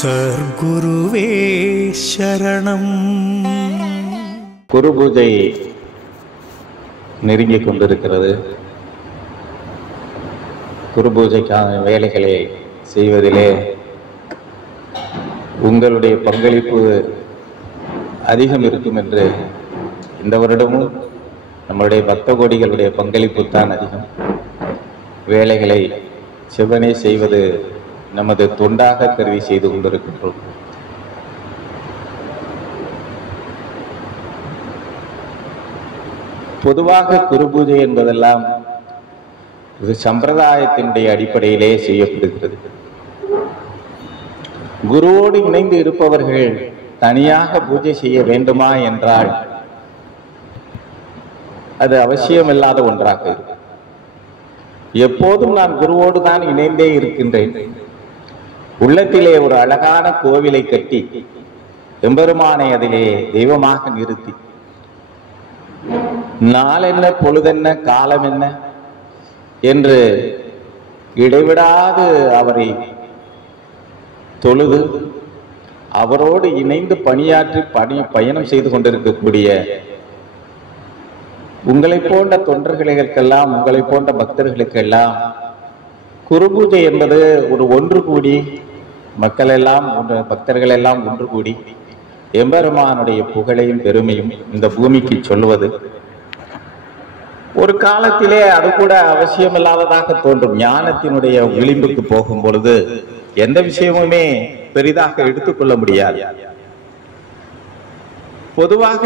சர்க்குருவே சரணம். குரு பூஜை நெருங்கிக் கொண்டிருக்கிறது. குரு பூஜைக்கான வேலைகளை செய்வதிலே உங்களுடைய பங்களிப்பு அதிகம் இருக்கும் என்று இந்த வருடமும் நம்முடைய பக்த கோடிகளுடைய பங்களிப்பு தான் அதிகம். வேலைகளை செவ்வனே செய்வது நமது தொண்டாக கருதி செய்து கொண்டிருக்கின்றோம். பொதுவாக குரு பூஜை என்பதெல்லாம் இது சம்பிரதாயத்தினுடைய அடிப்படையிலே செய்யப்படுகிறது. குருவோடு இணைந்து இருப்பவர்கள் தனியாக பூஜை செய்ய வேண்டுமா என்றால் அது அவசியமில்லாத ஒன்றாக இருக்கும். எப்போதும் நான் குருவோடு தான் இணைந்தே இருக்கின்றேன். உள்ளத்திலே ஒரு அழகான கோவிலை கட்டி எம்பெருமானை அதிலே தெய்வமாக நிறுத்தி நாள் என்ன பொழுதென்ன காலம் என்ன என்று இடைவிடாது அவரை தொழுது அவரோடு இணைந்து பணியாற்றி பயணம் செய்து கொண்டிருக்கக்கூடிய உங்களை போன்ற தொண்டர்களுக்கெல்லாம், உங்களை போன்ற பக்தர்களுக்கெல்லாம் குரு பூஜை என்பது ஒரு ஒன்று கூடி மக்கள் எல்லாம், பக்தர்கள் எல்லாம் ஒன்று கூடி எம்பெருமானுடைய புகழையும் பெருமையும் இந்த பூமிக்கு சொல்லுவது. ஒரு காலத்திலே அது கூட அவசியமில்லாததாக தோன்றும். ஞானத்தினுடைய விளிம்புக்கு போகும் பொழுது எந்த விஷயமுமே பெரிதாக எடுத்துக்கொள்ள முடியாது. பொதுவாக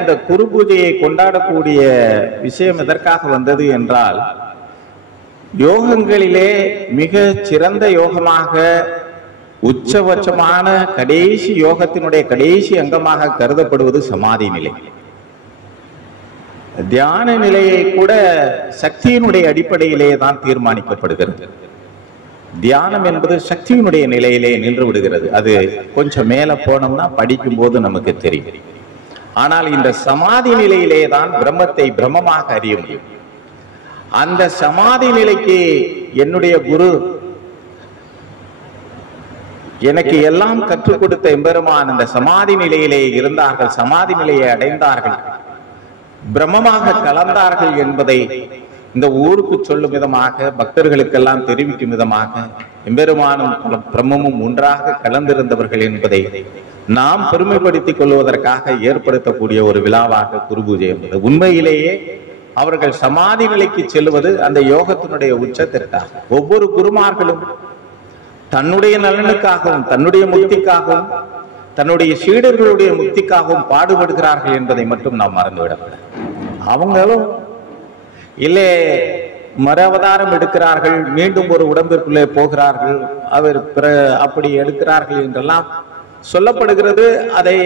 இந்த குரு பூஜையை கொண்டாடக்கூடிய விஷயம் எதற்காக வந்தது என்றால், யோகங்களிலே மிக சிறந்த யோகமாக உச்சபட்சமான கடைசி யோகத்தினுடைய கடைசி அங்கமாக கருதப்படுவது சமாதி நிலை. தியான நிலையை கூட சக்தியினுடைய அடிப்படையிலே தான் தீர்மானிக்கப்படுகிறது. தியானம் என்பது சக்தியினுடைய நிலையிலே நின்று விடுகிறது. அது கொஞ்சம் மேல போனோம்னா படிக்கும் போது நமக்கு தெரியும். ஆனால் இந்த சமாதி நிலையிலே தான் பிரம்மத்தை பிரம்மமாக அறிய முடியும். அந்த சமாதி நிலைக்கு என்னுடைய குரு எனக்கு எல்லாம் கற்றுக் கொடுத்த எம்பெருமான் அந்த சமாதி நிலையிலே இருந்தார்கள், சமாதி நிலையை அடைந்தார்கள், பிரம்மமாக கலந்தார்கள் என்பதை இந்த ஊருக்கு சொல்லும் விதமாக, பக்தர்களுக்கெல்லாம் தெரிவிக்கும் விதமாக எம்பெருமானும் பிரம்மமும் ஒன்றாக கலந்திருந்தவர்கள் என்பதை நாம் பெருமைப்படுத்திக் கொள்வதற்காக ஏற்படுத்தக்கூடிய ஒரு விழாவாக குரு பூஜை என்பது. உண்மையிலேயே அவர்கள் சமாதி நிலைக்கு செல்வது அந்த யோகத்தினுடைய உச்சத்திற்காக. ஒவ்வொரு குருமார்களும் தன்னுடைய நலனுக்காகவும் தன்னுடைய முக்திக்காகவும் தன்னுடைய சீடர்களுடைய முக்திக்காகவும் பாடுபடுகிறார்கள் என்பதை மட்டும் நாம் மறந்துவிடக்கூடாது. அவங்களும் இல்லை மறு அவதாரம் எடுக்கிறார்கள், மீண்டும் ஒரு உடம்பிற்குள்ளே போகிறார்கள், அவர் அப்படி எடுக்கிறார்கள் என்றெல்லாம் சொல்லப்படுகிறது. அதை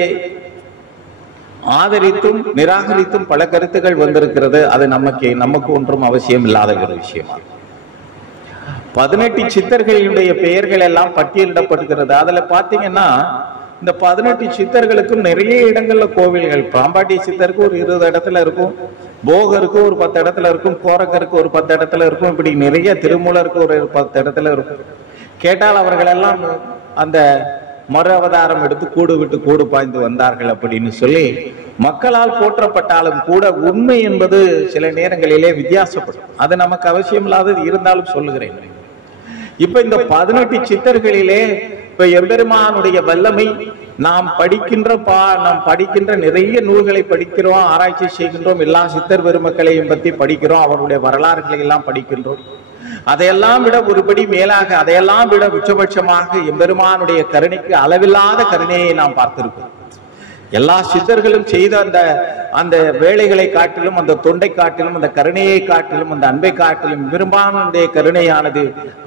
ஆதரித்தும் நிராகரித்தும் பல கருத்துக்கள் வந்திருக்கிறது. அது நமக்கு ஒன்றும் அவசியம் இல்லாத ஒரு விஷயமா. 18 சித்தர்களுடைய பெயர்கள் எல்லாம் பட்டியலிடப்படுகிறது. அதுல பாத்தீங்கன்னா இந்த 18 சித்தர்களுக்கும் நிறைய இடங்கள்ல கோவில்கள். பாம்பாட்டி சித்தருக்கு ஒரு 20 இடத்துல இருக்கும், போகருக்கு ஒரு 10 இடத்துல இருக்கும், கோரக்கருக்கு ஒரு 10 இடத்துல இருக்கும், இப்படி நிறைய, திருமூலருக்கு ஒரு 10 இடத்துல இருக்கும். கேட்டால் அவர்கள் எல்லாம் அந்த மறு அவதாரம் எடுத்து கூடு விட்டு கூடு பாய்ந்து வந்தார்கள் அப்படின்னு சொல்லி மக்களால் போற்றப்பட்டாலும் கூட உண்மை என்பது சில நேரங்களிலே வித்தியாசப்படும். அது நமக்கு அவசியம் இல்லாதது, இருந்தாலும் சொல்லுகிறேன். இப்ப இந்த 18 சித்தர்களிலே இப்ப எம்பெருமானுடைய வல்லமை நாம் படிக்கின்ற நிறைய நூல்களை படிக்கிறோம், ஆராய்ச்சி செய்கின்றோம், எல்லா சித்தர் பெருமக்களையும் பற்றி படிக்கிறோம், அவருடைய வரலாறுகளை எல்லாம் படிக்கின்றோம். அதையெல்லாம் விட ஒருபடி மேலாக, அதையெல்லாம் விட உச்சபட்சமாக எம்பெருமானுடைய கருணைக்கு அளவில்லாத கருணையை நாம் பார்த்திருக்கிறோம். எல்லா சித்தர்களும் செய்த அந்த வேலைகளை காட்டிலும், அந்த தொண்டை காட்டிலும், அந்த கருணையை காட்டிலும், அந்த அன்பை காட்டிலும் எம்பெருமானுடைய கருணையானது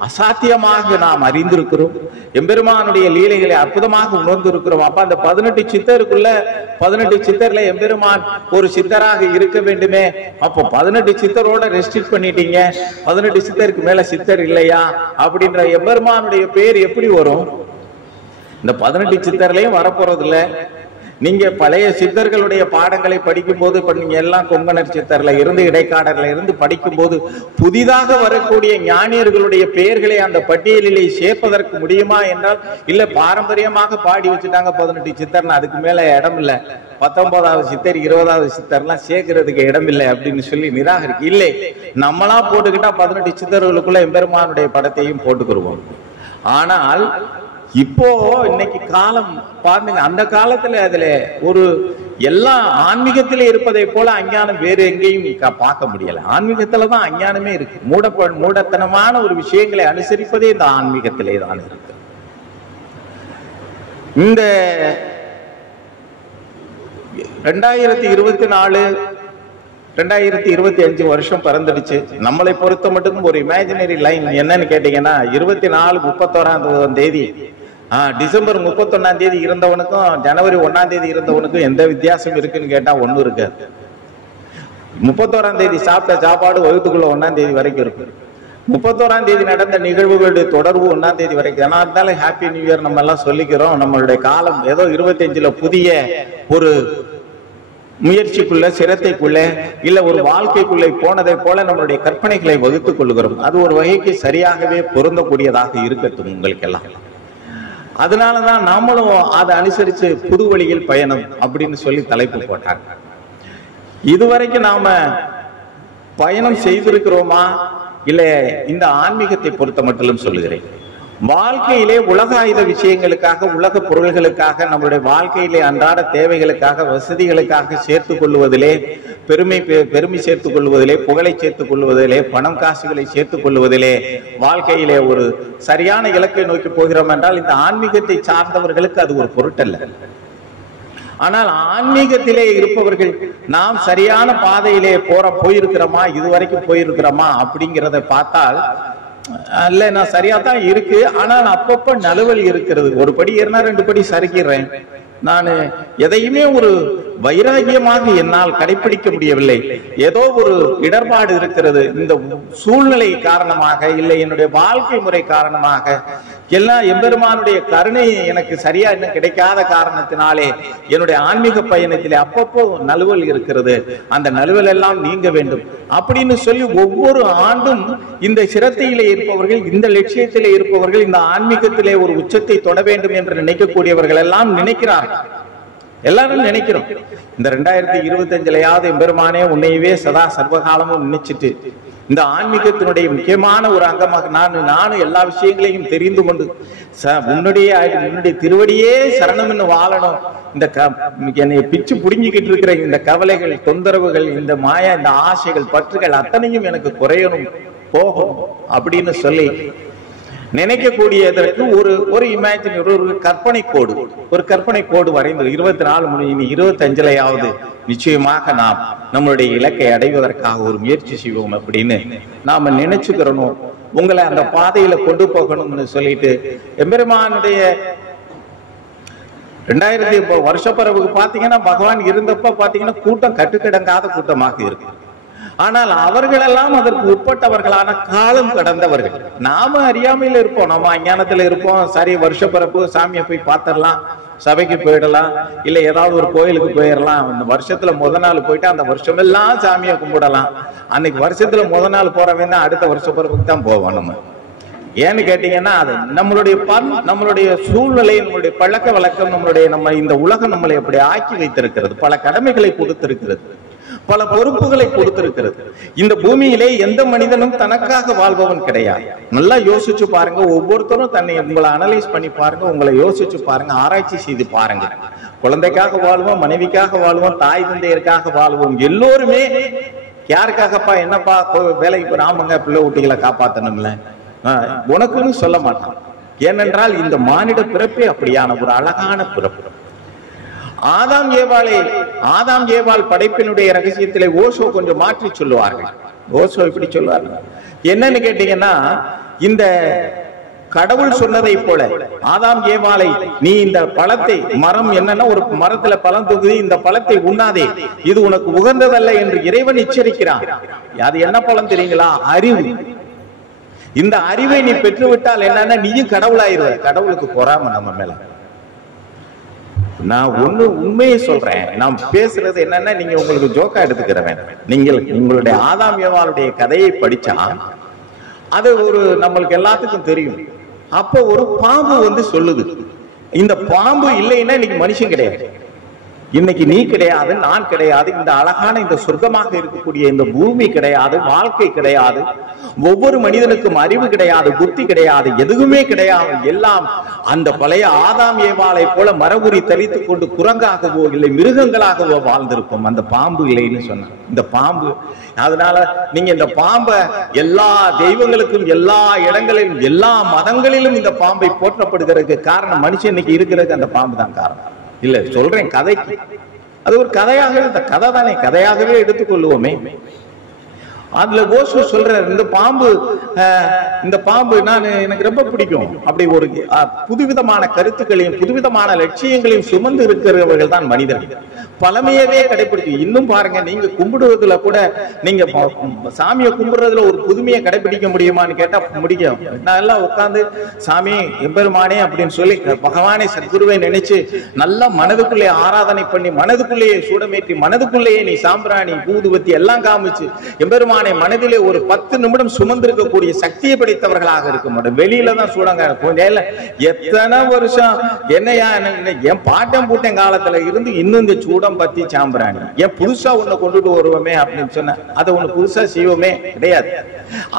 அசாத்தியமாக நாம் அறிந்திருக்கிறோம். எம்பெருமானுடைய லீலைகளை அற்புதமாக உணர்ந்திருக்கிறோம். அப்ப அந்த 18 சித்தருக்குள்ள 18 சித்தர்ல எம்பெருமான் ஒரு சித்தராக இருக்க வேண்டுமே. அப்போ 18 சித்தரோட ரெஸ்ட்ரிக்ட் பண்ணிட்டீங்க, 18 சித்தருக்கு மேல சித்தர் இல்லையா அப்படின்ற எம்பெருமானுடைய பேர் எப்படி வரும்? இந்த 18 சித்தர்லையும் வரப்போறது இல்லை. நீங்க பழைய சித்தர்களுடைய பாடங்களை படிக்கும் போது, இப்ப நீங்க எல்லாம் கொங்கணர் சித்தர்ல இருந்து இடைக்காடர்ல இருந்து படிக்கும் போது, புதிதாக வரக்கூடிய ஞானியர்களுடைய பெயர்களை அந்த பட்டியலிலே சேர்ப்பதற்கு முடியுமா என்றால், இல்ல பாரம்பரியமாக பாடி வச்சுட்டாங்க 18 சித்தர்னு, அதுக்கு மேல இடம் இல்ல, 19வது சித்தர் 20வது சித்தர்லாம் சேர்க்கிறதுக்கு இடம் இல்லை அப்படின்னு சொல்லி நிராகரிக்க இல்லை. நம்மளா போட்டுக்கிட்டா 18 சித்தர்களுக்குள்ள எம்பெருமானுடைய படத்தையும் போட்டுக்கிடுவோம். ஆனால் இப்போ இன்னைக்கு காலம் பாருங்க, அந்த காலத்துல அதுல ஒரு எல்லா ஆன்மீகத்திலே இருப்பதை போல அஞ்ஞானம் வேறு எங்கேயும் பார்க்க முடியல. ஆன்மீகத்துலதான் அஞ்ஞானமே இருக்கு. மூடத்தனமான ஒரு விஷயங்களை அனுசரிப்பதே இந்த ஆன்மீகத்திலே தான் இருக்கு. இந்த 2024 2025 வருஷம் பிறந்துடுச்சு. நம்மளை பொறுத்த மட்டும் ஒரு இமேஜினரி லைன் என்னன்னு கேட்டீங்கன்னா, 24 31ஆம் தேதி டிசம்பர் 31ஆம் தேதி இருந்தவனுக்கும் ஜனவரி 1ஆம் தேதி இருந்தவனுக்கும் எந்த வித்தியாசம் இருக்குன்னு கேட்டா ஒன்னும் இருக்காது. 31ஆம் தேதி சாப்பிட்ட சாப்பாடு வகுத்துக்குள்ள 1ஆம் தேதி வரைக்கும் இருக்கு. 31ஆம் தேதி நடந்த நிகழ்வுகளுடைய தொடர்பு 1ஆம் தேதி வரைக்கும். ஆனா இருந்தாலும் ஹாப்பி நியூ இயர் நம்ம எல்லாம் சொல்லிக்கிறோம். நம்மளுடைய காலம் ஏதோ 25ல புதிய ஒரு முயற்சிக்குள்ள, சிரத்தைக்குள்ள, இல்ல ஒரு வாழ்க்கைக்குள்ளே போனதை போல நம்மளுடைய கற்பனைகளை வகுத்துக் கொள்கிறோம். அது ஒரு வகைக்கு சரியாகவே பொருந்தக்கூடியதாக இருக்கட்டும் உங்களுக்கு எல்லாம். அதனாலதான் நாமளும் அதை அனுசரிச்சு புது வழியில் பயணம் அப்படின்னு சொல்லி தலைப்பு போட்டாங்க. இதுவரைக்கும் நாம பயணம் செய்திருக்கிறோமா? இல்ல இந்த ஆன்மீகத்தை பொறுத்த மட்டும் சொல்லுகிறேன். வாழ்க்கையிலே உலக ஆயுத விஷயங்களுக்காக, உலக பொருள்களுக்காக, நம்மளுடைய வாழ்க்கையிலே அன்றாட தேவைகளுக்காக, வசதிகளுக்காக சேர்த்துக் கொள்வதிலே, பெருமை சேர்த்துக் கொள்வதிலே, புகழை சேர்த்துக் கொள்வதிலே, பணம் காசுகளை சேர்த்துக் கொள்வதிலே வாழ்க்கையிலே ஒரு சரியான இலக்கை நோக்கி போகிறோம் என்றால் இந்த ஆன்மீகத்தை சார்ந்தவர்களுக்கு அது ஒரு பொருட்டல்ல. ஆனால் ஆன்மீகத்திலே இருப்பவர்கள் நாம் சரியான பாதையிலே போயிருக்கிறோமா, இதுவரைக்கும் போயிருக்கிறோமா அப்படிங்கிறத பார்த்தால், இல்ல நான் சரியா தான் இருக்கு, ஆனால் அப்பப்ப நழுவல் இருக்கிறது. ஒரு படி ஏறினா 2 படி சறுக்கிறேன். நான் எதையுமே ஒரு வைராகியமாக என்னால் கடைபிடிக்க முடியவில்லை. ஏதோ ஒரு இடர்பாடு இருக்கிறது. இந்த சூழ்நிலை காரணமாக, இல்லை என்னுடைய வாழ்க்கை முறை காரணமாக, எல்லாம் எம்பெருமானுடைய கருணை எனக்கு சரியா இன்னும் கிடைக்காத காரணத்தினாலே என்னுடைய ஆன்மீக பயணத்திலே அப்பப்போ நழுவல் இருக்கிறது. அந்த நழுவல் எல்லாம் நீங்க வேண்டும் அப்படின்னு சொல்லி ஒவ்வொரு ஆண்டும் இந்த சிரத்தையிலே இருப்பவர்கள், இந்த லட்சியத்திலே இருப்பவர்கள், இந்த ஆன்மீகத்திலே ஒரு உச்சத்தை தொட வேண்டும் என்று நினைக்கக்கூடியவர்கள் எல்லாம் நினைக்கிறார்கள். எல்லாரும் நினைக்கிறோம், இந்த 2025லயாவது எம்பெருமானே உன்னையவே சதா சர்வகாலமும் நினைச்சிட்டு இந்த ஆன்மீகத்தினுடைய முக்கியமான ஒரு அங்கமாக நானும் எல்லா விஷயங்களையும் தெரிந்து கொண்டு உன்னுடைய திருவடியே சரணம் என்று வாழணும். இந்த என்னை பிச்சு புடுங்கிக்கிட்டு இருக்கிற இந்த கவலைகள், தொந்தரவுகள், இந்த மாயா, இந்த ஆசைகள், பற்றுகள் அத்தனையும் எனக்கு குறையணும், போகும் அப்படின்னு சொல்லி நினைக்கக்கூடியதற்கு ஒரு இமேஜின், ஒரு கற்பனை கோடு வரைந்து 24 இனி 25லயாவது நிச்சயமாக நாம் நம்மளுடைய இலக்கை அடைவதற்காக ஒரு முயற்சி செய்வோம் அப்படின்னு நாம நினைச்சுக்கிறோம். உங்களை அந்த பாதையில கொண்டு போகணும்னு சொல்லிட்டு எம்பெருமானுடைய 2000 வருஷப்பரவுக்கு பாத்தீங்கன்னா பகவான் இருந்தப்ப பாத்தீங்கன்னா கூட்டம் கட்டுக்கிடங்காத கூட்டமாக இருக்கு. ஆனால் அவர்களெல்லாம் அதற்கு உட்பட்டவர்களான, காலம் கடந்தவர்கள். நாம அறியாமையில இருப்போம், நம்ம அஞ்ஞானத்துல இருப்போம். சரி, வருஷப்பிறப்பு சாமியை போய் பார்த்திடலாம், சபைக்கு போயிடலாம், இல்ல ஏதாவது ஒரு கோயிலுக்கு போயிடலாம். அந்த வருஷத்துல முத நாள் போயிட்டு அந்த வருஷமெல்லாம் சாமியை கும்பிடலாம். அன்னைக்கு வருஷத்துல முத நாள் போறவன் தான் அடுத்த வருஷப்பிறப்புக்கு தான் போவோம். நம்ம ஏன்னு கேட்டீங்கன்னா, அது நம்மளுடைய சூழ்நிலை, நம்மளுடைய பழக்க வழக்கம், நம்ம இந்த உலகம் நம்மளை எப்படி ஆக்கி வைத்திருக்கிறது, பல கடமைகளை கொடுத்திருக்கிறது, பல பொறுப்புகளை கொடுத்திருக்கிறது. இந்த பூமியிலே எந்த மனிதனும் தனக்காக வாழ்பவன் கிடையாது. நல்லா யோசிச்சு பாருங்க. ஒவ்வொருத்தரும் தன்னை உங்களை அனலைஸ் பண்ணி பாருங்க, உங்களை யோசிச்சு பாருங்க, ஆராய்ச்சி செய்து பாருங்க. குழந்தைக்காக வாழ்வோம், மனைவிக்காக வாழ்வோம், தாய் தந்தையருக்காக வாழ்வோம். எல்லோருமே யாருக்காகப்பா, என்னப்பா வேலைக்கு ராமங்க பிள்ளை ஊட்டிகளை காப்பாத்தணும்ல, உனக்குன்னு சொல்ல மாட்டான். ஏனென்றால் இந்த மானிட பிறப்பே அப்படியான ஒரு அழகான பிறப்பு. ஆதாம் ஏவாள் படைப்பினுடைய ரகசியத்திலே ஓஷோ கொஞ்சம் மாற்றி சொல்லுவார்கள். ஓஷோ இப்படி சொல்லுவார்கள், என்னன்னு கேட்டீங்கன்னா, இந்த கடவுள் சொன்னதை போல ஆதாம் ஏவாளை, நீ இந்த பழத்தை, மரம் என்னன்னா ஒரு மரத்துல பழம் தொகுதி, இந்த பழத்தை உண்ணாதே, இது உனக்கு உகந்ததல்ல என்று இறைவன் எச்சரிக்கிறான். அது என்ன பழம் தெரியுங்களா? அறிவு. இந்த அறிவை நீ பெற்றுவிட்டால் என்னன்னா நீயும் கடவுளாயிருவ. கடவுளுக்கு பொறாம நம்ம மேல. நான் உண்மையை சொல்றேன். நான் பேசுறது என்னன்னா, நீங்க உங்களுக்கு ஜோக்கா எடுத்துக்கிற வேண்டாம். நீங்கள் உங்களுடைய ஆதாம் ஏவாளுடைய கதையை படிச்சா அது நம்மளுக்கு எல்லாத்துக்கும் தெரியும். அப்போ ஒரு பாம்பு வந்து சொல்லுது, இந்த பாம்பு இல்லைன்னா இன்னைக்கு மனுஷன் கிடையாது, இன்னைக்கு நீ கிடையாது, நான் கிடையாது, இந்த அழகான இந்த சொர்க்கமாக இருக்கக்கூடிய இந்த பூமி கிடையாது, வாழ்க்கை கிடையாது, ஒவ்வொரு மனிதனுக்கும் அறிவு கிடையாது, புத்தி கிடையாது, எதுவுமே கிடையாது, எல்லாம் அந்த பழைய ஆதாம் ஏவாளை போல மரபுரி தரித்துக் கொண்டு குரங்காகவோ இல்லை மிருகங்களாகவோ வாழ்ந்திருக்கும். அந்த பாம்பு இல்லைன்னு சொன்ன இந்த பாம்பு. அதனால நீங்க இந்த பாம்பை எல்லா தெய்வங்களுக்கும் எல்லா இடங்களிலும் எல்லா மதங்களிலும் இந்த பாம்பை போற்றப்படுகிறதுக்கு காரணம் மனுஷன் இன்னைக்கு இருக்கிறதுக்கு அந்த பாம்பு தான் காரணம். இல்ல சொல்றேன் கதைக்கு, அது ஒரு கதையாக இந்த கதை தானே, கதையாகவே எடுத்துக்கொள்வோமே. அதுல ஓசோ சொல்ற இந்த பாம்பு எனக்கு ரொம்ப பிடிக்கும். அப்படி ஒரு புதுவிதமான கருத்துக்களையும் புதுவிதமான லட்சியங்களையும் சுமந்து இருக்கிறவர்கள் தான் மனிதர்கள். பழமையவே கடைபிடிக்கும். இன்னும் பாருங்க, நீங்க கும்பிடுவதுல கூட நீங்க சாமியை கும்பிடுறதுல ஒரு புதுமையை கடைபிடிக்க முடியுமான்னு கேட்டா முடியும். நான் எல்லாம் உட்கார்ந்து சாமி எம்பெருமானே அப்படின்னு சொல்லி பகவானே சத்குருவை நினைச்சு நல்லா மனதுக்குள்ளே ஆராதனை பண்ணி மனதுக்குள்ளேயே சூடமேற்றி மனதுக்குள்ளேயே நீ சாம்பிராணி பூதுவத்தி எல்லாம் காமிச்சு எம்பெருமான மனதிலே ஒரு 10 நிமிடம் சுமந்திருக்கக்கூடிய சக்தியை படைத்தவர்களாக இருக்க மாட்டோம். வெளியில தான் சூடங்க. எத்தனை வருஷம் என்னையா என் பாட்டம் பூட்டம் காலத்துல இருந்து இன்னும் இந்த சூடம் பத்தி சாம்பிராணி ஏன் புதுசா ஒண்ணு கொண்டுட்டு வருவோமே அப்படின்னு சொன்ன அதை ஒண்ணு புதுசா செய்வோமே கிடையாது.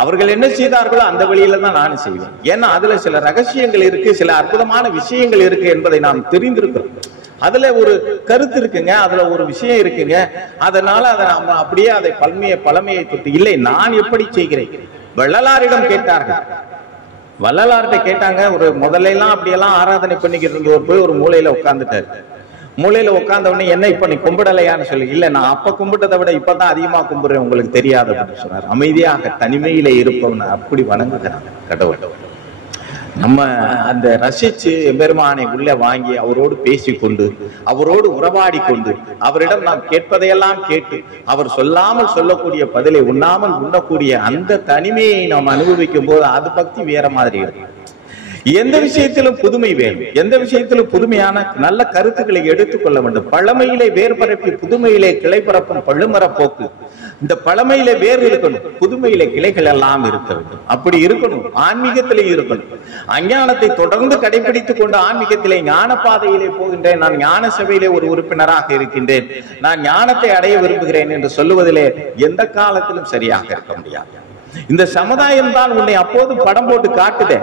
அவர்கள் என்ன செய்தார்களோ அந்த வழியில தான் நானும் செய்வேன். ஏன்னா அதுல சில ரகசியங்கள் இருக்கு, சில அற்புதமான விஷயங்கள் இருக்கு என்பதை நாம் தெரிந்திருக்கிறோம். அதுல ஒரு கருத்து இருக்குங்க, அதுல ஒரு விஷயம் இருக்குங்க. அதனால அதை நம்ம அப்படியே அதை பழமையை தொட்டு இல்லை நான் எப்படி செய்கிறேன். வள்ளலாரிடம் கேட்டார்கள். வள்ளலார்கிட்ட கேட்டாங்க, ஒரு முதல்ல எல்லாம் அப்படியெல்லாம் ஆராதனை பண்ணிக்கிட்டு இருந்தவர் போய் ஒரு மூலையில உட்கார்ந்துட்டாரு. மூலையில உட்கார்ந்த உடனே என்ன இப்ப நீ கும்பிடலையான்னு சொல்லி, இல்ல நான் அப்ப கும்பிட்டதை விட இப்பதான் அதிகமா கும்பிடுறேன், உங்களுக்கு தெரியாது அப்படின்னு சொன்னார். அமைதியாக தனிமையில இருப்பவன் அப்படி வணங்குகிறான் கடவுள். நம்ம அந்த ரசிச்சு எம்பெருமானை உள்ள வாங்கி அவரோடு பேசிக்கொண்டு அவரோடு உறவாடி கொண்டு அவரிடம் நாம் கேட்பதையெல்லாம் கேட்டு அவர் சொல்லாமல் சொல்லக்கூடிய பதிலை உண்ணாமல் உண்ணக்கூடிய அந்த தனிமையை நாம் அனுபவிக்கும் போது அது பக்தி வேற மாதிரி இருக்கும். எந்த விஷயத்திலும் புதுமை வேணும், எந்த விஷயத்திலும் புதுமையான நல்ல கருத்துக்களை எடுத்துக்கொள்ள வேண்டும். பழமையிலே வேர் பரப்பி புதுமையிலே கிளை பரப்பும் பழுமர போக்கு. இந்த பழமையிலே வேர் இருக்கணும், புதுமையிலே கிளைகள் எல்லாம் இருக்க வேண்டும். அப்படி இருக்கணும், ஆன்மீகத்திலே இருக்கணும். அஞ்ஞானத்தை தொடர்ந்து கடைபிடித்துக் கொண்டு ஆன்மீகத்திலே ஞான பாதையிலே போகின்றேன், நான் ஞான சபையிலே ஒரு உறுப்பினராக இருக்கின்றேன், நான் ஞானத்தை அடைய விரும்புகிறேன் என்று சொல்லுவதிலே எந்த காலத்திலும் சரியாக இருக்க முடியாது. இந்த சமுதாயம் தான் உன்னை அப்போது படம் போட்டு காட்டுதே.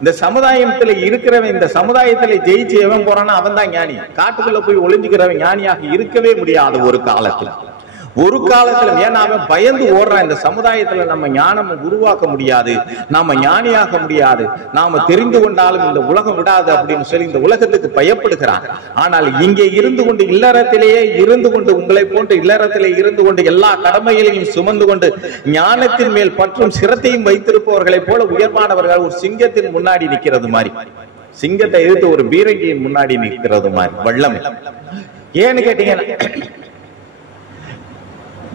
இந்த சமுதாயத்துல இருக்கிறவன், இந்த சமுதாயத்துல ஜெயிச்சு எவன் போறானா அவன் தான் ஞானி. காட்டுக்குள்ள போய் ஒளிஞ்சுக்கிறவன் ஞானியாக இருக்கவே முடியாது ஒரு காலத்துல. ஏன்னா அவன் பயந்து ஓடுறான். இந்த சமுதாயத்துல நம்ம ஞானம் உருவாக்க முடியாது, நாம ஞானியாக முடியாது, நாம தெரிந்து கொண்டாலும் இந்த உலகம் விடாது அப்படின்னு சொல்லி இந்த உலகத்துக்கு பயப்படுகிறான். ஆனால் இங்கே இருந்து கொண்டு இல்லறத்திலேயே இருந்து கொண்டு உங்களை போன்ற இல்லறத்திலே இருந்து கொண்டு எல்லா கடமைகளையும் சுமந்து கொண்டு ஞானத்தின் மேல் பற்றும் சிரத்தையும் வைத்திருப்பவர்களை போல உயர்வானவர்கள் ஒரு சிங்கத்தின் முன்னாடி நிற்கிறது மாதிரி, சிங்கத்தை எதிர்த்து ஒரு பீரங்கியின் முன்னாடி நிற்கிறது மாதிரி வள்ளம். ஏன்னு கேட்டீங்கன்னா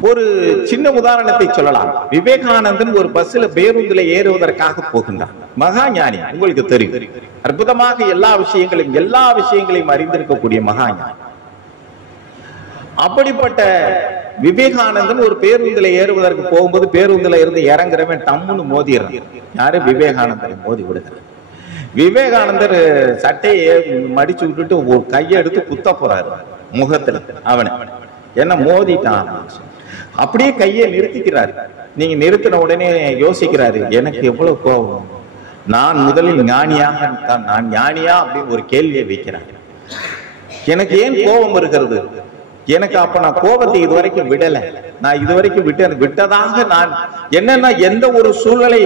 ஒரு சின்ன உதாரணத்தை சொல்லலாம். விவேகானந்தன் ஒரு பஸ்ல பேருந்துல ஏறுவதற்காக போகின்றார். மகா ஞானி, உங்களுக்கு தெரியும், அற்புதமாக எல்லா விஷயங்களையும் அறிந்திருக்கக்கூடிய மகா ஞானி. அப்படிப்பட்ட விவேகானந்தன் ஒரு பேருந்துல ஏறுவதற்கு போகும்போது பேருந்துல இருந்து இறங்குறவன் டம்முன்னு மோதிடுறான். யாரு? விவேகானந்தரை மோதி விடுகிறார். விவேகானந்தர் சட்டையை மடிச்சு விட்டுட்டு ஒரு கையை எடுத்து குத்த போறாரு முகத்துல. அவனை என்ன மோதிட்டான். அப்படியே கையை நிறுத்திக்கிறாரு. நீங்க நிறுத்தின உடனே யோசிக்கிறாரு, எனக்கு எவ்வளவு கோபம், நான் முதலில் ஞானியாக நான் ஞானியா அப்படின்னு ஒரு கேள்வியை வைக்கிறார். எனக்கு ஏன் கோபம் இருக்கிறது? எனக்கு அப்ப நான் கோபத்தை இதுவரைக்கும் விடல. நான் இதுவரைக்கும் விட்டதாக நான் என்னன்னா எந்த ஒரு சூழ்நிலை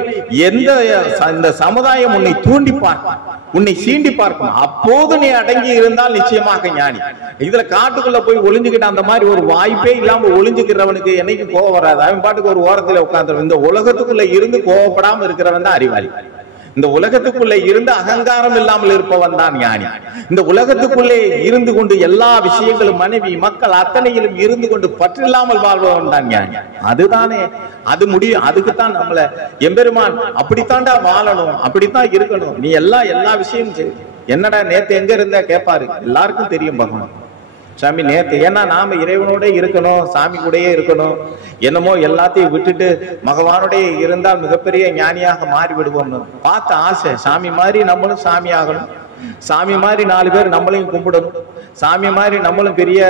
இந்த சமுதாயம் உன்னை தூண்டி பார்க்கும், உன்னை சீண்டி பார்க்கும், அப்போது நீ அடங்கி இருந்தால் நிச்சயமாக ஞானி. இதுல காட்டுக்குள்ள போய் ஒளிஞ்சுக்கிட்ட அந்த மாதிரி ஒரு வாய்ப்பே இல்லாம ஒளிஞ்சுக்கிறவனுக்கு என்னைக்கு கோபம் வராது. அவன் பாட்டுக்கு ஒரு ஓரத்துல உட்கார்ந்து இந்த உலகத்துக்குள்ள இருந்து கோபப்படாம இருக்கிறவன் தான் அறிவாளி. இந்த உலகத்துக்குள்ளே இருந்து அகங்காரம் இல்லாமல் இருப்பவன் தான் ஞானி. இந்த உலகத்துக்குள்ளே இருந்து கொண்டு எல்லா விஷயங்களும் மனைவி மக்கள் அத்தனையிலும் இருந்து கொண்டு பற்றில்லாமல் வாழ்பவன் தான் ஞானி. அதுதானே அது முடியும். அதுக்குத்தான் நம்மள எம்பெருமான் அப்படித்தாண்டா வாழணும், அப்படித்தான் இருக்கணும், நீ எல்லா விஷயமும் என்னடா நேத்து எங்க இருந்த கேட்பாரு. எல்லாருக்கும் தெரியும் பகவான் சாமி நேத்து. ஏன்னா நாம இறைவனோட இருக்கணும், சாமி கூடயே இருக்கணும். என்னமோ எல்லாத்தையும் விட்டுட்டு பகவானோட இருந்தால் மிகப்பெரிய ஞானியாக மாறி விடுவோம்னு பார்த்த ஆசை. சாமி மாதிரி நம்மளும் சாமி ஆகணும், சாமி மாதிரி 4 பேர் நம்மளையும் கும்பிடணும், சாமி மாதிரி நம்மளும் பெரிய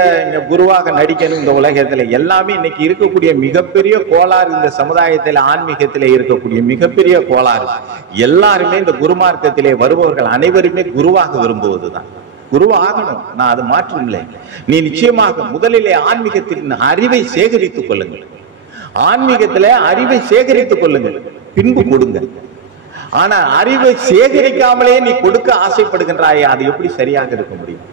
குருவாக நடிக்கணும். இந்த உலகத்துல எல்லாமே இன்னைக்கு இருக்கக்கூடிய மிகப்பெரிய கோளாறு, இந்த சமுதாயத்துல ஆன்மீகத்திலே இருக்கக்கூடிய மிகப்பெரிய கோளாறு. எல்லாருமே இந்த குருமார்க்கத்திலே வருபவர்கள் அனைவருமே குருவாக விரும்புவதுதான். குரு ஆகணும், நான் அது மாற்றம் இல்லை. நீ நிச்சயமாக முதலிலே ஆன்மீகத்தின் அறிவை சேகரித்துக் கொள்ளுங்கள். ஆன்மீகத்திலே அறிவை சேகரித்துக் கொள்ளுங்கள், பின்பு கொடுங்க. ஆனா அறிவை சேகரிக்காமலே நீ கொடுக்க ஆசைப்படுகின்றாயே, அது எப்படி சரியாக இருக்க முடியும்?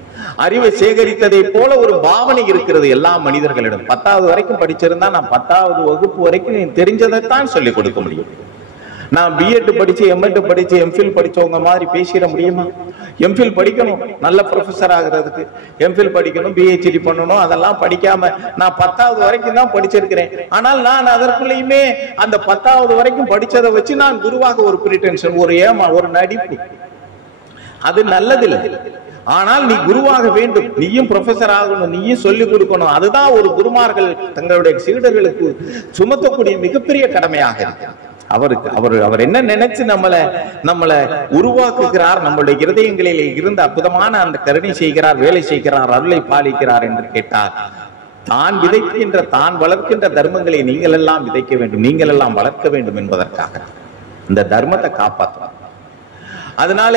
அறிவை சேகரித்ததை போல ஒரு பாவனை இருக்கிறது எல்லா மனிதர்களிடம். 10வது வரைக்கும் படிச்சிருந்தா நான் 10வது வகுப்பு வரைக்கும் நீ தெரிஞ்சதைத்தான் சொல்லிக் கொடுக்க முடியும். நான் பிஎட் படிச்சு எம்எட் படிச்சு எம்ஃபில் படிச்சவங்க மாதிரி பேசிட முடியுமா? எம்ஃபில் படிக்கணும், நல்ல ப்ரொஃபஸர் ஆகிறதுக்கு எம்ஃபில் படிக்கணும், பிஹெச்டி பண்ணணும். அதெல்லாம் படிக்காம நான் 10வது வரைக்கும் தான் படிச்சிருக்கிறேன். ஆனால் நான் அதற்குள்ளேயுமே அந்த 10வது வரைக்கும் படிச்சதை வச்சு நான் குருவாக ஒரு பிரிட்டென்ஷன், ஒரு ஒரு நடிப்பு, அது நல்லதில்லை. ஆனால் நீ குருவாக வேண்டும், நீயும் ப்ரொஃபஸர் ஆகணும், நீயும் சொல்லிக் கொடுக்கணும். அதுதான் ஒரு குருமார்கள் தங்களுடைய சீடர்களுக்கு சுமத்தக்கூடிய மிகப்பெரிய கடமையாக இருக்கு. அவர் என்ன நினைச்சு நம்மளை உருவாக்குகிறார், நம்மளுடைய இருதயங்களில் இருந்து அற்புதமான அந்த கருணை செய்கிறார், வேலை செய்கிறார், அருளை பாலிக்கிறார் என்று கேட்டார். தான் விதைக்கின்ற, தான் வளர்க்கின்ற தர்மங்களை நீங்கள் எல்லாம் விதைக்க வேண்டும், நீங்கள் எல்லாம் வளர்க்க வேண்டும் என்பதற்காக இந்த தர்மத்தை காப்பாற்றுவார். அதனால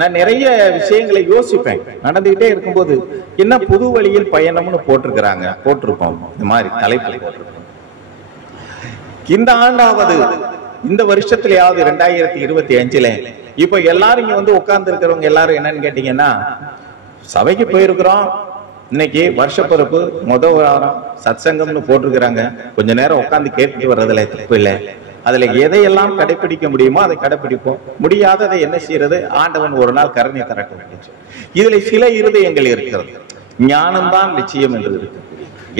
நான் நிறைய விஷயங்களை யோசிப்பேன். நடந்துகிட்டே இருக்கும்போது என்ன புது வழியில் பயணம்னு போட்டிருப்போம், இந்த மாதிரி தலைப்பு போட்டிருப்போம். இந்த ஆண்டாவது, இந்த வருஷத்திலேயாவது 2025 இப்ப எல்லாரும் இங்க வந்து உட்கார்ந்து இருக்கிறவங்க எல்லாரும் என்னன்னு கேட்டீங்கன்னா, சபைக்கு போயிருக்கிறோம், இன்னைக்கு வருஷப்பிறப்பு முதல் வாரம் சத்சங்கம்னு போட்டிருக்கிறாங்க. கொஞ்ச நேரம் உட்கார்ந்து கேட்டுட்டு வர்றதுல தப்பு இல்லை. அதுல எதையெல்லாம் கடைபிடிக்க முடியுமோ அதை கடைபிடிப்போம், முடியாததை என்ன செய்யறது, ஆண்டவன் ஒரு நாள் கருணை தரட்டும். இதுல சில இருதயங்கள் இருக்கிறது. ஞானம்தான் நிச்சயம் என்று இருக்கு.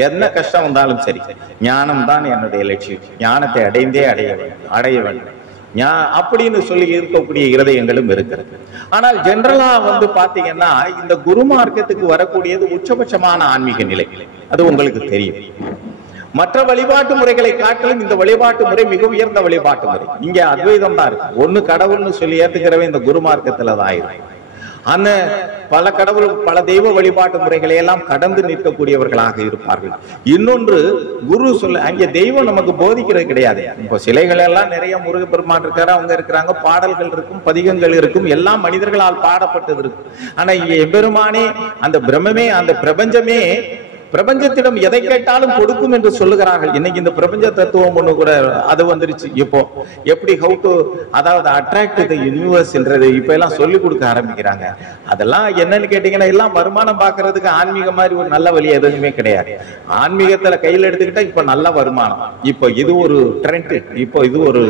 என்ன கஷ்டம் வந்தாலும் சரி, ஞானம் தான் என்னுடைய லட்சியம், ஞானத்தை அடைந்தே அடைய வேண்டும் அப்படின்னு சொல்லி இருக்கக்கூடிய இருதயங்களும் இருக்கிறது. ஆனால் ஜெனரலா வந்து பாத்தீங்கன்னா இந்த குருமார்க்கத்துக்கு வரக்கூடியது உச்சபட்சமான ஆன்மீக நிலை, அது உங்களுக்கு தெரியும். மற்ற வழிபாட்டு முறைகளை காட்டிலும் இந்த வழிபாட்டு முறை மிக உயர்ந்த வழிபாட்டு முறை. இங்க அத்வைதம் தான் இருக்கு. ஒண்ணு கடவுள்னு சொல்லி ஏத்துக்கிறவே இந்த குருமார்க்கத்துல தான் ஆயிரும். அந்த பல கடவுள் பல தெய்வ வழிபாட்டு முறைகளை எல்லாம் கடந்து நிற்கக்கூடியவர்களாக இருப்பார்கள். இன்னொன்று, குரு சொல்ல அங்கே தெய்வம் நமக்கு போதிக்கிறது கிடையாது. இப்போ சிலைகள் எல்லாம் நிறைய முருகப்பெருமான் இருக்காரு, அவங்க இருக்கிறாங்க, பாடல்கள் இருக்கும், பதிகங்கள் இருக்கும், எல்லாம் மனிதர்களால் பாடப்பட்டது இருக்கும். ஆனா இங்க எம்பெருமானே, அந்த பிரம்மமே, அந்த பிரபஞ்சமே பிரபஞ்சத்திடம் எதை கேட்டாலும் கொடுக்கும் என்று சொல்லுகிறார்கள். இன்னைக்கு இந்த பிரபஞ்ச தத்துவம் ஒண்ணு கூட அது வந்துருச்சு. இப்போ எப்படி ஹவு டு, அதாவது அட்ராக்ட் தி யூனிவர்ஸ் என்றது இப்ப எல்லாம் சொல்லி கொடுக்க ஆரம்பிக்கிறாங்க. அதெல்லாம் என்னன்னு கேட்டீங்கன்னா, எல்லாம் வருமானம் பாக்குறதுக்கு ஆன்மீக மாதிரி ஒரு நல்ல வழி எதுவுமே கிடையாது. ஆன்மீகத்துல கையில் எடுத்துக்கிட்டா இப்ப நல்ல வருமானம், இப்போ இது ஒரு ட்ரெண்ட், இப்போ இது ஒரு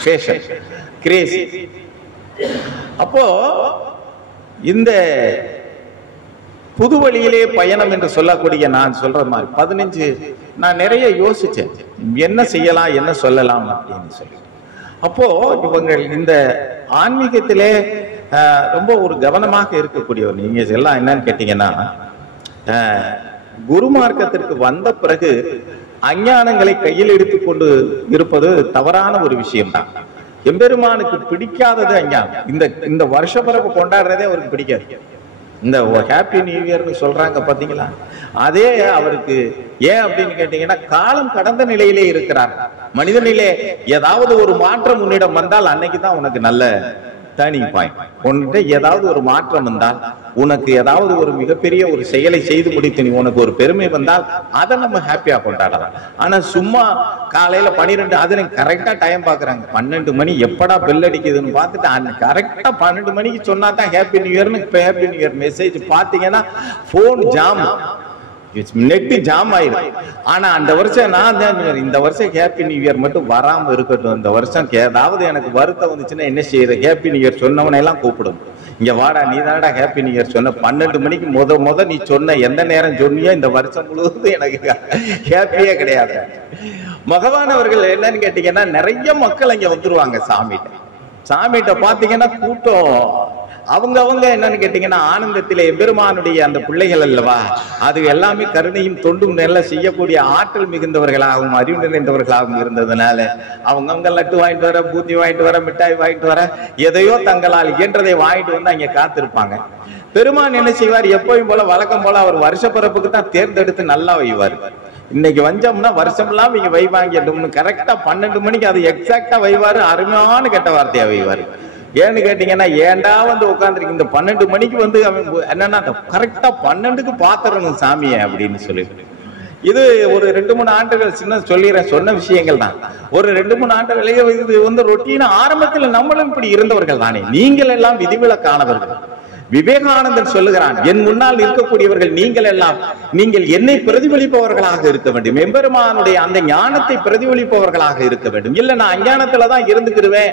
ஃபேஷன், கிரேசி. அப்போ இந்த புது வழியிலே பயணம் என்று சொல்லக்கூடிய நான் சொல்ற மாதிரி 15 நான் நிறைய யோசிச்சேன், என்ன செய்யலாம் என்ன சொல்லலாம் அப்படின்னு சொல்லி. அப்போ இவங்க இந்த ஆன்மீகத்திலே ரொம்ப ஒரு கவனமாக இருக்கக்கூடியவர். நீங்க எல்லாம் என்னன்னு கேட்டீங்கன்னா, குருமார்க்கத்திற்கு வந்த பிறகு அஞ்ஞானங்களை கையில் எடுத்துக்கொண்டு இருப்பது தவறான ஒரு விஷயம்தான். எம்பெருமானுக்கு பிடிக்காதது அஞ்ஞானம். இந்த வருஷ பிறப்பு கொண்டாடுறதே அவருக்கு பிடிக்காது. இந்த ஹாப்பி நியூ இயர்னு சொல்றாங்க பாத்தீங்களா, அதே அவருக்கு ஏன் அப்படின்னு கேட்டீங்கன்னா, காலம் கடந்த நிலையிலே இருக்கிறார். மனிதனிலே ஏதாவது ஒரு மாற்றம் உன்னிடம் வந்தால் அன்னைக்குதான் உனக்கு நல்ல டர்னிங் பாயிண்ட். உன்கிட்ட ஏதாவது ஒரு மாற்றம் வந்தால், உனக்கு ஏதாவது ஒரு மிகப்பெரிய ஒரு செயலை செய்து முடித்து நீ உனக்கு ஒரு பெருமை வந்தால் அதை நம்ம ஹாப்பியா கொண்டாடலாம். ஆனா சும்மா காலையில 12 அது கரெக்டா டைம் பாக்குறாங்க, 12 மணி எப்படா பெல் அடிக்குதுன்னு பார்த்துட்டு கரெக்டா 12 மணிக்கு சொன்னா தான் ஹாப்பி நியூ இயர்னு ஹாப்பி நியூ இயர் மெசேஜ் பாத்தீங்கன்னா போன் ஜாம், நெட் ஜாம் ஆயிடும். ஆனா அந்த வருஷம் நான் தான் இந்த வருஷம் ஹாப்பி நியூ இயர் மட்டும் வராம இருக்கட்டும், இந்த வருஷம் ஏதாவது எனக்கு வருத்தம் வந்துச்சுன்னா என்ன செய்யறது, ஹாப்பி நியூ இயர் சொன்னவனை எல்லாம் கூப்பிடும், இங்க வாடா நீ தானடா ஹாப்பி நியூ இயர் சொன்ன, 12 மணிக்கு முத நீ சொன்ன எந்த நேரம் சொன்னியோ இந்த வருஷம் முழுவதும் எனக்கு ஹாப்பியே கிடையாது. பகவான் அவர்கள் என்னன்னு கேட்டீங்கன்னா, நிறைய மக்கள் அங்க வந்துருவாங்க சாமிகிட்ட பாத்தீங்கன்னா கூட்டம் அவங்க என்னன்னு கேட்டீங்கன்னா ஆனந்தத்திலே எம்பெருமானுடைய அந்த பிள்ளைகள் அல்லவா, அது எல்லாமே கருணையும் தொண்டும் நல்ல செய்யக்கூடிய ஆற்றல் மிகுந்தவர்களாகவும் அறிவு நிறைந்தவர்களாகவும் இருந்ததுனால அவங்க லட்டு வாங்கிட்டு வர, பூத்தி வாங்கிட்டு வர, மிட்டாய் வாங்கிட்டு வர, எதையோ தங்களால் இயன்றதை வாங்கிட்டு வந்து அங்க காத்திருப்பாங்க. பெருமான் என்ன செய்வார், எப்பவும் போல வழக்கம் போல அவர் வருஷ பிறப்புக்கு தான் தேர்ந்தெடுத்து நல்லா வைவார். இன்னைக்கு வஞ்சோம்னா வருஷம் எல்லாம் இங்க வைவாங்க, கரெக்டா 12 மணிக்கு அது எக்ஸாக்டா வைவாரு. அருமையான கெட்ட வார்த்தையா வைவாரு. ஏன்னு கேட்டீங்கன்னா, ஏண்டா வந்து உட்காந்துருக்கு இந்த 12 மணிக்கு வந்து அவன் என்னன்னா கரெக்டா 12க்கு பாத்துறணும் சாமியை அப்படின்னு சொல்லிட்டு. இது ஒரு 2-3 ஆண்டுகள் சின்ன சொல்லிடுறேன், சொன்ன விஷயங்கள் தான். ஒரு 2-3 ஆண்டுகளே இது வந்து ரொட்டீனா ஆரம்பத்தில் நம்மளும் இப்படி இருந்தவர்கள் தானே. நீங்கள் எல்லாம் விதிவிலக்கானவர்கள். விவேகானந்தன் சொல்லுகிறான், என் முன்னால் இருக்கக்கூடியவர்கள் நீங்கள் எல்லாம் நீங்கள் என்னை பிரதிபலிப்பவர்களாக இருக்க வேண்டும், எம்பெருமானுடைய அந்த ஞானத்தை பிரதிபலிப்பவர்களாக இருக்க வேண்டும். இல்ல நான் அஞ்ஞானத்துலதான் இருந்துக்கிடுவேன்,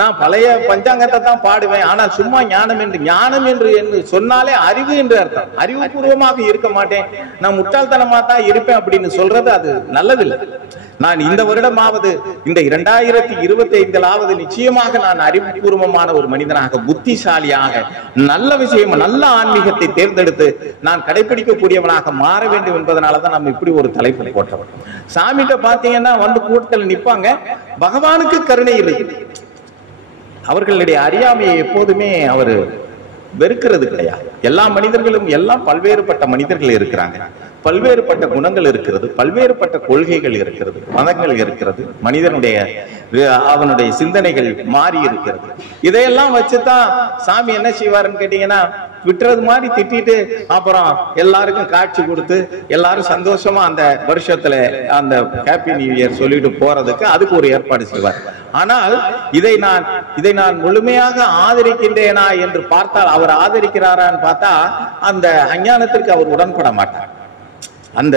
நான் பழைய பஞ்சாங்கத்தை தான் பாடுவேன், ஆனால் சும்மா ஞானம் என்று சொன்னாலே அறிவு என்று அர்த்தம். அறிவுபூர்வமாக இருக்க மாட்டேன், நான் முட்டாள்தனமா தான் இருப்பேன் அப்படின்னு சொல்றது அது நல்லதில்லை. நான் இந்த வருடமாவது இந்த 2025 நிச்சயமாக நான் அறிவுபூர்வமான ஒரு மனிதனாக, புத்திசாலியாக, நல்ல விஷயம், நல்ல ஆன்மீகத்தை தேர்ந்தெடுத்து நான் கடைபிடிக்கக்கூடியவனாக மாற வேண்டும் என்பதனாலதான் நம்ம இப்படி ஒரு தலைப்பு போட்டவர். சாமிகிட்ட பாத்தீங்கன்னா வந்து கூட்டத்தில் நிற்பாங்க, பகவானுக்கு கருணை இல்லை. அவர்களுடைய அறியாமையை எப்போதுமே அவர் வெறுக்கிறது கிடையாது. எல்லா மனிதர்களும் எல்லாம் பல்வேறுபட்ட மனிதர்கள் இருக்கிறாங்க, பல்வேறுபட்ட குணங்கள் இருக்கிறது, பல்வேறுபட்ட கொள்கைகள் இருக்கிறது, மதங்கள் இருக்கிறது, மனிதனுடைய அவனுடைய சிந்தனைகள் மாறி இருக்கிறது. இதையெல்லாம் வச்சுதான் சாமி என்ன செய்வாருன்னு கேட்டீங்கன்னா, விட்டுறது மாதிரி திட்டிட்டு அப்புறம் எல்லாருக்கும் காட்சி கொடுத்து எல்லாரும் சந்தோஷமா அந்த வருஷத்துல அந்த ஹாப்பி நியூ இயர் சொல்லிட்டு போறதுக்கு அதுக்கு ஒரு ஏற்பாடு செய்வார். ஆனால் இதை நான் முழுமையாக ஆதரிக்கின்றேனா என்று பார்த்தால், அவர் ஆதரிக்கிறாரான்னு பார்த்தா அந்த அஞ்ஞானத்திற்கு அவர் உடன்பட மாட்டார். அந்த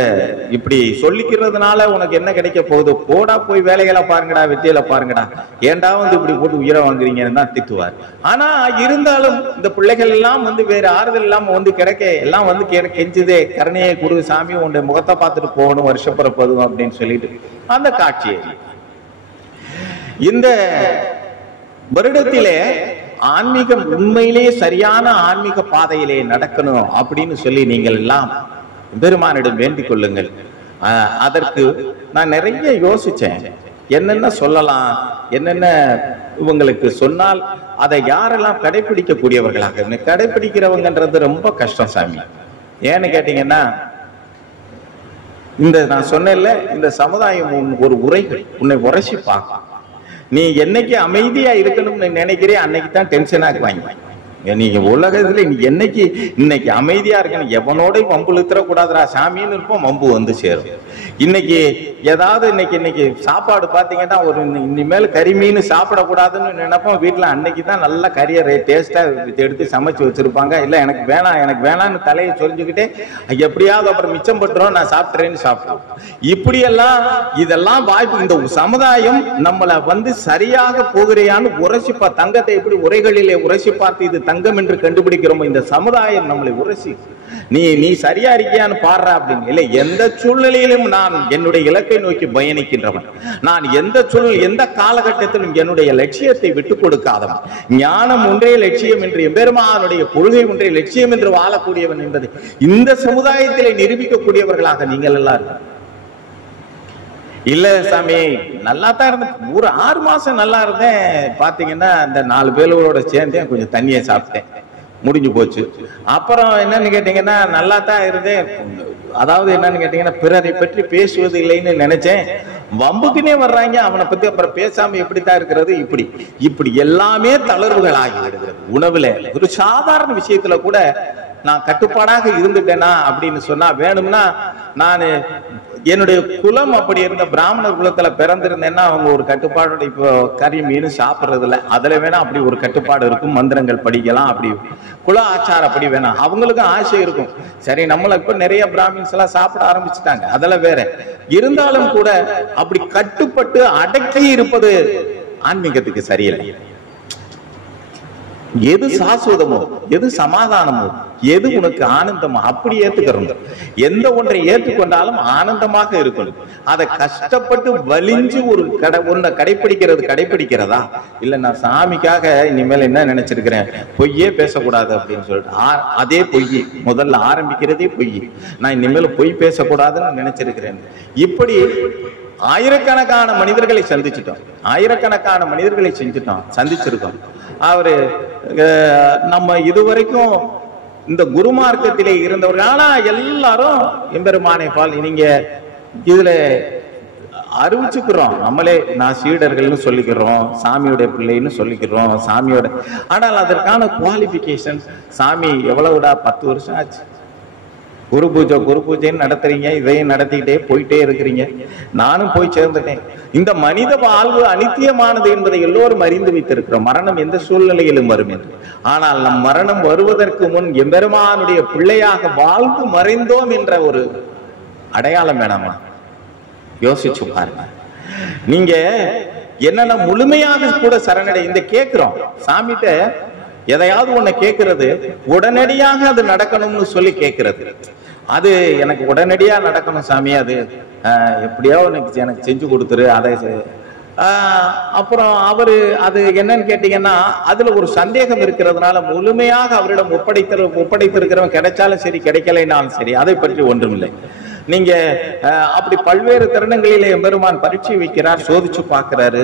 இப்படி சொல்லிக்கிறதுனால உனக்கு என்ன கிடைக்க போகுது, போடா போய் வேலைகளை பாருங்கடா, வெற்றியில பாருங்கடா, ஏண்டா வந்து இப்படி போட்டு உயிரை வாங்குறீங்கன்னு தான் திட்டுவார். ஆனா இருந்தாலும் இந்த பிள்ளைகள் எல்லாம் வந்து வேற ஆறுதல் இல்லாம வந்து கிடைக்க எல்லாம் வந்து கெஞ்சுதே, கருணையை குரு சாமி உன்னுடைய முகத்தை பார்த்துட்டு போகணும் வருஷப்பிறப்பதும் அப்படின்னு சொல்லிட்டு அந்த காட்சியை இந்த வருடத்திலே ஆன்மீகம் உண்மையிலே சரியான ஆன்மீக பாதையிலே நடக்கணும் அப்படின்னு சொல்லி நீங்கள் எல்லாம் பெருமானிடம் வேண்டிக் கொள்ளுங்கள். அதற்கு நான் நிறைய யோசிச்சேன், என்னென்ன சொல்லலாம், என்னென்ன இவங்களுக்கு சொன்னால் அதை யாரெல்லாம் கடைபிடிக்க கூடியவர்களாக. கடைபிடிக்கிறவங்கன்றது ரொம்ப கஷ்டம் சாமி. ஏன்னு கேட்டீங்கன்னா, இந்த நான் சொன்னேன்ல, இந்த சமுதாயம் ஒரு உரைகள் உன்னை உரைசி பார்க்கும். நீ என்னைக்கு அமைதியா இருக்கணும்னு நினைக்கிறே அன்னைக்கு தான் டென்ஷன் ஆக்குவாங்க. நீங்க உலகத்துல இன்னைக்கு அமைதியா இருக்கணும், எவனோட வம்பு இழுத்துற கூடாதுரா சாமின்னு இருப்போம், வம்பு வந்து சேரும். இன்னைக்கு ஏதாவது இன்னைக்கு சாப்பாடு பாத்தீங்கன்னா ஒரு இனிமேல் கறி மீன் சாப்பிடக்கூடாதுன்னு நினைப்போம். வீட்டுல அன்னைக்கு தான் நல்ல கறியை டேஸ்டா எடுத்து சமைச்சு வச்சிருப்பாங்க. இல்ல எனக்கு வேணான்னு தலையை சொரிஞ்சுக்கிட்டே எப்படியாவது அப்புறம் மிச்சம் பட்டுரும், நான் சாப்பிட்றேன்னு சாப்பிடுவோம். இதெல்லாம் வாய்ப்பு. இந்த சமுதாயம் நம்மளை வந்து சரியாக போகிறையான்னு உரைசிப்பா, தங்கத்தை எப்படி உரைகளிலே உரைசி பார்த்து இது தங்கம் என்று கண்டுபிடிக்கிறோமோ, இந்த சமுதாயம் நம்மளை உரைசி நீ சரியா இருக்கியான்னு பாடுற அப்படின்னு இல்லை. எந்த சூழ்நிலையிலும் நான் என்னுடைய இலக்கை நோக்கி பயணிக்கின்றவன். நான் எந்த காலகட்டத்திலும் என்னுடைய லட்சியத்தை விட்டுக் கொடுக்காதவன். ஞானம் ஒன்றே லட்சியம் என்று, எம்பெருமானுடைய கொள்கை ஒன்றே லட்சியம் என்று வாழக்கூடியவன் என்பதை இந்த சமுதாயத்திலே நிரூபிக்கக்கூடியவர்களாக நீங்கள் எல்லாரும். இல்ல சாமி நல்லா தான் இருந்தேன், ஒரு 6 மாசம் நல்லா இருந்தேன். பாத்தீங்கன்னா அந்த 4 பேரோட சேர்ந்தேன், கொஞ்சம் தண்ணியை சாப்பிட்டேன், முடிஞ்சு போச்சு. அப்புறம் என்னன்னு கேட்டீங்கன்னா நல்லா தான் இருந்தேன். அதாவது என்னன்னு கேட்டீங்கன்னா, பிறரை பற்றி பேசுவது இல்லைன்னு நினைச்சேன். வம்புக்குனே வர்றாங்க, அவனை பத்தி அப்புறம் பேசாம எப்படித்தான் இருக்கிறது. இப்படி எல்லாமே தளர்வுகள் ஆகிவிடுகிறது. உணவுல ஒரு சாதாரண விஷயத்துல கூட நான் கட்டுப்பாடாக இருந்துட்டேனா அப்படின்னு சொன்னா, வேணும்னா நான் என்னுடைய குலம் அப்படி இருந்த பிராமண குலத்துல பிறந்திருந்தேன்னா அவங்க ஒரு கட்டுப்பாடோட, இப்போ கறி மீன் சாப்பிட்றது இல்லை, அதுல வேணா அப்படி ஒரு கட்டுப்பாடு இருக்கும், மந்திரங்கள் படிக்கலாம், அப்படி குல ஆச்சாரம் அப்படி வேணாம். அவங்களுக்கும் ஆசை இருக்கும். சரி, நம்மள இப்ப நிறைய பிராமின்ஸ் எல்லாம் சாப்பிட ஆரம்பிச்சுட்டாங்க, அதெல்லாம் வேற. இருந்தாலும் கூட அப்படி கட்டுப்பட்டு அடக்கி இருப்பது ஆன்மீகத்துக்கு சரியில்லை. எது சாஸ்வதமோ, எது சமாதானமோ, எது உனக்கு ஆனந்தமோ அப்படி ஏத்துக்கிறோம். எந்த ஒன்றை ஏற்றுக்கொண்டாலும் ஆனந்தமாக இருக்கணும். அதை கஷ்டப்பட்டு வலிஞ்சு ஒரு ஒன்றை கடைப்பிடிக்கிறதா இல்ல நான் சாமிக்காக இனிமேல் என்ன நினைச்சிருக்கிறேன், பொய்யே பேசக்கூடாது அப்படின்னு சொல்லிட்டு அதே பொய் முதல்ல ஆரம்பிக்கிறதே பொய். நான் இனிமேல் பொய் பேசக்கூடாதுன்னு நினைச்சிருக்கிறேன். இப்படி ஆயிரக்கணக்கான மனிதர்களை சந்திச்சிருக்கோம். அவரு நம்ம இதுவரைக்கும் இந்த குருமார்க்கத்திலே இருந்தவர்கள். ஆனா எல்லாரும் எம்பெருமானை பால் நீங்க இதுல அறிவிச்சுக்கிறோம். நம்மளே நான் சீடர்கள்னு சொல்லிக்கிறோம், சாமியோட பிள்ளைன்னு சொல்லிக்கிறோம், சாமியோட. ஆனால் அதற்கான குவாலிபிகேஷன், சாமி எவ்வளவுடா 10 வருஷம் ஆச்சு குரு பூஜைன்னு நடத்துறீங்க, இதையும் நடத்திக்கிட்டே போயிட்டே இருக்கிறீங்க. நானும் போய் சேர்ந்துட்டேன். இந்த மனித வாழ்வு அனித்தியமானது என்பதை எல்லோரும் அறிந்து வைத்திருக்கிறோம். மரணம் எந்த சூழ்நிலையிலும் வரும் என்று. ஆனால் நம் மரணம் வருவதற்கு முன் எம்பெருமானுடைய பிள்ளையாக வாழ்ந்து மறைந்தோம் என்ற ஒரு அடையாளம் வேணாமா? யோசிச்சு பாருங்க. நீங்க என்னன்னா முழுமையாக கூட சரணடை இந்த கேட்கிறோம் சாமிகிட்ட. எதையாவது ஒண்ணு கேட்கறது உடனடியாக அது நடக்கணும்னு சொல்லி கேட்கறது. அது எனக்கு உடனடியா நடக்கணும் சாமி, அது எப்படியோ எனக்கு செஞ்சு கொடுத்துரு. அதை அப்புறம் அவரு அது என்னன்னு கேட்டீங்கன்னா அதுல ஒரு சந்தேகம் இருக்கிறதுனால முழுமையாக அவரிடம் ஒப்படைத்திருக்கிறவன் கிடைச்சாலும் சரி கிடைக்கலைனாலும் சரி அதை பற்றி ஒன்றுமில்லை. நீங்க அப்படி பல்வேறு தருணங்களிலே எம்பெருமான் பரீட்சை வைக்கிறார், சோதிச்சு பார்க்கிறாரு.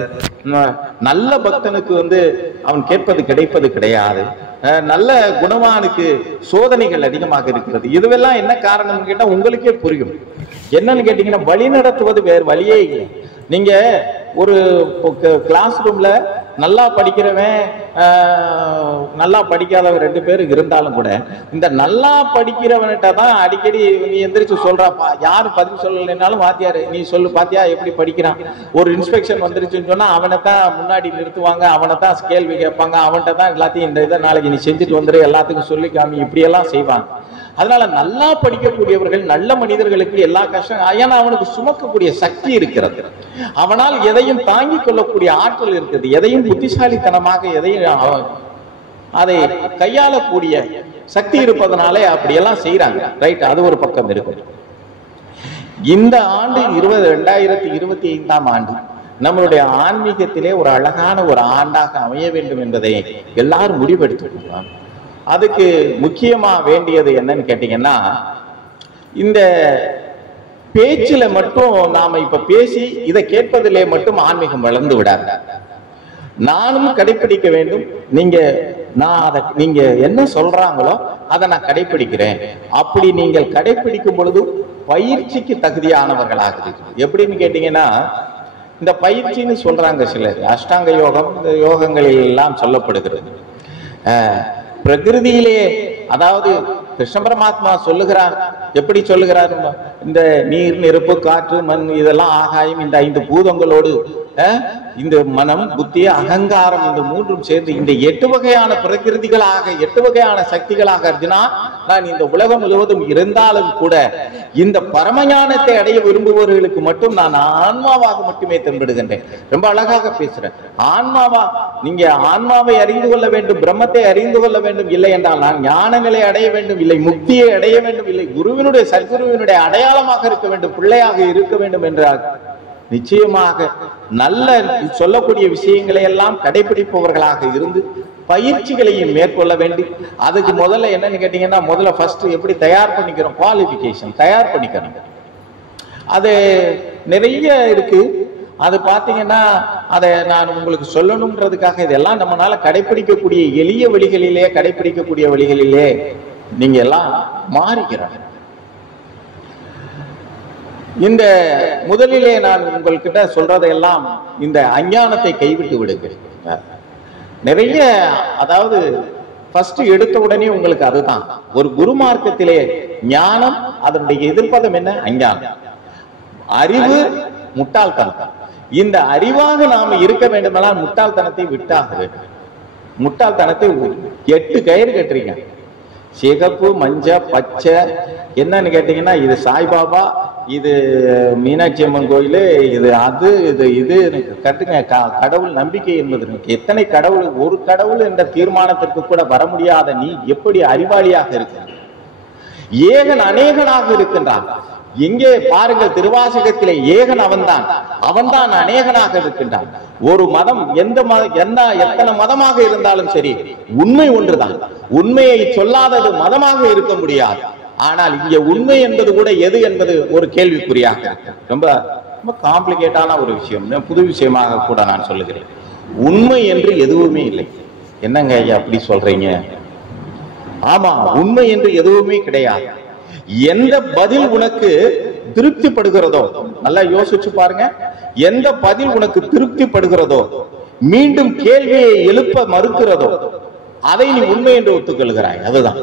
நல்ல பக்தனுக்கு அவன் கேட்பது கிடைப்பது கிடையாது. நல்ல குணவானுக்கு சோதனைகள் அதிகமாக இருக்கிறது. இதுவெல்லாம் என்ன காரணம் கேட்டா உங்களுக்கே புரியும். என்னன்னு கேட்டீங்கன்னா வழி நடத்துவது வேறு வழியே இல்லை. நீங்க ஒரு கிளாஸ் ரூம்ல நல்லா படிக்கிறவன் நல்லா படிக்காதவன் 2 பேர் இருந்தாலும் கூட இந்த நல்லா படிக்கிறவன்கிட்ட தான் அடிக்கடி நீ எந்திரிச்சு சொல்றாப்பா. யாரு பதில் சொல்லலைன்னாலும் வாத்தியாரு நீ சொல்லு பாத்தியா எப்படி படிக்கிறான். ஒரு இன்ஸ்பெக்ஷன் வந்துருச்சுன்னு சொன்னா அவனைத்தான் முன்னாடி நிறுத்துவாங்க, அவனைத்தான் கேள்வி கேட்பாங்க, அவன்கிட்ட தான் எல்லாத்தையும் இந்த இதை நாளைக்கு நீ செஞ்சுட்டு வந்துரு எல்லாத்துக்கும் சொல்லி காமி இப்படியெல்லாம் செய்வாங்க. அதனால நல்லா படிக்கக்கூடியவர்கள் நல்ல மனிதர்களுக்கு எல்லா கஷ்டம், ஏன்னா அவனுக்கு சுமக்கக்கூடிய சக்தி இருக்கிறது, அவனால் எதையும் தாங்கிக் கொள்ளக்கூடிய ஆற்றல் இருக்குது, எதையும் புத்திசாலித்தனமாக எதையும் அதை கையாளக்கூடிய சக்தி இருப்பதனாலே அப்படியெல்லாம் செய்யறாங்க. ரைட், அது ஒரு பக்கம் இருக்கு. இந்த ஆண்டு 2025ஆம் ஆண்டு நம்மளுடைய ஆன்மீகத்திலே ஒரு அழகான ஒரு ஆண்டாக அமைய வேண்டும் என்பதை எல்லாரும் முடிவெடுத்துக்கணும். அதுக்கு முக்கியமா வேண்டியது என்னன்னு கேட்டீங்கன்னா, இந்த பேச்சில மட்டும் நாம இப்ப பேசி இதை கேட்பதிலே மட்டும் ஆன்மீகம் வளர்ந்து விடாது. நானும் கடைபிடிக்க வேண்டும். நீங்க என்ன சொல்றாங்களோ அதை நான் கடைபிடிக்கிறேன். அப்படி நீங்கள் கடைபிடிக்கும் பொழுது பயிற்சிக்கு தகுதியானவர்களாகுது. எப்படின்னு கேட்டீங்கன்னா, இந்த பயிற்சின்னு சொல்றாங்க சிலர், அஷ்டாங்க யோகம் இந்த யோகங்களில் எல்லாம் சொல்லப்படுகிறது. பிரகிருதியிலே, அதாவது கிருஷ்ண பரமாத்மா சொல்லுகிறார். எப்படி சொல்லுகிறார்? இந்த நீர் நெருப்பு காற்று மண் இதெல்லாம் ஆகாயம் இந்த 5 பூதங்களோடு இந்த மனம் புத்தி அகங்காரம் இந்த 3ம் சேர்ந்து இந்த 8 வகையான பிரகிருதிகளாக 8 வகையான சக்திகளாக அர்ஜுனா நான் இந்த உலகம் முழுவதும் இருந்தாலும் கூட இந்த பரமஞானத்தை அடைய விரும்புபவர்களுக்கு மட்டும் நான் ஆன்மாவாக மட்டுமே தென்படுகின்றேன். ரொம்ப அழகாக பேசுறேன். ஆன்மாவா? நீங்க ஆன்மாவை அறிந்து கொள்ள வேண்டும், பிரம்மத்தை அறிந்து கொள்ள வேண்டும். இல்லை என்றால் நான் ஞான நிலை அடைய வேண்டும், இல்லை முக்தியை அடைய வேண்டும், இல்லை குருவினுடைய சத்குருவினுடைய அடையாளமாக இருக்க வேண்டும், பிள்ளையாக இருக்க வேண்டும் என்றார். நிச்சயமாக நல்ல சொல்லக்கூடிய விஷயங்களை எல்லாம் கடைபிடிப்பவர்களாக இருந்து பயிற்சிகளையும் மேற்கொள்ள வேண்டும். அதுக்கு முதல்ல என்னன்னு கேட்டீங்கன்னா, முதல்ல ஃபர்ஸ்ட் எப்படி தயார் பண்ணிக்கிறோம், குவாலிஃபிகேஷன் தயார் பண்ணிக்கணும். அது நிறைய இருக்கு. அது பாத்தீங்கன்னா அதை நான் உங்களுக்கு சொல்லணும்ன்றதுக்காக இதெல்லாம் நம்மளால கடைபிடிக்கக்கூடிய எளிய வழிகளிலே கடைபிடிக்கக்கூடிய வழிகளிலே நீங்க எல்லாம் மாறிக்கிறாங்க. இந்த முதலிலே நான் உங்கள்கிட்ட சொல்றதையெல்லாம் இந்த அஞ்ஞானத்தை கைவிட்டு விடுங்கள். நிறைய, அதாவது ஃபர்ஸ்ட் எடுத்த உடனே உங்களுக்கு அதுதான் ஒரு குருமார்க்கத்திலே ஞானம், அதனுடைய எதிர்ப்பதம் என்ன? அஞ்ஞானம். அறிவு முட்டாள்தனம். இந்த அறிவாக நாம இருக்க வேண்டுமெல்லாம் முட்டாள்தனத்தை விட்டாக வேண்டும். முட்டாள்தனத்தை 8 கயிறு கட்டுறீங்க. சிகப்பு, மஞ்சள், பச்சை. என்னன்னு கேட்டீங்கன்னா இது சாய்பாபா, இது மீனாட்சி அம்மன் கோயில், இது அது இது இது கட்டுங்க. கடவுள் நம்பிக்கை என்பது எத்தனை கடவுள், ஒரு கடவுள் என்ற தீர்மானத்திற்கு கூட வர முடியாத நீ எப்படி அறிவாளியாக இருக்க? ஏகன் அநேகனாக இருக்கின்றான். எங்கே பாருங்கள், திருவாசகத்திலே ஏகன் அவன்தான், அவன்தான் அநேகனாக இருக்கின்றான். ஒரு மதம் எத்தனை மதமாக இருந்தாலும் சரி, உண்மை ஒன்றுதான். உண்மையை சொல்லாதது மதமாக இருக்க முடியாது. ஆனால் இங்கே உண்மை என்பது கூட எது என்பது ஒரு கேள்விக்குறியாக ரொம்ப ரொம்ப காம்ப்ளிகேட்டான ஒரு விஷயம், புது விஷயமாக கூட நான் சொல்லுகிறேன். உண்மை என்று எதுவுமே இல்லை. என்னங்க ஐயா அப்படி சொல்றீங்க? ஆமா, உண்மை என்று எதுவுமே கிடையாது. எந்த பதில் உனக்கு திருப்திப்படுகிறதோ, நல்லா யோசிச்சு பாருங்க, எந்த பதில் உனக்கு திருப்திப்படுகிறதோ, மீண்டும் கேள்வியை எழுப்ப மறுக்கிறதோ, அதை நீ உண்மை என்று ஒத்துக்கொள்கிறாய். அதுதான்,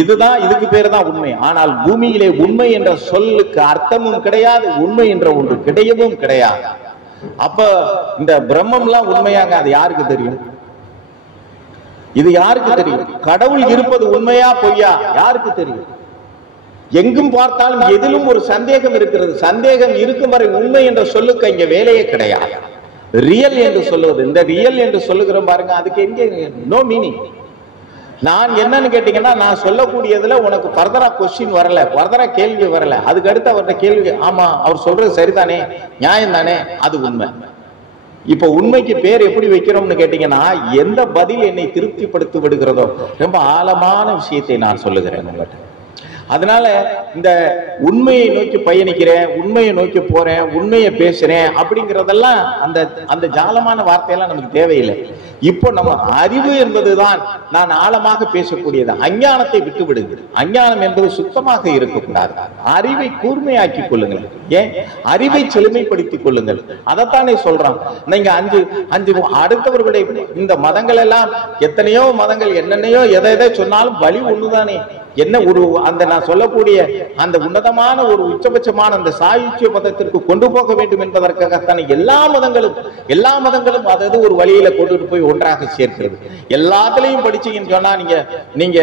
இதுதான், இதுக்கு பேரு தான் உண்மை. ஆனால் பூமியிலே உண்மை என்ற சொல்லுக்கு அர்த்தமும் கிடையாது, உண்மை என்ற ஒன்று கிடையவும் கிடையாது. அப்ப இந்த பிரம்மம்லாம் உண்மையாக அது யாருக்கு தெரியும்? இது யாருக்கு தெரியும்? கடவுள் இருப்பது உண்மையா பொய்யா யாருக்கு தெரியும்? எங்கும் பார்த்தாலும் எதிலும் ஒரு சந்தேகம் இருக்கிறது. சந்தேகம் இருக்கும் வரை உண்மை என்ற சொல்லுக்கு இங்க வேலையே கிடையாது. ரியல் என்று சொல்லுவது, இந்த ரியல் என்று சொல்லுகிறோம் பாருங்க, அதுக்கு எங்க நோ மீனிங். நான் என்னன்னு கேட்டீங்கன்னா, நான் சொல்லக்கூடியதுல உனக்கு ஃபர்தரா கொஸ்டின் வரல, ஃபர்தரா கேள்வி வரல, அதுக்கு அடுத்து அவர்கிட்ட கேள்வி, ஆமா அவர் சொல்றது சரிதானே, நியாயம் தானே, அது உண்மை. இப்ப உண்மைக்கு பேர் எப்படி வைக்கிறோம்னு கேட்டீங்கன்னா, எந்த பதில் என்னை திருப்திப்படுத்தி விடுகிறதோ, ரொம்ப ஆழமான விஷயத்தை நான் சொல்லுகிறேன் உங்கள்கிட்ட. அதனால இந்த உண்மையை நோக்கி பயணிக்கிறேன், உண்மையை நோக்கி போறேன், உண்மையை பேசுறேன் அப்படிங்கிறதெல்லாம் அந்த ஜாலமான வார்த்தையெல்லாம் நமக்கு தேவையில்லை. இப்போ நம்ம அறிவு என்பதுதான் நான் ஆழமாக பேசக்கூடியது. அஞ்ஞானத்தை விட்டு விடுங்கள். அஞ்ஞானம் என்பது சுத்தமாக இருக்கக்கூடாது. அறிவை கூர்மையாக்கி கொள்ளுங்கள். ஏன் அறிவை செழுமைப்படுத்திக் கொள்ளுங்கள். அதைத்தானே சொல்றான். நீங்க அஞ்சு அடுத்தவர்களுடைய இந்த மதங்கள் எல்லாம், எத்தனையோ மதங்கள் என்னென்னையோ எதை சொன்னாலும் வழி ஒண்ணுதானே. என்ன ஒரு அந்த நான் சொல்லக்கூடிய அந்த உன்னதமான ஒரு உச்சபட்சமான அந்த சாயுச்சிய பதத்திற்கு கொண்டு போக வேண்டும் என்பதற்காகத்தானே எல்லா மதங்களும் அதாவது ஒரு வழியில கொண்டுட்டு போய் ஒன்றாக சேர்க்கிறது. எல்லாத்திலையும் படிச்சீங்கன்னு சொன்னா, நீங்க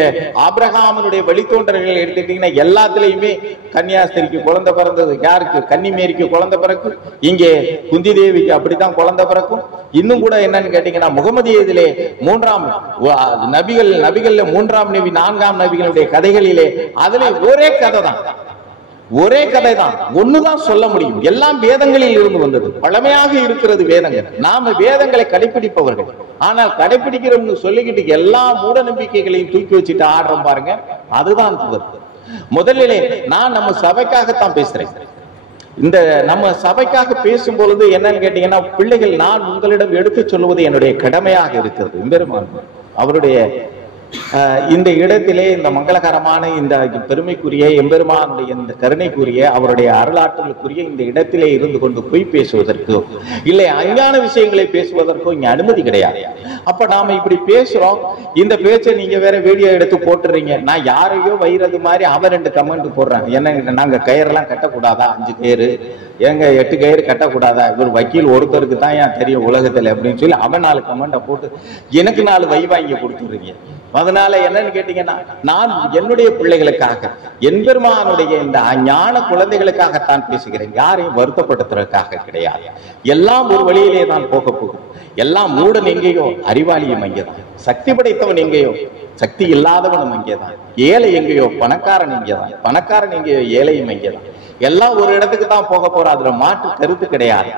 ஆபிரகாமனுடைய வழித்தோன்றல்களை எடுத்துக்கிட்டீங்கன்னா, எல்லாத்திலையுமே கன்னியாஸ்திரிக்கு குழந்தை பிறந்தது, யாருக்கு? கன்னிமேரிக்கு குழந்தை பிறக்கும், இங்கே குந்தி தேவிக்கு அப்படித்தான் குழந்தை பிறக்கும். இன்னும் கூட என்னன்னு கேட்டீங்கன்னா, முகமதியதிலே மூன்றாம் நபிகள் மூன்றாம் நபி, நான்காம் நபிகளுடைய கதைகளிலே அதுல ஒரே கதை தான், ஒண்ணுதான் சொல்ல முடியும். எல்லாம் வேதங்களில் இருந்து வந்தது, பழமையாக இருக்கிறது வேதங்கள். நாம வேதங்களை கடைபிடிப்பவர்கள். ஆனால் கடைபிடிக்கிறோம்னு சொல்லிக்கிட்டு எல்லா மூட நம்பிக்கைகளையும் தூக்கி வச்சுட்டு ஆடுறோம் பாருங்க, அதுதான் முதலிலே. நான் நம்ம சபைக்காகத்தான் பேசுறேன். இந்த நம்ம சபைக்காக பேசும் பொழுது என்னன்னு கேட்டீங்கன்னா, பிள்ளைகள், நான் உங்களிடம் எடுத்து சொல்லுவது என்னுடைய கடமையாக இருக்கிறது. எம்பெருமான் அவருடைய இந்த இடத்திலே, இந்த மங்களகரமான இந்த பெருமைக்குரிய எம்பெருமானுடைய இந்த கருணைக்குரிய அவருடைய அருளாற்றலுக்குரிய இந்த இடத்திலே இருந்து கொண்டு போய் பேசுவதற்கோ இல்லை அஞ்ஞான விஷயங்களை பேசுவதற்கோ இங்க அனுமதி கிடையாது. அப்ப நாம இப்படி பேசுறோம். இந்த பேச்சை நீங்க வேற வீடியோ எடுத்து போட்டுறீங்க. நான் யாரையோ வைரது மாதிரி அவன் 2 கமெண்ட் போடுறாங்க. என்ன, நாங்க கயிறெல்லாம் கட்டக்கூடாதா? 5 கயிறு, ஏங்க 8 கயிறு கட்டக்கூடாதா? இவர் வக்கீல் ஒருத்தருக்கு தான் ஏன் தெரியும் உலகத்துல அப்படின்னு சொல்லி அவன் 4 கமெண்ட போட்டு எனக்கு 4 வை வாங்கி கொடுத்துடுறீங்க. அதனால என்னன்னு கேட்டீங்கன்னா, நான் என்னுடைய பிள்ளைகளுக்காக, எம்பெருமானுடைய இந்த ஞான குழந்தைகளுக்காகத்தான் பேசுகிறேன். யாரையும் வருத்தப்படுத்துறதுக்காக கிடையாது. எல்லாம் ஒரு வழியிலே தான் போக போகும். எல்லாம் மூடன் எங்கேயோ, அறிவாளியும் அங்கேதான். சக்தி படைத்தவன் எங்கேயோ, சக்தி இல்லாதவனும் அங்கேதான். ஏழை எங்கேயோ, பணக்காரன் எங்கேதான். பணக்காரன் எங்கேயோ, ஏழையும் அங்கேதான். எல்லாம் ஒரு இடத்துக்கு தான் போக போற, அதுல மாற்று கருத்து கிடையாது.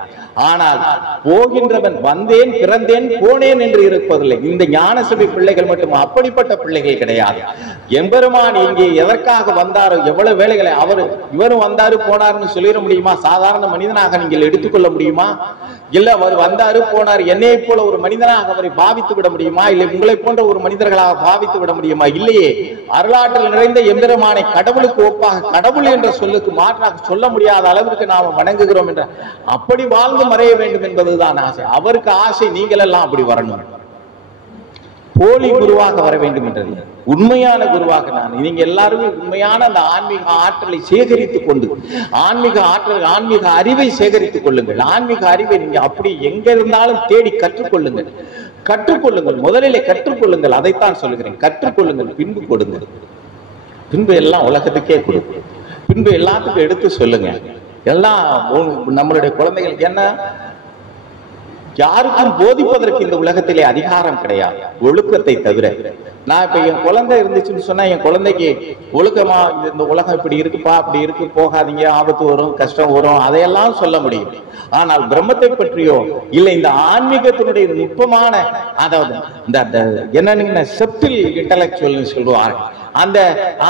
ஆனால் போகின்றவன் வந்தேன், பிறந்தேன், போனேன் என்று இருப்பதில்லை. இந்த ஞான சபை பிள்ளைகள் மட்டும் அப்படிப்பட்ட பிள்ளைகள் கிடையாது. எம்பெருமான் இங்கே எதற்காக வந்தாரோ, எவ்வளவு வேலைகளை இவரும் வந்தாரு போனாருன்னு சொல்லிட முடியுமா? சாதாரண மனிதனாக நீங்கள் எடுத்துக்கொள்ள முடியுமா? இல்ல அவர் வந்தாரு போனார், என்னை போல ஒரு மனிதனாக அவரை பாவித்து விட முடியுமா? இல்லை உங்களை போன்ற ஒரு மனிதர்களாக பாவித்து விட முடியுமா? இல்லையே. அருளாற்றல் நிறைந்த எம்பெருமானை கடவுளுக்கு ஒப்பாக, கடவுள் என்ற சொல்லுக்கு மாற்றாக சொல்ல முடியாத அளவிற்கு நாம் வணங்குகிறோம் என்ற அப்படி வாழ்ந்து மறைய வேண்டும் என்பதுதான் ஆசை. அவருக்கு ஆசை நீங்கள் எல்லாம் அப்படி வரணும். போலி குருவாக வர வேண்டும் என்றது, உண்மையான குருவாக நீங்க எல்லாருமே உண்மையான அந்த ஆன்மீக ஆற்றலை சேகரித்துக் கொண்டு, ஆன்மீக ஆற்றல், ஆன்மீக அறிவை சேகரித்துக் கொள்ளுங்கள். ஆன்மீக அறிவை நீங்க அப்படி எங்க இருந்தாலும் தேடி கற்றுக்கொள்ளுங்கள். கற்றுக்கொள்ளுங்கள், முதலிலே கற்றுக்கொள்ளுங்கள். அதைத்தான் சொல்லுகிறேன். கற்றுக்கொள்ளுங்கள், பின்பு கொடுங்கள். பின்பு எல்லாம் உலகத்துக்கே கொடுக்கும். பின்பு எல்லாத்துக்கும் எடுத்து சொல்லுங்க. எல்லாம் நம்மளுடைய குழந்தைகளுக்கு என்ன, யாருக்கும் போதிப்பதற்கு இந்த உலகத்திலே அதிகாரம் கிடையாது, ஒழுக்கத்தை தவிர. நான் இப்ப என் குழந்தை இருந்துச்சுன்னு சொன்னா என் குழந்தைக்கு ஒழுக்கமா இந்த உலகம் இப்படி இருக்குப்பா, அப்படி இருக்கு, போகாதீங்க, ஆபத்து வரும், கஷ்டம் வரும், அதையெல்லாம் சொல்ல முடியும். ஆனால் பிரம்மத்தை பற்றியோ இல்லை இந்த ஆன்மீகத்தினுடைய நுட்பமான, அதாவது இந்த என்னன்னு செப்டில் இன்டலெக்சுவல் சொல்லுவாங்க, அந்த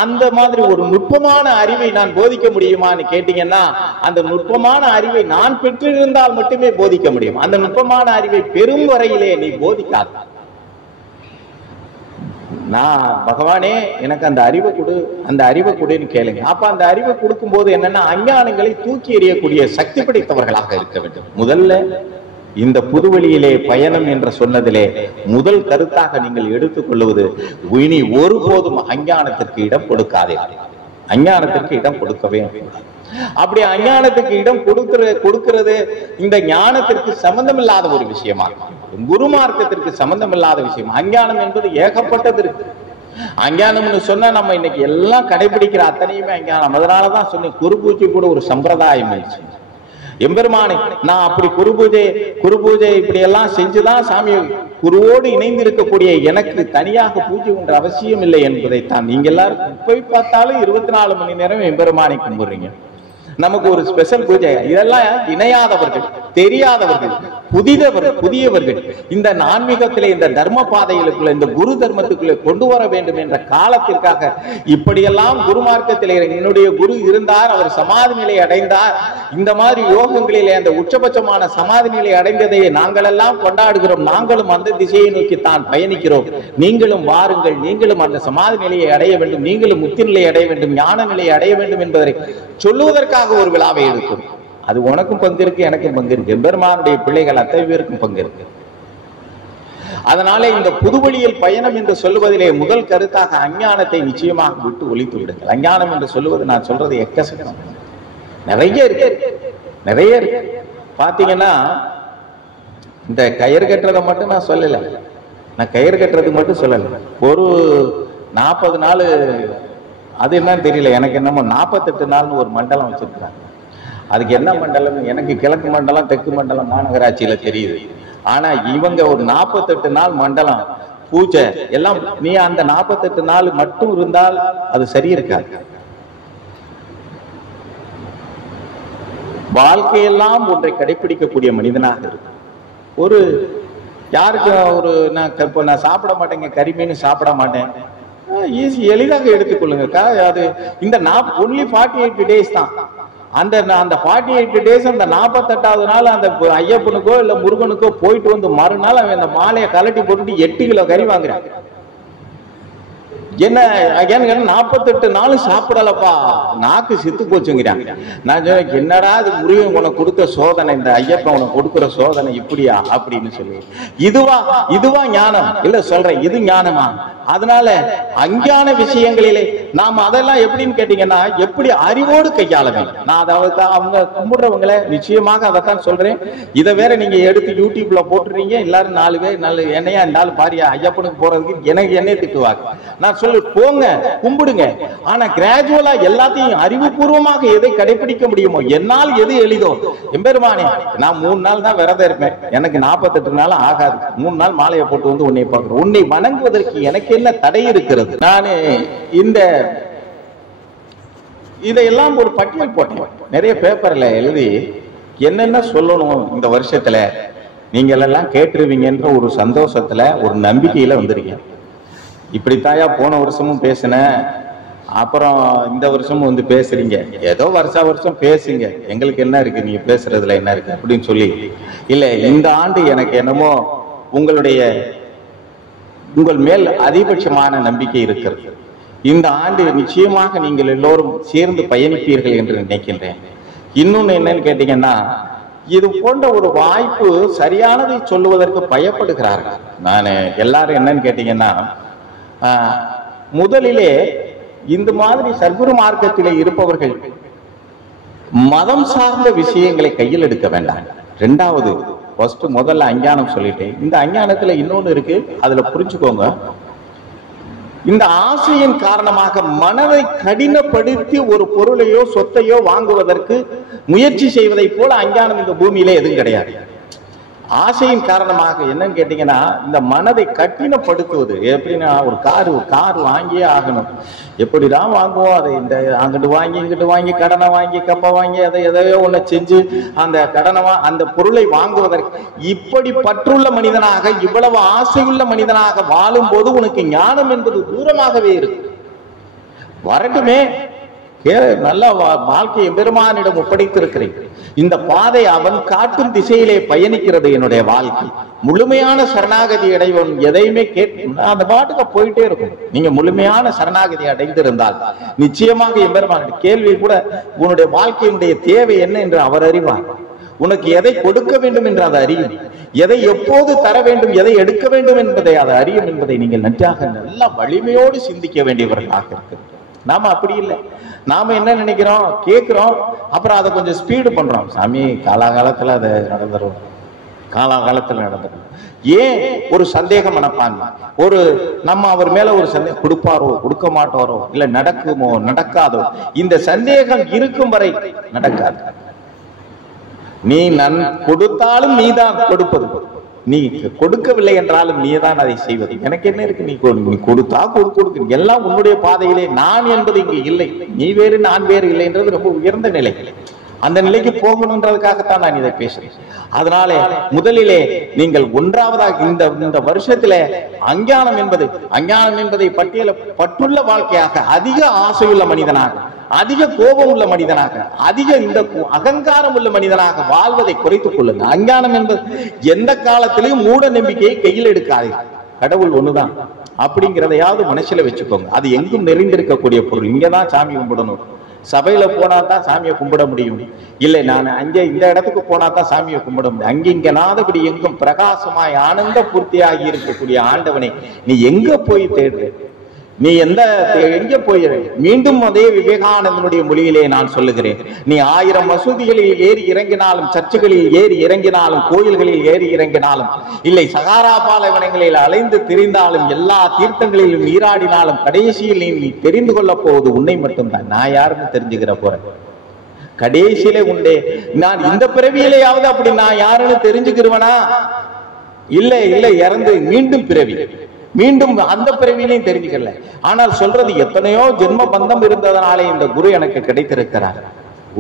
அந்த மாதிரி ஒரு நுட்பமான அறிவை நான் போதிக்க முடியுமான்னு கேட்டீங்கன்னா, அந்த நுட்பமான அறிவை நான் பெற்றிருந்தால் மட்டுமே போதிக்க முடியும். அந்த நுட்பமான அறிவை பெரும் வரையிலே நீ போதிக்காத. நான் பகவானே எனக்கு அந்த அறிவை கொடு, அந்த அறிவை கொடுன்னு கேளுங்க. அப்ப அந்த அறிவை கொடுக்கும் போது என்னன்னா, அஞ்ஞானங்களை தூக்கி எறியக்கூடிய சக்தி படைத்தவர்களாக இருக்க வேண்டும். முதல்ல இந்த புதுவெளியிலே பயணம் என்று சொன்னதிலே முதல் கருத்தாக நீங்கள் எடுத்துக்கொள்வது, இனி ஒருபோதும் அஞ்ஞானத்திற்கு இடம் கொடுக்காதே. அஞ்ஞானத்திற்கு இடம் கொடுக்கவே கூடாது. அப்படி அஞ்ஞானத்துக்கு இடம் கொடுக்கிறது இந்த ஞானத்திற்கு சம்பந்தம் இல்லாத ஒரு விஷயமா, குருமார்க்கத்திற்கு சம்பந்தம் இல்லாத விஷயம். அஞ்ஞானம் என்பது ஏகப்பட்டது இருக்கு. அஞ்ஞானம்னு சொன்னா நம்ம இன்னைக்கு எல்லாம் கடைபிடிக்கிற அத்தனையுமே அஞ்ஞானம். அதனாலதான் சொன்னேன், குரு பூஜை கூட ஒரு சம்பிரதாயம் ஆயிடுச்சு. எம்பெருமானை நான் அப்படி குரு பூஜை இப்படி எல்லாம் செஞ்சுதான் சாமி, குருவோடு இணைந்து இருக்கக்கூடிய எனக்கு தனியாக பூஜை என்ற அவசியம் இல்லை என்பதைத்தான் நீங்க எல்லாரும் போய் பார்த்தாலும் 24 மணி நேரம் எம்பெருமானை கும்பிடுறீங்க. நமக்கு ஒரு ஸ்பெஷல் பூஜை. இதெல்லாம் இணையாதவர்கள், தெரியாதவர்கள், புதியவர்கள் இந்த ஆன்மீகத்திலே, இந்த தர்ம பாதைகளுக்குள்ள, இந்த குரு தர்மத்துக்குள்ளே கொண்டு வர வேண்டும் என்ற காலத்திற்காக இப்படியெல்லாம் குருமார்க்கத்திலே என்னுடைய குரு இருந்தார், அவர் சமாதி நிலை அடைந்தார், இந்த மாதிரி யோகங்களிலே அந்த உச்சபட்சமான சமாதி நிலை அடைந்ததை நாங்கள் எல்லாம் கொண்டாடுகிறோம். நாங்களும் அந்த திசையை நோக்கி தான் பயணிக்கிறோம். நீங்களும் வாருங்கள், நீங்களும் அந்த சமாதி நிலையை அடைய வேண்டும், நீங்களும் முத்தி நிலையை அடைய வேண்டும், ஞான நிலையை அடைய வேண்டும் என்பதை சொல்லுவதற்காக ஒரு விழாவை எடுக்கும். அது உனக்கும் பங்கு இருக்கு, எனக்கும் பங்கு இருக்கு, எம்பெருமானுடைய பிள்ளைகள் அத்தனை பேருக்கும் பங்கு இருக்கு. அதனாலே இந்த புதுவெளியில் பயணம் என்று சொல்லுவதிலே முதல் கருத்தாக அஞ்ஞானத்தை நிச்சயமாக விட்டு ஒழித்து விடுங்கள். அஞ்ஞானம் என்று சொல்லுவது நான் சொல்றது எக்கச்சக்கம், நிறைய இருக்கு. பாத்தீங்கன்னா இந்த கயிறு கட்டுறதை மட்டும் நான் சொல்லல, நான் கயிறு கட்டுறது மட்டும் சொல்லல. ஒரு 40 நாள், அது என்னன்னு தெரியல எனக்கு, என்னமோ 48 நாள்னு ஒரு மண்டலம் வச்சிருக்காங்க. அதுக்கு என்ன மண்டலம், எனக்கு கிழக்கு மண்டலம், தெற்கு மண்டலம் மாநகராட்சியில தெரியுது. ஆனா இவங்க ஒரு 48 நாள் மண்டலம் பூஜை எல்லாம். நீ அந்த 48 நாள் மட்டும் இருந்தால் அது சரி இருக்காது. வாழ்க்கையெல்லாம் ஒன்றை கடைபிடிக்கக்கூடிய மனிதனாக இருக்கு. ஒரு யாருக்கு ஒரு நான் சாப்பிட மாட்டேங்க, கறிமீன் சாப்பிட மாட்டேன், ஈஸி, எளிதாக எடுத்துக்கொள்ளுங்க. அது இந்த ஒன்லி 48 டேஸ் தான். அந்த 48 டேஸ், அந்த 48வது நாள் அந்த ஐயப்பனுக்கோ இல்ல முருகனுக்கோ போயிட்டு வந்து மறுநாள் அவன் அந்த மாலையை கலட்டி போட்டுட்டு 8 கிலோ கறி வாங்குறான். என்ன 48 நாள் சாப்பிடலப்பா, நாக்கு சித்து போச்சுங்கிறாங்க. நான் என்னடா இது முருகன் உனக்கு கொடுத்த சோதனை, இந்த ஐயப்பன் உனக்கு கொடுக்கிற சோதனை இப்படியா அப்படின்னு சொல்லி, இதுவா ஞானம்? இல்ல சொல்றேன், இது ஞானமா? அதனால அஞ்ஞான விஷயங்களிலே நாம் அதெல்லாம் எப்படின்னு கேட்டீங்கன்னா, எப்படி அறிவோடு கையாள வேண்டும். நான் அதாவது அவங்க கும்பிடுறவங்களை நிச்சயமாக அதைத்தான் சொல்றேன். இதை வேற நீங்க எடுத்து யூடியூப்ல போட்டுறீங்க, எல்லாரும் 4 பேர் நல்ல என்னையா இருந்தாலும் பாரியா ஐயப்பனுக்கு போறதுக்கு எனக்கு என்னை திட்டுவாங்க. நான் சொல்லு, போங்க கும்பிடுங்க, ஆனா கிராஜுவலா எல்லாத்தையும் அறிவுபூர்வமாக எதை கடைபிடிக்க முடியுமோ, என்னால் எது எளிதோ. எம்பெருமானே, நான் 3 நாள் தான் விரதம் இருப்பேன், எனக்கு 48 நாள் ஆகாது, 3 நாள் மாலையை போட்டு வந்து உன்னை பார்க்கிறேன், உன்னை வணங்குவதற்கு எனக்கு என்ன தடை இருக்கிறது? நான் இதையெல்லாம் ஒரு பட்டியல் போட்டேன், நிறைய பேப்பர்ல எழுதி என்னென்ன சொல்லணும் இந்த வருஷத்துல, நீங்கள் எல்லாம் கேட்டுருவீங்கன்ற ஒரு சந்தோஷத்துல, ஒரு நம்பிக்கையில வந்திருக்கேன். இப்படித்தாயா போன வருஷமும் பேசினேன், அப்புறம் இந்த வருஷமும் வந்து பேசுறீங்க, ஏதோ வருஷம் பேசுங்க, எங்களுக்கு என்ன இருக்கு, நீங்க பேசுறதுல என்ன இருக்கு அப்படின்னு சொல்லி. இல்ல, இந்த ஆண்டு எனக்கு என்னமோ உங்கள் மேல் அதிகபட்சமான நம்பிக்கை இருக்கிறது. இந்த ஆண்டு நிச்சயமாக நீங்கள் எல்லோரும் சேர்ந்து பயணிப்பீர்கள் என்று நினைக்கின்றேன். இன்னொன்னு என்னன்னு கேட்டீங்கன்னா, இது போன்ற ஒரு வாய்ப்பு சரியானதை சொல்லுவதற்கு பயப்படுகிறார்கள். நான் எல்லாரும் என்னன்னு கேட்டீங்கன்னா, முதலிலே இந்த மாதிரி சர்க்குரு மார்க்கத்திலே இருப்பவர்கள் மதம் சார்ந்த விஷயங்களை கையில் எடுக்க வேண்டாம். 2வது, முதல்ல அஞ்ஞானம் சொல்லிட்டேன். இந்த அஞ்ஞானத்துல இன்னொன்னு இருக்கு, அதுல புரிஞ்சுக்கோங்க. இந்த ஆசையின் காரணமாக மனதை கடினப்படுத்தி ஒரு பொருளையோ சொத்தையோ வாங்குவதற்கு முயற்சி செய்வதை போல அஞ்ஞானம் இந்த பூமியில எதுவும் கிடையாது. ஆசையின் காரணமாக என்னன்னு கேட்டீங்கன்னா, இந்த மனதை கடினப்படுத்துவது. எப்படின்னா, ஒரு கார் வாங்கியே ஆகணும். எப்படிதான் வாங்குவோம், அதை இந்த அங்கிட்டு வாங்கி இங்கிட்டு வாங்கி கடனை வாங்கி கப்பை வாங்கி அதை எதையோ ஒண்ணு செஞ்சு அந்த கடனை அந்த பொருளை வாங்குவதற்கு இப்படி பற்றுள்ள மனிதனாக, இவ்வளவு ஆசையுள்ள மனிதனாக வாழும் போது உனக்கு ஞானம் என்பது தூரமாகவே இருக்கு. வரட்டுமே, நல்ல வாழ்க்கையை பெருமானிடம் ஒப்படைத்திருக்கிறேன். இந்த பாதை அவன் காட்டும் திசையிலே பயணிக்கிறது. என்னுடைய வாழ்க்கை முழுமையான சரணாகதி அடைவன் எதையுமே அந்த பாட்டுக்கு போயிட்டே இருக்கும். நீங்க முழுமையான சரணாகதி அடைந்திருந்தால் நிச்சயமாக எம்பெருமான் கேள்வி கூட உன்னுடைய வாழ்க்கையினுடைய தேவை என்ன என்று அவர் அறிவார். உனக்கு எதை கொடுக்க வேண்டும் என்று அதை அறியும், எதை எப்போது தர வேண்டும், எதை எடுக்க வேண்டும் என்பதை அதை அறியும் என்பதை நீங்கள் நன்றாக நல்ல வலிமையோடு சிந்திக்க வேண்டியவர்களாக இருக்கு. நாம அப்படி இல்லை. நாம என்ன நினைக்கிறோம், கேட்கிறோம், அப்புறம் அதை கொஞ்சம் ஸ்பீடு பண்றோம். சாமி காலாகாலத்துல அதை நடந்துடும், காலாகாலத்துல நடந்துடும். ஏன் ஒரு சந்தேக மனப்பான்மை, ஒரு நம்ம அவர் மேல ஒரு சந்தேகம், கொடுப்பாரோ கொடுக்க மாட்டாரோ, இல்ல நடக்குமோ நடக்காதோ, இந்த சந்தேகம் இருக்கும் வரை நடக்காது. நீ கொடுத்தாலும் நீதான் கொடுப்பது, நீ கொடுக்கவில்லை என்றாலும் நீதான் அதை செய்வது. எனக்கு என்ன இருக்கு, நீ கொடுத்தா கொடுக்கு, எல்லாம் உன்னுடைய பாதையிலே. நான் என்பது இங்கு இல்லை, நீ வேறு நான் வேறு இல்லை என்றது ரொம்ப உயர்ந்த நிலை. அந்த நிலைக்கு போகணுன்றதுக்காகத்தான் நான் இதை பேசுறேன். அதனால முதலிலே நீங்கள் ஒன்றாவதாக இந்த வருஷத்திலே அஞ்ஞானம் என்பதை பற்றுள்ள வாழ்க்கையாக, அதிக ஆசையுள்ள மனிதனாக, அதிக கோபம் உள்ள மனிதனாக, அதிக இந்த அகங்காரம் உள்ள மனிதனாக வாழ்வதை குறைத்துக் கொள்ளுங்க. அஞ்ஞானம் என்பது எந்த காலத்திலையும் மூட நம்பிக்கையை கையில் எடுக்காது. கடவுள் ஒண்ணுதான் அப்படிங்கிறதையாவது மனசுல வச்சுக்கோங்க. அது எங்கும் நிறைந்திருக்கக்கூடிய பொருள். இங்கதான் சாமி கும்பிடணும், சபையில போனா தான் சாமியை கும்பிட முடியும். இல்லை, நான் அங்கே இந்த இடத்துக்கு போனா தான் சாமியை கும்பிட முடியும். அங்கிங்க நாதபடி எங்கும் பிரகாசமாய் ஆனந்த பூர்த்தியாகி இருக்கக்கூடிய ஆண்டவனை நீ எங்க போய் தேடுற, நீ எங்க போய் மீண்டும் அதே விவேகானந்தனுடைய மொழியிலே நான் சொல்லுகிறேன். நீ 1000 மசூதிகளில் ஏறி இறங்கினாலும், சர்ச்சுகளில் ஏறி இறங்கினாலும், கோயில்களில் ஏறி இறங்கினாலும், இல்லை சகாரா பாலைவனங்களில் அலைந்து திரிந்தாலும், எல்லா தீர்த்தங்களிலும் நீராடினாலும், கடைசியில் நீ தெரிந்து கொள்ள போவது உன்னை மட்டும்தான். நான் யாருன்னு தெரிஞ்சுக்கிற போறேன் கடைசியிலே உண்டே. நான் இந்த பிறவியிலேயாவது அப்படி நான் யாருன்னு தெரிஞ்சுக்கிறவனா? இல்லை இல்லை, இறந்து மீண்டும் பிறவி, மீண்டும் அந்த பிறவியிலையும் தெரிஞ்சுக்கல. ஆனால் சொல்றது எத்தனையோ ஜென்ம பந்தம் இருந்ததனாலே இந்த குரு எனக்கு கிடைத்திருக்கிறார்.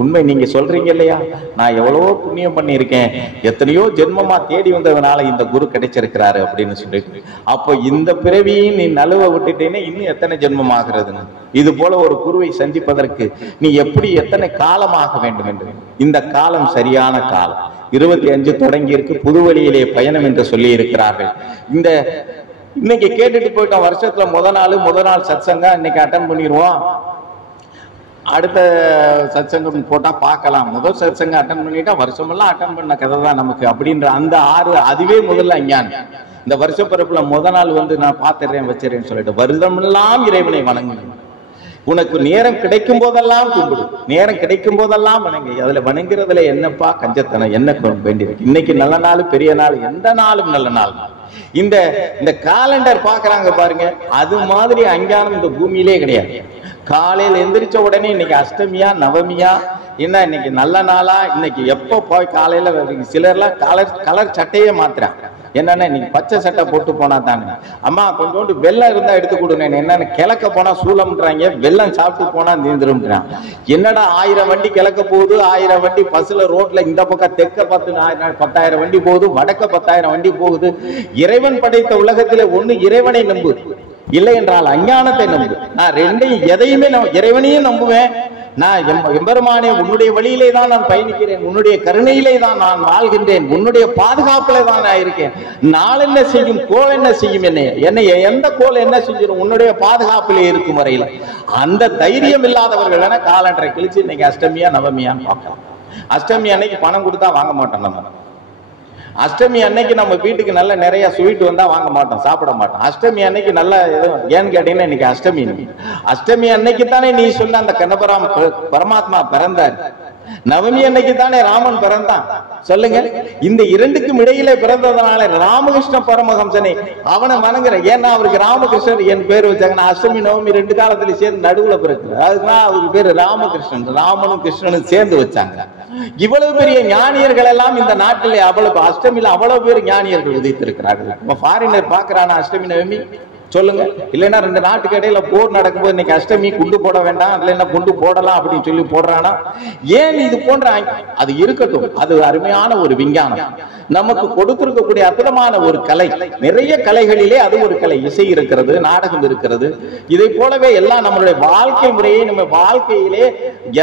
உண்மை நீங்க சொல்றீங்க இல்லையா, நான் எவ்வளவோ புண்ணியம் பண்ணியிருக்கேன், எத்தனையோ ஜென்மமா தேடி வந்ததுனால இந்த குரு கிடைச்சிருக்கிறாரு அப்படின்னு சொல்லிட்டு, அப்போ இந்த பிறவியும் நீ நழுவ விட்டுட்டேன்னு இன்னும் எத்தனை ஜென்மம் ஆகிறதுன்னு. இது போல ஒரு குருவை சந்திப்பதற்கு நீ எப்படி எத்தனை காலமாக வேண்டும் என்று. இந்த காலம் சரியான காலம். 25 தொடங்கி இருக்கு, புதுவழியிலே பயணம் என்று சொல்லி இருக்கிறார்கள். இன்னைக்கு கேட்டுட்டு போயிட்டோம். வருஷத்துல முதல் நாள் சத்சங்கம் இன்னைக்கு அட்டன் பண்ணிடுவோம். அடுத்த சத்சங்கம் போட்டா பார்க்கலாம். முதல் சத்சங்கம் அட்டன் பண்ணிட்டா வருஷமெல்லாம் அட்டன் பண்ண கதை தான் நமக்கு அப்படின்ற அந்த அதுவே முதல்ல அஞ்ஞானம். இந்த வருஷ பிறப்புல முதல் நாள் நான் பாத்துறேன் வச்சிடறேன்னு சொல்லிட்டு வருடமெல்லாம் இறைவனை வணங்குங்க. உனக்கு நேரம் கிடைக்கும் போதெல்லாம் கும்பிடு, நேரம் கிடைக்கும் போதெல்லாம் வணங்கு. அதுல வணங்குறதுல என்னப்பா கஞ்சத்தனம், என்ன வேண்டியிருக்கு? இன்னைக்கு நல்ல நாள், பெரிய நாள், எந்த நாளும் நல்ல நாள். இந்த காலண்டர் பாக்குறாங்க பாருங்க, அது மாதிரி அஞ்ஞானம் இந்த பூமியிலே கிடையாது. காலையில் எந்திரிச்ச உடனே இன்னைக்கு அஷ்டமியா நவமியா, என்ன இன்னைக்கு நல்ல நாளா, இன்னைக்கு எப்ப போய் காலையில சிலர்லாம் கலர் சட்டையே மாத்துறாங்க. என்னன்னா இன்னைக்கு பச்சை சட்டை போட்டு போனா தானே, அம்மா கொஞ்சோண்டு வெள்ளம் இருந்தா எடுத்து கொடுங்க. என்னன்னு கிழக்க போனா சூளம்ன்றாங்க, வெள்ளம் சாப்பிட்டு போனா நீந்திரும்ன்றான். என்னடா 1000 வண்டி கிழக்க போகுது, 1000 வண்டி பஸ்ல ரோட்ல, இந்த பக்கம் தெற்க 10,000 வண்டி போகுது, வடக்க 10,000 வண்டி போகுது. இறைவன் படைத்த உலகத்திலே ஒண்ணு இறைவனை நம்பு, இல்லை என்றால் அஞ்ஞானத்தை நம்பு. நான் எதையுமே இறைவனையும் நம்புவேன். நான் எம்பெருமானே உன்னுடைய வழியிலே தான் நான் பயணிக்கிறேன், உன்னுடைய கருணையிலே தான் நான் வாழ்கின்றேன், உன்னுடைய பாதுகாப்புல தான் நான் இருக்கேன். நாள் என்ன செய்யும், கோள் என்ன செய்யும், என்னை எந்த கோள் என்ன செஞ்சிடும், உன்னுடைய பாதுகாப்பிலே இருக்கும் வரையில. அந்த தைரியம் இல்லாதவர்கள் வேணா காலண்டரை கிழிச்சு இன்னைக்கு அஷ்டமியா நவமியான்னு பார்க்கலாம். அஷ்டமி அன்னைக்கு பணம் கொடுத்தா வாங்க மாட்டோம் நம்ம. அஷ்டமி அன்னைக்கு நம்ம வீட்டுக்கு நல்ல நிறைய ஸ்வீட் வந்தா வாங்க மாட்டோம், சாப்பிட மாட்டோம். அஷ்டமி அன்னைக்கு நல்ல ஏன்னு கேட்டீங்கன்னா இன்னைக்கு அஷ்டமி. அஷ்டமி அன்னைக்கு தானே நீ சொல்ல அந்த கண்ணபுரம் பரமாத்மா பிறந்தார். நவமி அன்னைக்கு தானே ராமன் பிறந்தான். சொல்லுங்க, இந்த இரண்டுக்கும் இடையிலே பிறந்ததுனால ராமகிருஷ்ண பரமஹம்சனை அவனை வணங்குற. ஏன்னா அவருக்கு ராமகிருஷ்ணன் என் பேர் வச்சாங்கன்னா அஷ்டமி நவமி ரெண்டு காலத்துல சேர்ந்து நடுவுல பிறகு அதுதான் அவருக்கு பேரு ராமகிருஷ்ணன். ராமனும் கிருஷ்ணனும் சேர்ந்து வச்சாங்க. இவ்வளவு பெரிய ஞானியர்கள் எல்லாம் இந்த நாட்டிலே அவ்வளவு அஷ்டமியில அவ்வளவு பேர் ஞானியர்கள் உதித்திருக்கிறார்கள். ஃபாரினர் பாக்குறானா அஷ்டமி நவமி? சொல்லுங்க. இல்லைன்னா ரெண்டு நாட்டுக்கு இடையில போர் நடக்கும்போது இன்னைக்கு அஷ்டமி குண்டு போட வேண்டாம், இல்லைன்னா குண்டு போடலாம் அப்படின்னு சொல்லி போடுறானா? ஏன் இது போன்ற அது இருக்கட்டும். அது அருமையான ஒரு விஞ்ஞானம் நமக்கு கொடுத்திருக்கக்கூடிய அற்புதமான ஒரு கலை. நிறைய கலைகளிலே அது ஒரு கலை. இசை இருக்கிறது, நாடகம் இருக்கிறது. இதை போலவே எல்லாம் நம்மளுடைய வாழ்க்கை முறையை நம்ம வாழ்க்கையிலே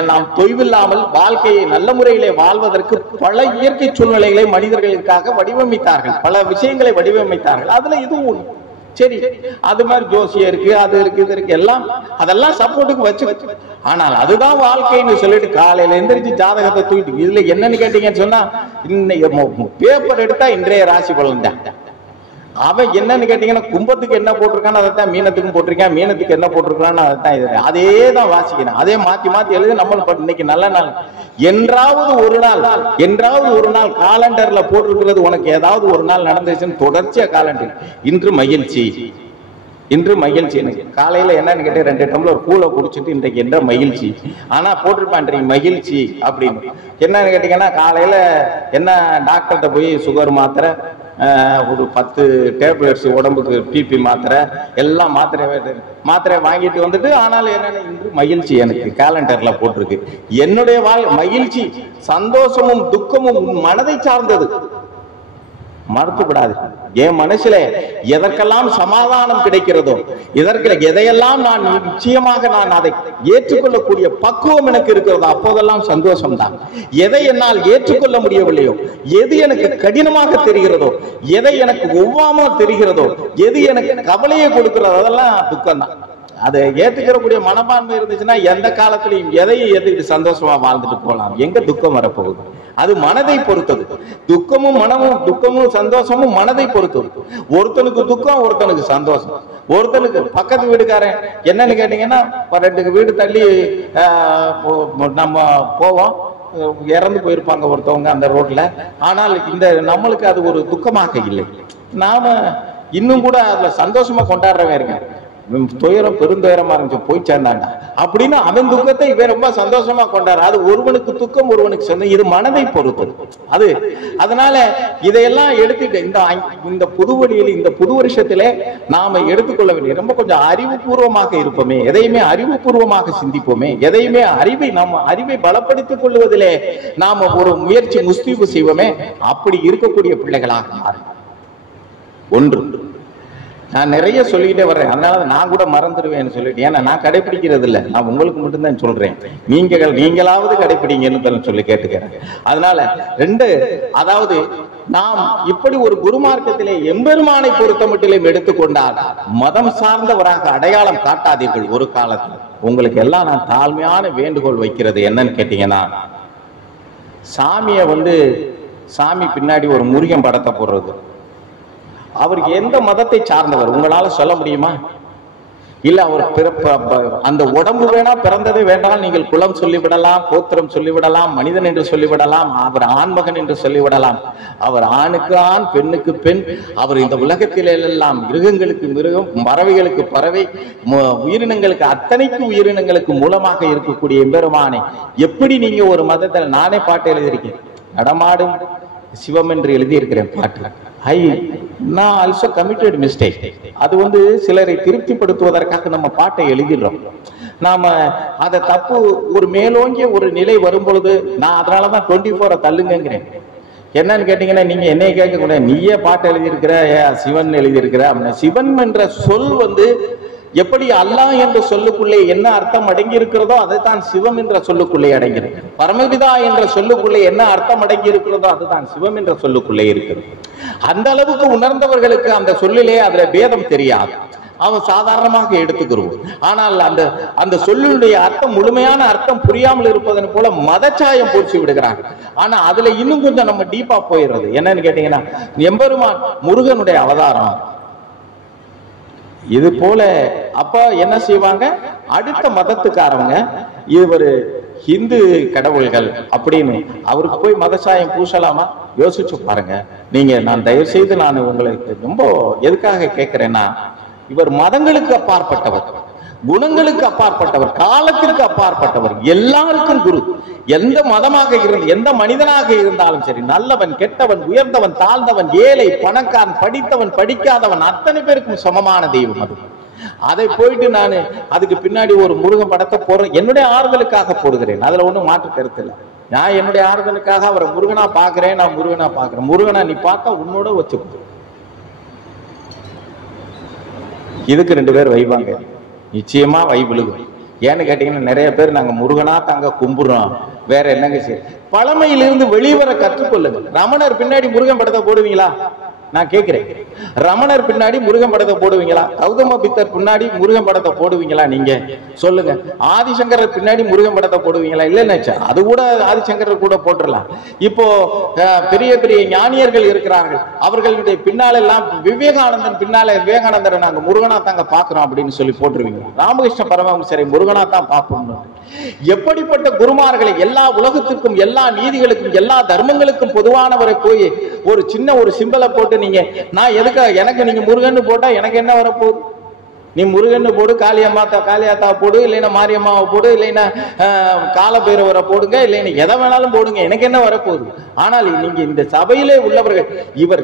நாம் தொய்வில்லாமல் வாழ்க்கையை நல்ல முறையிலே வாழ்வதற்கு பல இயற்கை சூழ்நிலைகளை மனிதர்களுக்காக வடிவமைத்தார்கள். பல விஷயங்களை வடிவமைத்தார்கள். அதுல இதுவும் ஒண்ணு. சரி, அது மாதிரி ஜோசியம் இருக்கு, அது இருக்கு, இது இருக்கு, எல்லாம் அதெல்லாம் சப்போர்ட்டுக்கு வச்சு. ஆனால் அதுதான் வாழ்க்கைன்னு சொல்லிட்டு காலையில எந்திரிச்சு ஜாதகத்தை தூக்கிட்டு இதுல என்னன்னு கேட்டீங்கன்னு சொன்னா இன்னைக்கு பேப்பர் எடுத்தா இன்றைய ராசி பலன் தான். அவன் என்னன்னு கேட்டீங்கன்னா கும்பத்துக்கு என்ன போட்டிருக்கான்னு அதைத்தான் மீனத்துக்கும் போட்டிருக்கான், மீனத்துக்கு என்ன போட்டிருக்கான்னு அதைத்தான் இது. அதே தான் வாசிக்கணும், அதே மாத்தி மாத்தி எழுதி நம்ம இன்னைக்கு நல்ல நாள் என்றாவது ஒரு நாள் காலண்டர்ல போட்டிருக்கிறது. உனக்கு ஏதாவது ஒரு நாள் நடந்துச்சுன்னு தொடர்ச்சியா காலண்டர் இன்று மகிழ்ச்சி, இன்று மகிழ்ச்சி. எனக்கு காலையில என்னன்னு கேட்டேன், 2 டம்ளர் கூழ குடிச்சிட்டு இன்றைக்கு என்ன மகிழ்ச்சி. ஆனா போட்டிருப்பான் மகிழ்ச்சி அப்படின்னு. என்னன்னு கேட்டீங்கன்னா காலையில என்ன டாக்டர்கிட்ட போய் சுகர் மாத்திரை, ஒரு 10 டேப்லெட்ஸ், உடம்புக்கு பிபி மாத்திரை, எல்லாம் மாத்திரை வாங்கிட்டு வந்துட்டு, ஆனாலும் என்னன்னா இன்று மகிழ்ச்சி எனக்கு காலண்டர்ல போட்டிருக்கு. என்னுடைய மகிழ்ச்சி சந்தோஷமும் துக்கமும் மனதை சார்ந்தது. மறுத்துவிடாது. என் மனசுல எதற்கெல்லாம் சமாதானம் கிடைக்கிறதோ, எதையெல்லாம் நான் நிச்சயமாக நான் அதை ஏற்றுக்கொள்ளக்கூடிய பக்குவம் எனக்கு இருக்கிறதோ அப்போதெல்லாம் சந்தோஷம் தான். எதை என்னால் ஏற்றுக்கொள்ள முடியவில்லையோ, எது எனக்கு கடினமாக தெரிகிறதோ, எதை எனக்கு ஒவ்வாமல் தெரிகிறதோ, எது எனக்கு கவலையை கொடுக்கிறதோ அதெல்லாம் துக்கம் தான். அதை ஏற்றுக்கிறக்கூடிய மனப்பான்மை இருந்துச்சுன்னா எந்த காலத்திலையும் எதையும் ஏற்றுக்கிட்டு சந்தோஷமா வாழ்ந்துட்டு போகலாம். எங்க துக்கம் வரப்போகுது? அது மனதை பொறுத்தது. துக்கமும் சந்தோஷமும் மனதை பொறுத்தது. ஒருத்தனுக்கு துக்கம், ஒருத்தனுக்கு சந்தோஷம். ஒருத்தனுக்கு பக்கத்து வீடுக்காரன் என்னன்னு கேட்டீங்கன்னா 2 வீடு தள்ளி நம்ம போவோம், இறந்து போயிருப்பாங்க ஒருத்தவங்க அந்த ரோட்ல. ஆனால் இந்த நம்மளுக்கு அது ஒரு துக்கமாக இல்லை. நாம இன்னும் கூட அதுல சந்தோஷமா கொண்டாடுறவன் இருக்கேன். துயரம் பெருந்துயரமா இருந்துச்சு, போய் சேர்ந்தாண்டா அப்படின்னு அவன் துக்கத்தை இவன் ரொம்ப சந்தோஷமா கொண்டாரு. அது ஒருவனுக்கு துக்கம், ஒருவனுக்கு சொந்தம். இது மனதை பொறுத்தது. அது அதனால இதையெல்லாம் எடுத்துட்டு இந்த புது வழியில், இந்த புது வருஷத்திலே நாம எடுத்துக்கொள்ள வேண்டிய ரொம்ப கொஞ்சம் அறிவுபூர்வமாக இருப்போமே, எதையுமே அறிவுபூர்வமாக சிந்திப்போமே, எதையுமே அறிவை பலப்படுத்திக் கொள்வதிலே நாம ஒரு முயற்சி முஸ்தீபு செய்வோமே. அப்படி இருக்கக்கூடிய பிள்ளைகளாக மாறும். ஒன்று, நான் நிறைய சொல்லிக்கிட்டே வர்றேன், அதனால நான் கூட மறந்துடுவேன்னு சொல்லிட்டு. ஏன்னா நான் கடைபிடிக்கிறது இல்லை, நான் உங்களுக்கு மட்டும்தான் சொல்றேன். நீங்களாவது கடைபிடிங்கன்னு சொல்லி கேட்டுக்கிறேன். அதனால 2, அதாவது நாம் இப்படி ஒரு குருமார்க்கத்திலே எம்பெருமானை பொறுத்த மட்டிலும் எடுத்துக்கொண்டால் மதம் சார்ந்தவராக அடையாளம் காட்டாதீர்கள். ஒரு காலத்தில் உங்களுக்கு எல்லாம் நான் தாழ்மையான வேண்டுகோள் வைக்கிறது என்னன்னு கேட்டீங்கன்னா, சாமி பின்னாடி ஒரு முருகன் படத்தை போடுறது, அவர் எந்த மதத்தை சார்ந்தவர் உங்களால சொல்ல முடியுமா? இல்ல அவர் அந்த உடம்பு வேணா பிறந்ததே வேண்டாம், நீங்கள் குலம் சொல்லிவிடலாம், கோத்திரம் சொல்லிவிடலாம், மனிதன் என்று சொல்லிவிடலாம், அவர் ஆண்மகன் என்று சொல்லிவிடலாம். அவர் ஆணுக்கு ஆண், பெண்ணுக்கு பெண். அவர் இந்த உலகத்தில எல்லாம் மிருகங்களுக்கு மிருகம், பறவைகளுக்கு பறவை, உயிரினங்களுக்கு அத்தனைக்கு உயிரினங்களுக்கு மூலமாக இருக்கக்கூடிய எம்பெருமானை எப்படி நீங்க ஒரு மதத்தில், நானே பாட்டு எழுதியிருக்கேன், நடமாடும் சிவம் என்று எழுதியிருக்கிறேன் பாட்டு. நான் ஆல்சோ கமிட்டட் மிஸ்டேக். அது சிலரை திருப்திப்படுத்துவதற்காக நம்ம பாட்டை எழுதிடுறோம். நாம அதை தப்பு ஒரு மேலோங்கிய ஒரு நிலை வரும் பொழுது நான் அதனாலதான் 24 தள்ளுங்கிறேன். என்னன்னு கேட்டீங்கன்னா, நீங்க என்னைய கேட்க கூட நீயே பாட்டு எழுதியிருக்கிற, சிவன் எழுதியிருக்கிற. சிவன் என்ற சொல் எப்படி அல்லாஹ் என்ற சொல்லுக்குள்ளே என்ன அர்த்தம் அடங்கி இருக்கிறதோ அதைத்தான் சிவம் என்ற சொல்லுக்குள்ளே அடங்கிறது. பரமபிதா என்ற சொல்லுக்குள்ளே என்ன அர்த்தம் அடங்கி இருக்கிறதோ அதுதான் சிவம் என்ற சொல்லுக்குள்ளே இருக்கிறது. அந்த அளவுக்கு உணர்ந்தவர்களுக்கு அந்த சொல்லிலே அதுல பேதம் தெரியாது, அவன் சாதாரணமாக எடுத்துக்கிறோம். ஆனால் அந்த சொல்லுடைய அர்த்தம், முழுமையான அர்த்தம் புரியாமல் இருப்பதன் போல மதச்சாயம் பூச்சி விடுகிறாங்க. ஆனா அதுல இன்னும் கொஞ்சம் நம்ம டீப்பா போயிடுறது. என்னன்னு கேட்டீங்கன்னா, எம்பெருமான் முருகனுடைய அவதாரம். இது போல அப்ப என்ன செய்வாங்க, அடுத்த மதத்துக்காரவங்க, இவர் ஹிந்து கடவுள்கள் அப்படின்னு அவருக்கு போய் மதசாயம் பூசலாமா? யோசிச்சு பாருங்க நீங்க. நான் தயவு செய்து நான் உங்களுக்கு ரொம்ப எதுக்காக கேட்கிறேன்னா, இவர் மதங்களுக்கு அப்பாற்பட்டவர், குணங்களுக்கு அப்பாற்பட்டவர், காலத்திற்கு அப்பாற்பட்டவர், எல்லாருக்கும் குரு. எந்த மதமாக இருந்து எந்த மனிதனாக இருந்தாலும் சரி, நல்லவன் கெட்டவன், உயர்ந்தவன் தாழ்ந்தவன், ஏழை பணக்காரன், படித்தவன் படிக்காதவன், அத்தனை பேருக்கும் சமமான தெய்வம் அது. அதை போயிட்டு நான் அதுக்கு பின்னாடி ஒரு முருகன் படத்தை போடுறேன், என்னுடைய ஆறுதலுக்காக போடுகிறேன், அதுல ஒண்ணும் மாற்று கருத்து இல்லை. நான் என்னுடைய ஆறுதலுக்காக அவரை முருகனா பாக்குறேன், நான் முருகனா பாக்குறேன். முருகனா நீ பார்த்தா உன்னோட வச்சுக்கோ. இதுக்கு 2 பேர் வைவாங்க, நிச்சயமா வை விழுகும். ஏன்னு கேட்டீங்கன்னா, நிறைய பேர் நாங்க முருகனா தாங்க கும்பிடுறோம், வேற என்னங்க சரி. பழமையிலிருந்து வெளிவர கற்றுக்கொள்ளுங்க. ரமணர் பின்னாடி முருகன் படத்தை போடுவீங்களா? நான் கேட்கிறேன், ரமணர் பின்னாடி முருகன் படத்தை போடுவீங்களா? கௌதம புத்தர் பின்னாடி முருகன் படத்தை போடுவீங்களா? நீங்க சொல்லுங்க. ஆதிசங்கரர் பின்னாடி முருகன் படத்தை போடுவீங்களா? இல்லைன்னு அது கூட ஆதிசங்கரர் கூட போட்டுடலாம். இப்போ பெரிய பெரிய ஞானியர்கள் இருக்கிறார்கள், அவர்களுடைய பின்னால எல்லாம் விவேகானந்தன் பின்னால விவேகானந்தரை நாங்க முருகனா தாங்க பாக்குறோம் அப்படின்னு சொல்லி போட்டுருவீங்க. ராமகிருஷ்ண பரமஹம்சரை முருகனா தான் பார்ப்போம். எப்படிப்பட்ட குருமார்களை, எல்லா உலகத்திற்கும், எல்லா நீதிகளுக்கும், எல்லா தர்மங்களுக்கும் பொதுவானவரை போய் ஒரு சின்ன ஒரு சிம்பலை போட்டு நீங்க நான் எதுக்கு எனக்கு நீங்க முருகன் போட்டா எனக்கு என்ன வரப்போகுது? நீ முருகன் போடு, காளியாத்தா போடு, இல்லைன்னா மாரியம்மாவை போடு, இல்லைன்னா காலபைரவரை போடுங்க, இல்லைன்னா எதை வேணாலும் போடுங்க, எனக்கு என்ன வரப்போகுது? ஆனால் நீங்க இந்த சபையிலே உள்ளவர்கள் இவர்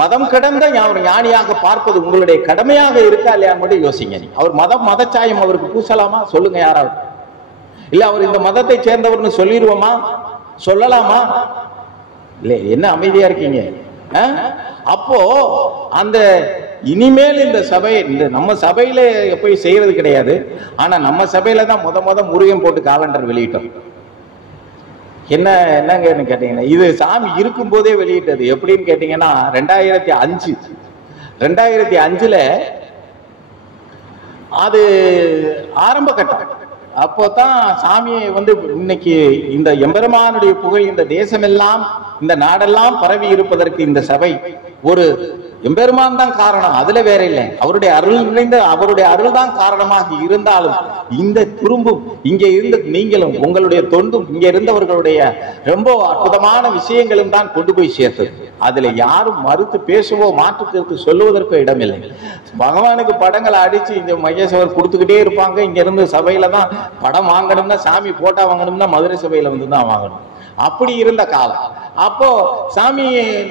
மதம் கடந்த ஞானியாக பார்ப்பது உங்களுடைய கடமையாக இருக்கா இல்லையான்னு மட்டும் யோசிங்க. அவர் மதச்சாயம் அவருக்கு பூசலாமா? சொல்லுங்க யாராவது. இல்ல அவர் இந்த மதத்தை சேர்ந்தவர்னு சொல்லிடுவோமா? சொல்லலாமா? இல்ல, என்ன அமைதியா இருக்கீங்க? அப்போ அந்த இனிமேல் இந்த சபை, இந்த நம்ம சபையில போய் செய்யறது கிடையாது. ஆனா நம்ம சபையில தான் முத முருகன் போட்டு காலண்டர் வெளியிட்டோம். என்னங்கன்னு கேட்டீங்கன்னா, இது சாமி இருக்கும் போதே வெளியிட்டது. எப்படின்னு கேட்டீங்கன்னா 2005ல அது ஆரம்ப கட்டம். அப்போதான் சாமியை இன்னைக்கு இந்த எம்பெருமானுடைய புகழ் இந்த தேசமெல்லாம், இந்த நாடெல்லாம் பரவி இருப்பதற்கு இந்த சபை ஒரு எம்பெருமான் தான் காரணம், அதுல வேற இல்லை. அவருடைய அருள் நிறைந்த அவருடைய அருள் தான் காரணமாக இருந்தாலும் இந்த குறும்பும் இங்க இருந்த நீங்களும் உங்களுடைய தொண்டும் இங்க இருந்தவர்களுடைய ரொம்ப அற்புதமான விஷயங்களும் தான் கொண்டு போய் சேர்த்தது. அதுல யாரும் மறுத்து பேசவோ மாற்று கருத்து சொல்லுவதற்கு இடமில்லை. பகவானுக்கு படங்களை அடிச்சு இந்த மகேஸ்வர் கொடுத்துக்கிட்டே இருப்பாங்க. இங்க இருந்து சபையில தான் படம் வாங்கணும்னா, சாமி போட்டா வாங்கணும்னா மதுரை சபையில தான் வாங்கணும். அப்படி இருந்த காலம். அப்போ சாமி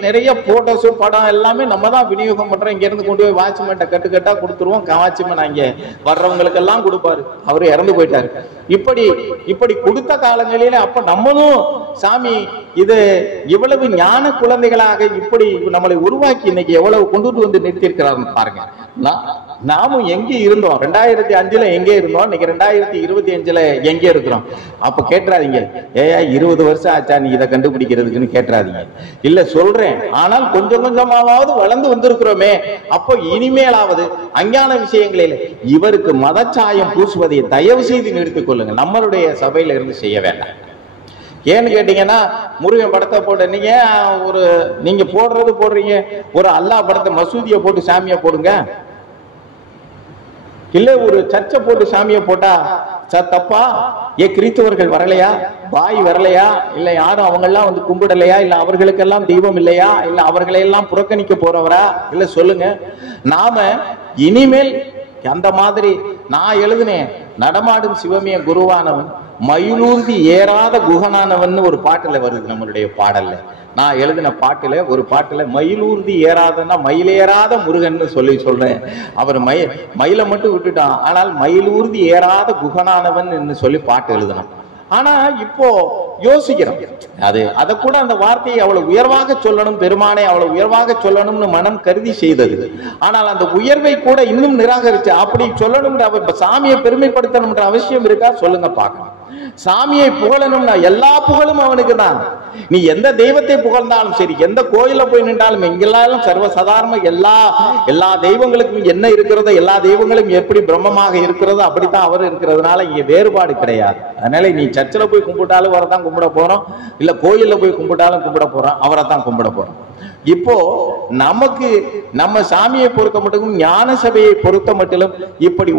நிறைய போட்டோஸ் படம் எல்லாமே நம்ம தான் விநியோகம் பண்றோம். இங்க இருந்து கொண்டு போய் வாட்ச்மேன் கட்டுக்கட்டா கொடுத்துருவோம். வாட்ச்மேன் அங்க வர்றவங்களுக்கு எல்லாம் கொடுப்பாரு. அவரு இறந்து போயிட்டாரு. இப்படி கொடுத்த காலங்களில அப்ப நம்மளும் சாமி இது இவ்வளவு ஞான குழந்தைகளாக இப்படி நம்மளை உருவாக்கி இன்னைக்கு எவ்வளவு கொண்டுட்டு வந்து நிறுத்தியிருக்கிறாருன்னு பாருங்க. நாமும் எங்கே இருந்தோம்? 2005ல எங்கே இருந்தோம்? இன்னைக்கு 2025ல எங்கே இருக்கிறோம்? அப்ப கேட்டுறாதீங்க, 20 வருஷம் ஆச்சா நீ இதை கண்டுபிடிக்கிறதுக்குன்னு கேட்டுறாதீங்க. இல்ல சொல்றேன், ஆனால் கொஞ்சம் கொஞ்சமாவது வளர்ந்து வந்திருக்கிறோமே. அப்போ இனிமேலாவது அஞ்ஞான விஷயங்களில் இவருக்கு மதச்சாயம் பூசுவதை தயவு செய்து நிறுத்திக் கொள்ளுங்க. நம்மளுடைய சபையில இருந்து செய்ய வேண்டாம். ஏன்னு கேட்டீங்கன்னா, முருகன் படத்தை போட்டு நீங்க போடுறீங்க, ஒரு அல்லாஹ் படத்தை மசூதியை போட்டு சாமியை போடுங்க, இல்ல ஒரு சர்ச்சை போட்டு சாமியை போட்டா தப்பா? கிறிஸ்தவர்கள் வரலையா? பாய் வரலையா? இல்ல யாரும் அவங்க எல்லாம் கும்பிடலையா? இல்ல அவர்களுக்கெல்லாம் தெய்வம் இல்லையா? இல்ல அவர்களை எல்லாம் புறக்கணிக்க போறவரா? இல்ல சொல்லுங்க. நாம இனிமேல் அந்த மாதிரி நான் எழுதுனேன், நடமாடும் சிவமிய குருவானவன் மயிலூர்தி ஏறாத குகனானவன் ஒரு பாட்டுல வருது. நம்மளுடைய பாடல்ல நான் எழுதின பாட்டுல ஒரு பாட்டுல மயிலூர்தி ஏறாதன்னா மயிலேறாத முருகன் சொல்றேன். அவர் மயிலை மட்டும் விட்டுட்டான், ஆனால் மயிலூர்தி ஏறாத குகனானவன் சொல்லி பாட்டு எழுதணும். ஆனா இப்போ யோசிக்கிறோம், அதை கூட அந்த வார்த்தையை அவ்வளவு உயர்வாக சொல்லணும், பெருமானை அவ்வளவு உயர்வாக சொல்லணும்னு மனம் கருதி செய்தது. ஆனால் அந்த உயர்வை கூட இன்னும் நிராகரிச்சு அப்படி சொல்லணும்ன்ற சாமியை பெருமைப்படுத்தணும்ன்ற அவசியம் இருக்கா? சொல்லுங்க பார்க்கலாம். சாமியை புகழணும்னா எல்லா புகழும் அவனுக்கு தான். நீ எந்த தெய்வத்தை புகழ்ந்தாலும் சரி, எந்த கோயில போய் நின்றாலும், எங்கெல்லாம் சர்வசாதாரண எல்லா தெய்வங்களுக்கும் என்ன இருக்கிறதோ, எல்லா தெய்வங்களும் எப்படி பிரம்மமாக இருக்கிறதோ அப்படித்தான் அவர் இருக்கிறதுனால இங்க வேறுபாடு கிடையாது. அதனால நீ சர்ச்சில் போய் கும்பிட்டாலும் அவரை தான் கும்பிட போறோம், இல்ல கோயில்ல போய் கும்பிட்டாலும் கும்பிட போறோம், அவரை தான் கும்பிட போறோம். இப்போ நமக்கு நம்ம சாமியை பொறுத்த மட்டும், ஞான சபையை பொறுத்த மட்டிலும் இப்படி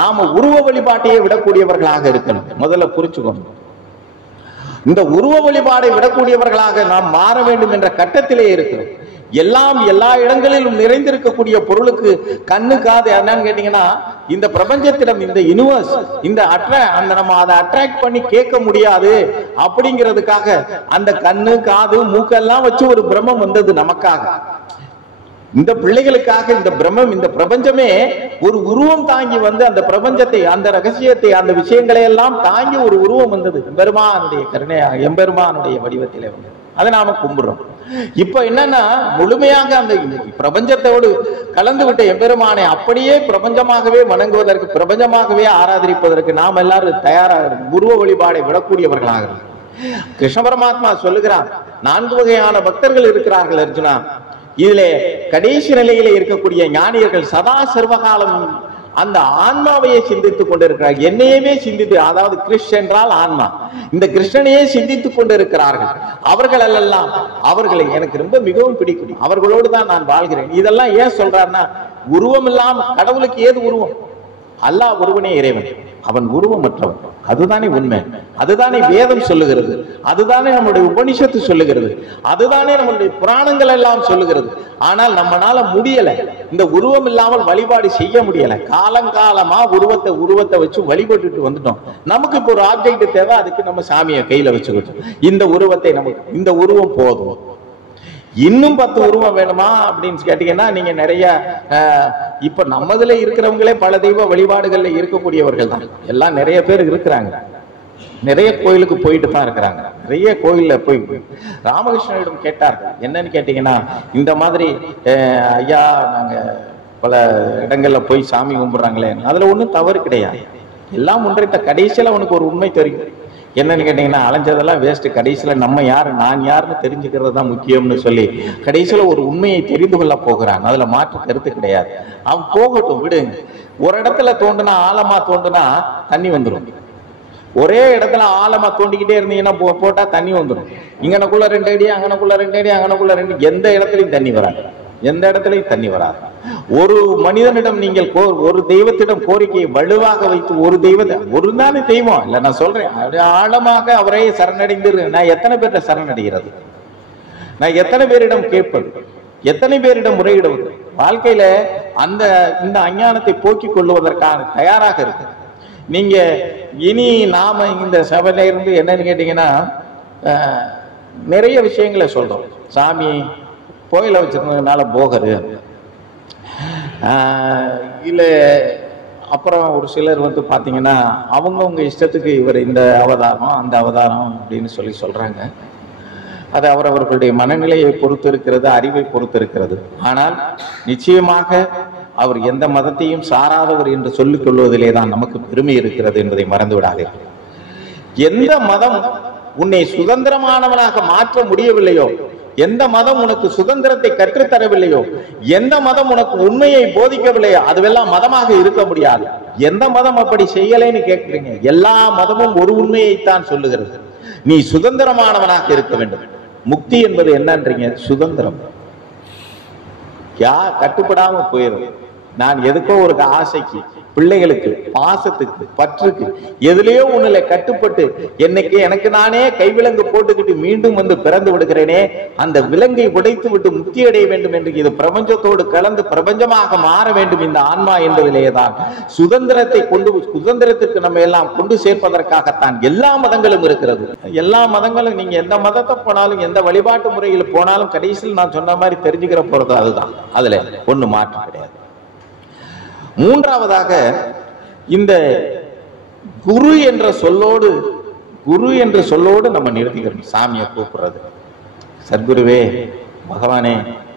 நாம உருவ வழிபாட்டையே விடக்கூடியவர்களாக இருக்கணும். முதல்ல புரிச்சுக்கணும். இந்த உருவ வழிபாடை விடக்கூடியவர்களாக நாம் மாற வேண்டும் என்ற கட்டத்திலே இருக்கிறோம். எல்லாம் எல்லா இடங்களிலும் நிறைந்திருக்கக்கூடிய பொருளுக்கு கண்ணு காது என்னன்னு கேட்டீங்கன்னா, இந்த பிரபஞ்சத்திடம், இந்த யூனிவர்ஸ், இந்த அந்த நம்ம அதை அட்ராக்ட் பண்ணி கேட்க முடியாது அப்படிங்கிறதுக்காக அந்த கண்ணு காது மூக்கெல்லாம் வச்சு ஒரு பிரம்மம் வந்தது நமக்காக. இந்த பிள்ளைகளுக்காக இந்த பிரம்மம், இந்த பிரபஞ்சமே ஒரு உருவம் தாங்கி வந்து அந்த பிரபஞ்சத்தை, அந்த ரகசியத்தை, அந்த விஷயங்களை எல்லாம் தாங்கி ஒரு உருவம் வந்தது. எம்பெருமானுடைய கருணையா, எம்பெருமானுடைய வடிவத்திலே வந்தது. அதை நாம கும்பிடுறோம். இப்ப என்னன்னா, முழுமையாக அந்த பிரபஞ்சத்தோடு கலந்து விட்ட எம்பெருமானை அப்படியே பிரபஞ்சமாகவே வணங்குவதற்கு, பிரபஞ்சமாகவே ஆராதிப்பதற்கு நாம் எல்லாரும் தயாராக, உருவ வழிபாடை விடக்கூடியவர்களாக. கிருஷ்ண பரமாத்மா சொல்லுகிறார், 4 வகையான பக்தர்கள் இருக்கிறார்கள் அர்ஜுனா. இதிலே கடைசி நிலையில இருக்கக்கூடிய ஞானியர்கள் சதா சர்வகாலம் அந்த ஆன்மாவையே சிந்தித்துக் கொண்டிருக்கிறார், என்னையவே சிந்தித்து, அதாவது கிருஷ்ண என்றால் ஆன்மா, இந்த கிருஷ்ணனையே சிந்தித்துக் கொண்டிருக்கிறார்கள். அவர்கள் எல்லாம், அவர்களை எனக்கு ரொம்ப மிகவும் பிடிக்கும், அவர்களோடு தான் நான் வாழ்கிறேன். இதெல்லாம் ஏன் சொல்றாருன்னா, உருவம் இல்லாம கடவுளுக்கு ஏது உருவம்? அல்லாஹ் ஒருவனே இறைவன், அவன் உருவமற்றவன். அதுதானே உண்மை, அதுதானே வேதம் சொல்லுகிறது, அதுதானே நம்முடைய உபனிஷத்து சொல்லுகிறது, அதுதானே நம்முடைய புராணங்கள் எல்லாம் சொல்லுகிறது. ஆனால் நம்மளால முடியல, இந்த உருவம் இல்லாமல் வழிபாடு செய்ய முடியல. காலங்காலமா உருவத்தை வச்சு வழிபட்டுட்டு வந்துட்டோம். நமக்கு இப்போ ஒரு ஆப்ஜெக்ட் தேவை, அதுக்கு நம்ம சாமியை கையில வச்சுக்கிட்டோம். இந்த உருவத்தை, நமக்கு இந்த உருவம் போதும், இன்னும் 10 உருவம் வேணுமா அப்படின்னு கேட்டீங்கன்னா, நீங்க நிறைய இப்ப நம்மதுல இருக்கிறவங்களே பல தெய்வ வழிபாடுகள்ல இருக்கக்கூடியவர்கள் தான். எல்லாம் நிறைய பேர் இருக்கிறாங்க, நிறைய கோயிலுக்கு போயிட்டு தான் இருக்கிறாங்க. நிறைய கோயில்ல போய் ராமகிருஷ்ணனிடம் கேட்டார்கள், என்னன்னு கேட்டீங்கன்னா, இந்த மாதிரி ஐயா நாங்க பல இடங்கள்ல போய் சாமி கும்பிடுறாங்களே, அதுல ஒன்றும் தவறு கிடையாது, எல்லாம் ஒன்றைத்த கடைசியில அவனுக்கு ஒரு உண்மை தெரியும். என்னன்னு கேட்டீங்கன்னா, அலைஞ்சதெல்லாம் வேஸ்ட், கடைசியில நம்ம யாரு, நான் யாருன்னு தெரிஞ்சுக்கிறது தான் முக்கியம்னு சொல்லி கடைசியில ஒரு உண்மையை தெரிந்து கொள்ள போகிறான். அதுல மாற்று கருத்து கிடையாது. அவன் போகட்டும், விடுங்க. ஒரு இடத்துல தோண்டுனா, ஆழமா தோண்டுனா தண்ணி வந்துடும். ஒரே இடத்துல ஆழமா தோண்டிக்கிட்டே இருந்தீங்கன்னா போட்டா தண்ணி வந்துடும். இங்கனக்குள்ள 2 அடி, அங்கனக்குள்ள 2 அடி, அங்கனக்குள்ள 2, எந்த இடத்துலையும் தண்ணி வராது, எந்த இடத்துலையும் தண்ணி வராது. ஒரு மனிதனிடம் நீங்கள் ஒரு தெய்வத்திடம் கோரிக்கையை வலுவாக வைத்து, ஒரு தெய்வத்தை, ஒரு தானே தெய்வம் இல்ல, நான் சொல்றேன், ஆழமாக அவரே சரணடைந்து, நான் எத்தனை பேர்கிட்ட சரணடைகிறது, நான் எத்தனை பேரிடம் கேட்பது, எத்தனை பேரிடம் முறையிடுவது? வாழ்க்கையில இந்த அஞ்ஞானத்தை போக்கிக் கொள்வதற்கான தயாராக இருக்கு. நீங்க இனி நாம இந்த சபையில இருந்து என்னன்னு கேட்டீங்கன்னா, நிறைய விஷயங்களை சொல்றோம். சாமி கோயில வச்சிருந்ததுனால போகரு இல்ல, அப்புறம் ஒரு சிலர் வந்து பாத்தீங்கன்னா, அவங்கவுங்க இஷ்டத்துக்கு இவர் இந்த அவதாரம் அந்த அவதாரம் அப்படின்னு சொல்றாங்க. அது அவரவர்களுடைய மனநிலையை பொறுத்து இருக்கிறது, அறிவை பொறுத்து இருக்கிறது. ஆனால் நிச்சயமாக அவர் எந்த மதத்தையும் சாராதவர் என்று சொல்லிக் கொள்வதிலே தான் நமக்கு பெருமை இருக்கிறது என்பதை மறந்து விடாதீர்கள். எந்த மதம் உன்னை சுதந்திரமானவனாக மாற்ற முடியவில்லையோ, எந்த மதம் உனக்கு சுதந்திரத்தை கற்றுத்தரவில்லையோ, எந்த மதம் உனக்கு உண்மையை போதிக்கவில்லையோ, அதுவெல்லாம் மதமாக இருக்க முடியாது. எந்த மதம் அப்படி செய்யலைன்னு கேட்கிறீங்க? எல்லா மதமும் ஒரு உண்மையைத்தான் சொல்லுகிறது, நீ சுதந்திரமானவனாக இருக்க வேண்டும். முக்தி என்பது என்னன்றீங்க? சுதந்திரம். கட்டுப்படாம போயிடும். நான் எதுக்கோ ஒரு ஆசைக்கு, பிள்ளைகளுக்கு, பாசத்துக்கு, பற்றுக்கு, எதுலயோ ஒண்ணுல கட்டுப்பட்டு என்னைக்கு எனக்கு நானே கைவிலங்கு போட்டுக்கிட்டு மீண்டும் வந்து பிறந்து விடுகிறேனே, அந்த விலங்கை உடைத்து விட்டு முக்தி அடைய வேண்டும் என்று, இது பிரபஞ்சத்தோடு கலந்து பிரபஞ்சமாக மாற வேண்டும் இந்த ஆன்மா என்பதிலேதான் சுதந்திரத்தை சுதந்திரத்திற்கு நம்ம எல்லாம் கொண்டு சேர்ப்பதற்காகத்தான் எல்லா மதங்களும் இருக்கிறது. எல்லா மதங்களும், நீங்க எந்த மதத்தை போனாலும், எந்த வழிபாட்டு முறையில் போனாலும், கடைசியில் நான் சொன்ன மாதிரி தெரிஞ்சுக்கிற போறது அதுதான். அதுல ஒண்ணு மாற்றம் கிடையாது. மூன்றாவதாக, இந்த குரு என்ற சொல்லோடு நம்ம நிறுத்திக்கிறோம். சாமியை கூப்பிடுறது, சத்குருவே, பகவானே,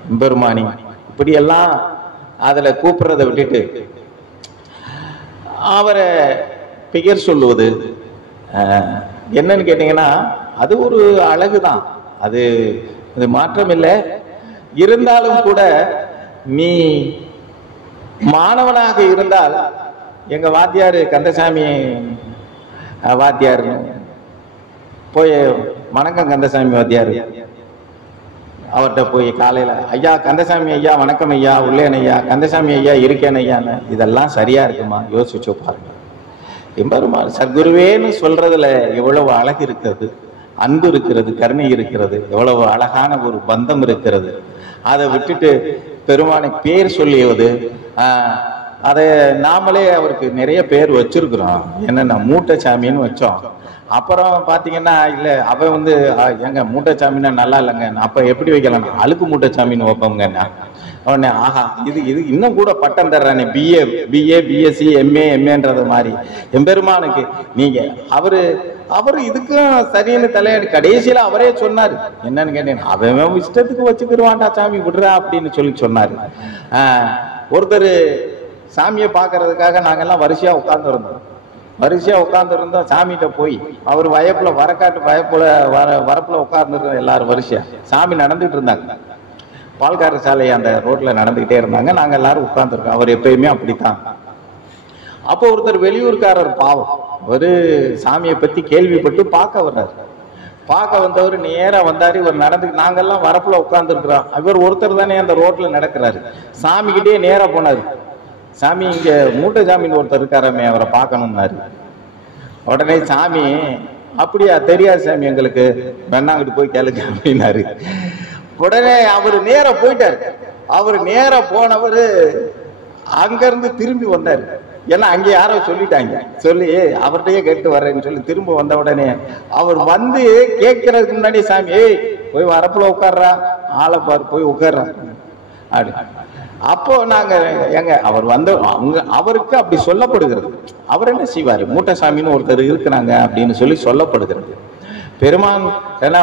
எம்பெருமானி, இப்படி எல்லாம் அதுல கூப்பிடுறதை விட்டுட்டு அவரை பெயர் சொல்லுவது என்னன்னு கேட்டீங்கன்னா, அது ஒரு அழகுதான், அது மாற்றம் இல்லை. இருந்தாலும் கூட நீ மாணவனாக இருந்தால், எங்க வாத்தியார் கந்தசாமி வாத்தியார் போய், வணக்கம் கந்தசாமி வாத்தியார், அவர்கிட்ட போய் காலையில, ஐயா கந்தசாமி ஐயா வணக்கம் ஐயா, உள்ளேன் ஐயா, கந்தசாமி ஐயா இருக்கேன் ஐயான்னு, இதெல்லாம் சரியா இருக்குமா? யோசிச்சு பாருங்க. எம்பெருமான் சத்குருவேன்னு சொல்றதுல எவ்வளவு அழகு இருக்கிறது. அன்பு இருக்கிறது, கருணை இருக்கிறது, எவ்வளவு அழகான ஒரு பந்தம் இருக்கிறது. அதை விட்டுட்டு பெருமானை பேர் சொல்லியது, அதை நாமளே அவருக்கு நிறைய பேர் வச்சிருக்கிறோம். என்னன்னா மூட்டைச்சாமின்னு வச்சோம். அப்புறம் பாத்தீங்கன்னா இல்ல அவன் வந்து எங்க மூட்டைச்சாமின்னா நல்லா இல்லைங்க, அப்ப எப்படி வைக்கலாம், அழுக்கு மூட்டைச்சாமின்னு வைப்போங்க. அவனே ஆஹா இது இது இன்னும் கூட பட்டம் தர்றானே, பிஏ பிஎஸ்சி எம்ஏன்றது மாதிரி. எம்பெருமானுக்கு நீங்க அவரு இதுக்கும் சரின்னு தலையாடி கடைசியில அவரே சொன்னாரு. என்னன்னு கேட்டேன், அவன் இஷ்டத்துக்கு வச்சுக்கிடுவான்டா சாமி விடுறா அப்படின்னு சொன்னாரு. ஒருத்தர் சாமியை பாக்குறதுக்காக நாங்கெல்லாம் வரிசையா உட்கார்ந்துருந்தோம். சாமிகிட்ட போய் அவர் வயப்புல வரக்காட்டு வரப்புல உட்கார்ந்துருந்தோம் எல்லாரும் வரிசையா. சாமி நடந்துட்டு இருந்தாங்க, பால்கார சாலை அந்த ரோட்ல நடந்துகிட்டே இருந்தாங்க. நாங்க எல்லாரும் உட்கார்ந்துருக்கோம். அவர் எப்பயுமே அப்படித்தான். அப்போ ஒருத்தர் வெளியூர்காரர் பாவம், ஒரு சாமியை பத்தி கேள்விப்பட்டு பார்க்க வர்றாரு. பார்க்க வந்தவர் நேரா வந்தாரு. இவர் நாங்கெல்லாம் வரப்புல உட்கார்ந்துருக்கிறோம். இவர் ஒருத்தர் தானே அந்த ரோட்ல நடக்கிறாரு. சாமி கிட்டே நேரா போனாரு. சாமி இங்க மூட்டைச்சாமின்னு ஒருத்தர் இருக்காராமே, அவரை பார்க்கணும்னாரு. உடனே சாமி அப்படியா, தெரியாது சாமி எங்களுக்கு, வேணாங்கிட்டு போய் கேளுங்க அப்படின்னாரு. உடனே அவர் நேரா போயிட்டாரு. அவர் நேரா போனவர் அங்க இருந்து திரும்பி வந்தாரு. ஏன்னா அங்கே யாரோ சொல்லிட்டாங்க, சொல்லி அவர்கிட்டயே கேட்டு வர்றேன்னு சொல்லி திரும்ப வந்த உடனே அவர் வந்து கேட்கறதுக்கு முன்னாடி சாமி போய் வரப்புல உட்கார்றா, ஆளை பாரு போய் உட்கார்றா அப்படி. அப்போ நாங்க அவர் வந்து அவருக்கு அப்படி சொல்லப்படுகிறது. அவர் என்ன செய்வாரு, மூட்டைசாமின்னு ஒருத்தர் இருக்கிறாங்க அப்படின்னு சொல்லப்படுகிறது. பெருமான் ஏன்னா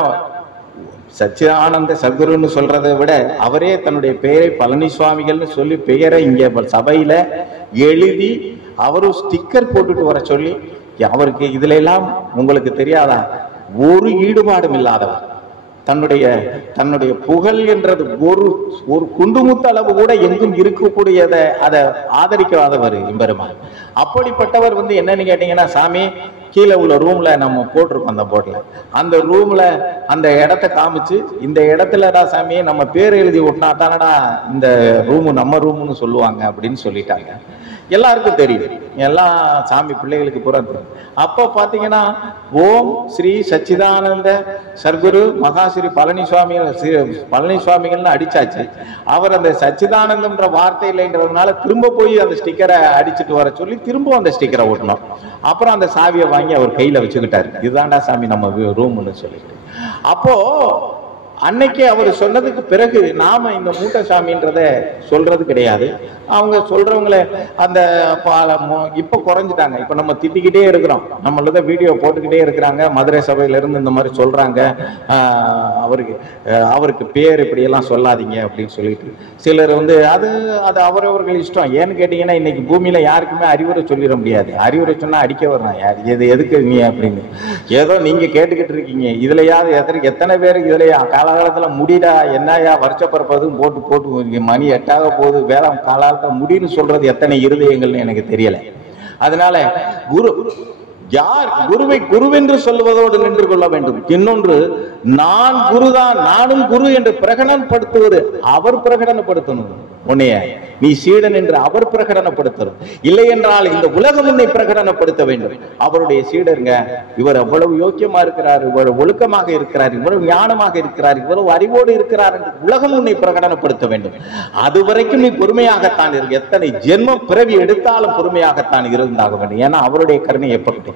சச்சிதானந்த சத்குருன்னு சொல்றதை விட அவரே தன்னுடைய பெயரை பழனிசுவாமிகள்னு சொல்லி பெயரை இங்க சபையில எழுதி அவரும் ஸ்டிக்கர் போட்டுட்டு வர சொல்லி, அவருக்கு இதுல எல்லாம் உங்களுக்கு தெரியாதா, ஒரு ஈடுபாடும் இல்லாதவர், தன்னுடைய புகழ் என்றது ஒரு குண்டுமுத்த அளவு கூட எங்கும் இருக்கக்கூடியதை அதை ஆதரிக்காதவர் எம்பெருமான். அப்படிப்பட்டவர் வந்து என்னன்னு கேட்டீங்கன்னா, சாமி கீழே உள்ள ரூம்ல நம்ம போட்டிருக்கோம், அந்த போர்ட்ல அந்த ரூம்ல அந்த இடத்த காமிச்சு, இந்த இடத்துலடா சாமி நம்ம பேர் எழுதி விட்டா தானடா இந்த ரூமு நம்ம ரூம்னு சொல்லுவாங்க அப்படின்னு சொல்லிட்டாங்க. எல்லாருக்கும் தெரியும், எல்லா சாமி பிள்ளைகளுக்கு பூரா தெரியும். அப்போ பாத்தீங்கன்னா ஓம் ஸ்ரீ சச்சிதானந்த சர்க்குரு மகாஸ்ரீ பழனிசுவாமிகள்னு அடிச்சாச்சு. அவர் அந்த சச்சிதானந்தம்ன்ற வார்த்தை இல்லைன்றதுனால திரும்ப போய் அந்த ஸ்டிக்கரை அடிச்சுட்டு வர சொல்லி திரும்ப அந்த ஸ்டிக்கரை ஓட்டணும். அப்புறம் அந்த சாவியை வாங்கி அவர் கையில வச்சுக்கிட்டாரு. இதுதான்டா சாமி நம்ம ரூம்னு சொல்லிட்டு. அப்போ அன்னைக்கு அவர் சொன்னதுக்கு பிறகு நாம இந்த மூட்டைசாமின்றத சொல்றது கிடையாது. அவங்க சொல்றவங்கள அந்த இப்ப குறைஞ்சிட்டாங்க. இப்ப நம்ம திட்டிக்கிட்டே இருக்கிறோம், நம்மளத வீடியோ போட்டுக்கிட்டே இருக்கிறாங்க. மதுரை சபையில இருந்து இந்த மாதிரி சொல்றாங்க, அவருக்கு பேர் இப்படி எல்லாம் சொல்லாதீங்க அப்படின்னு சொல்லிட்டு சிலர் வந்து அது அவரவர்கள் இஷ்டம். ஏன்னு கேட்டீங்கன்னா இன்னைக்கு பூமியில யாருக்குமே அறிவுரை சொல்லிட முடியாது. அறிவுரை சொன்னா அடிக்க வரணும், யார் எதுக்கு நீ அப்படின்னு ஏதோ நீங்க கேட்டுக்கிட்டு இருக்கீங்க. இதுலயாவது எத்தனை பேருக்கு இதுலயா காலகாலத்துல முடிடா என்னையா வருஷப்பரப்பதும் போட்டு மணி 8 போகுது வேலை காலாலத்துல முடின்னு சொல்றது எத்தனை இருதயங்கள்னு எனக்கு தெரியல. அதனால யார் குருவை குருவென்று சொல்லுவதோடு நின்று கொள்ள வேண்டும். இன்னொன்று, நான் குருதான், நானும் குரு என்று பிரகடனப்படுத்துவது அவர் பிரகடனப்படுத்தணும். உன்னைய நீ சீடன் என்று அவர் பிரகடனப்படுத்தணும். இல்லை என்றால் இந்த உலகம் உன்னை பிரகடனப்படுத்த வேண்டும். அவருடைய சீடருங்க, இவர் அவ்வளவு யோக்கியமா இருக்கிறார், இவ்வளவு ஒழுக்கமாக இருக்கிறார், இவ்வளவு ஞானமாக இருக்கிறார், இவ்வளவு அறிவோடு இருக்கிறார் என்று உலகம் உன்னை பிரகடனப்படுத்த வேண்டும். அது வரைக்கும் நீ பொறுமையாகத்தான் இருக்கு. எத்தனை ஜென்மம் பிறவி எடுத்தாலும் பொறுமையாகத்தான் இருந்தாக வேண்டும். ஏன்னா அவருடைய கருணை எப்ப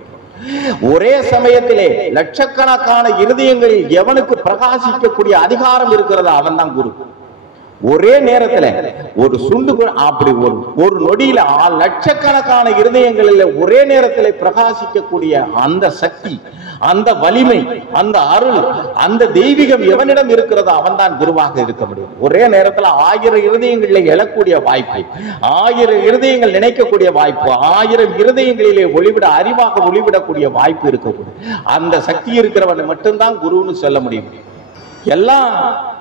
ஒரே சமயத்திலே லட்சக்கணக்கான இருதயங்களில் எவனுக்கு பிரகாசிக்கக்கூடிய அதிகாரம் இருக்கிறதோ அவன் தான் குரு. ஒரே நேரத்துல ஒரு சுண்டு அப்படி ஒரு நொடியில லட்சக்கணக்கான இருதயங்களில் ஒரே நேரத்தில் பிரகாசிக்கக்கூடிய அந்த சக்தி, அந்த வலிமை, அந்த அருள், அந்த தெய்வீகம் எவனிடம் இருக்கிறதோ அவன் தான் குருவாக இருக்க முடியும். ஒரே நேரத்தில் 1000 இருதயங்களில் எழக்கூடிய வாய்ப்பு, 1000 இருதயங்கள் நினைக்கக்கூடிய வாய்ப்பு, 1000 இருதயங்களிலே அறிவாக ஒளிவிடக்கூடிய வாய்ப்பு இருக்கக்கூடிய அந்த சக்தி இருக்கிறவனை மட்டும்தான் குருன்னு சொல்ல முடியும். எல்லாம்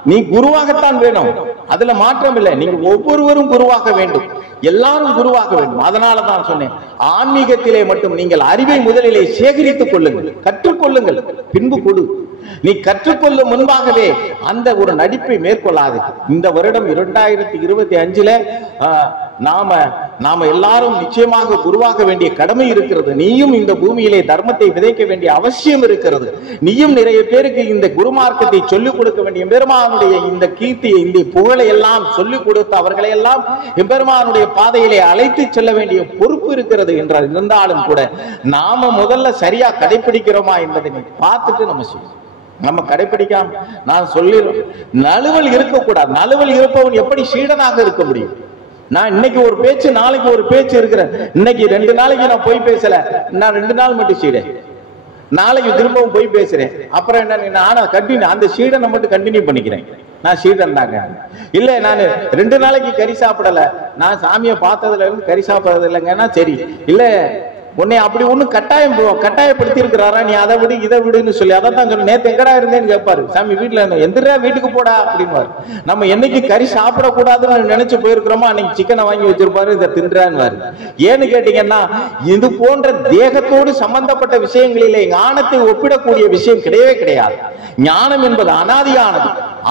நீ குருவாகத்தான் வேணும், அதுல மாற்றம் இல்லை. நீங்க ஒவ்வொருவரும் குருவாக வேண்டும், எல்லாரும் குருவாக வேண்டும். அதனாலதான் சொன்னேன், ஆன்மீகத்திலே மட்டும் நீங்கள் அறிவை முதலிலே சேகரித்துக் கொள்ளுங்கள், கற்றுக்கொள்ளுங்கள், பின்பு கொடு. நீ கற்றுக்கொள்ளும் முன்பாகவே அந்த ஒரு நடிப்பை மேற்கொள்ளாது. இந்த வருடம் 2025 நாம எல்லாரும் நிச்சயமாக உருவாக வேண்டிய கடமை இருக்கிறது. நீயும் இந்த பூமியிலே தர்மத்தை விதைக்க வேண்டிய அவசியம் இருக்கிறது. நீயும் நிறைய பேருக்கு இந்த குருமார்க்கத்தை சொல்லிக் கொடுக்க வேண்டிய எம்பெருமானுடைய இந்த கீர்த்தியை, இந்த புகழை எல்லாம் சொல்லிக் கொடுத்து அவர்களை எல்லாம் எம்பெருமானுடைய பாதையிலே அழைத்து செல்ல வேண்டிய பொறுப்பு இருக்கிறது. என்றால் இருந்தாலும் கூட நாம முதல்ல சரியா கடைபிடிக்கிறோமா என்பதை பார்த்துட்டு நம்ம செய்யணும். நம்ம கடைபிடிக்காம நான் சொல்லிடுறோம், நழுவல் இருக்கக்கூடாது. நழுவல் இருப்பவன் எப்படி சீடனாக இருக்க முடியும்? நான் இன்னைக்கு ஒரு பேச்சு, நாளைக்கு ஒரு பேச்சு இருக்கிறேன். இன்னைக்கு 2 நாளைக்கு நான் போய் பேசல, நான் 2 நாள் மட்டும் சீடன், நாளைக்கு திரும்பவும் போய் பேசுறேன். அப்புறம் என்ன, நானா கண்டினியூ அந்த சீடனை மட்டும் கண்டினியூ பண்ணிக்கிறேன். நான் சீடன் தாங்க. இல்ல நான் 2 நாளைக்கு கறி சாப்பிடல, நான் சாமியை பார்த்ததுல இருந்து கறி சாப்பிடறது இல்லைங்கன்னா சரி. இல்ல உன்னை அப்படி ஒண்ணு கட்டாயப்படுத்தி இருக்கிறாரா, நீ அதை விடு இதை விடுன்னு சொல்லி அதான் சொல்ல. நேத்து எங்கடா இருந்தேன்னு கேட்பாரு. சாமி வீட்டுல இருந்தேன். எந்திரா வீட்டுக்கு போடா அப்படின்பாரு. நம்ம என்னைக்கு கறி சாப்பிடக்கூடாதுன்னு நினைச்சு போயிருக்கிறோமோ அன்னைக்கு சிக்கனை வாங்கி வச்சிருப்பாரு, இதை தின்றான்னு. ஏன்னு கேட்டீங்கன்னா, இது போன்ற தேகத்தோடு சம்பந்தப்பட்ட விஷயங்களிலே ஞானத்தை ஒப்பிடக்கூடிய விஷயம் கிடையவே கிடையாது. ஞானம் என்பது அனாதியானது,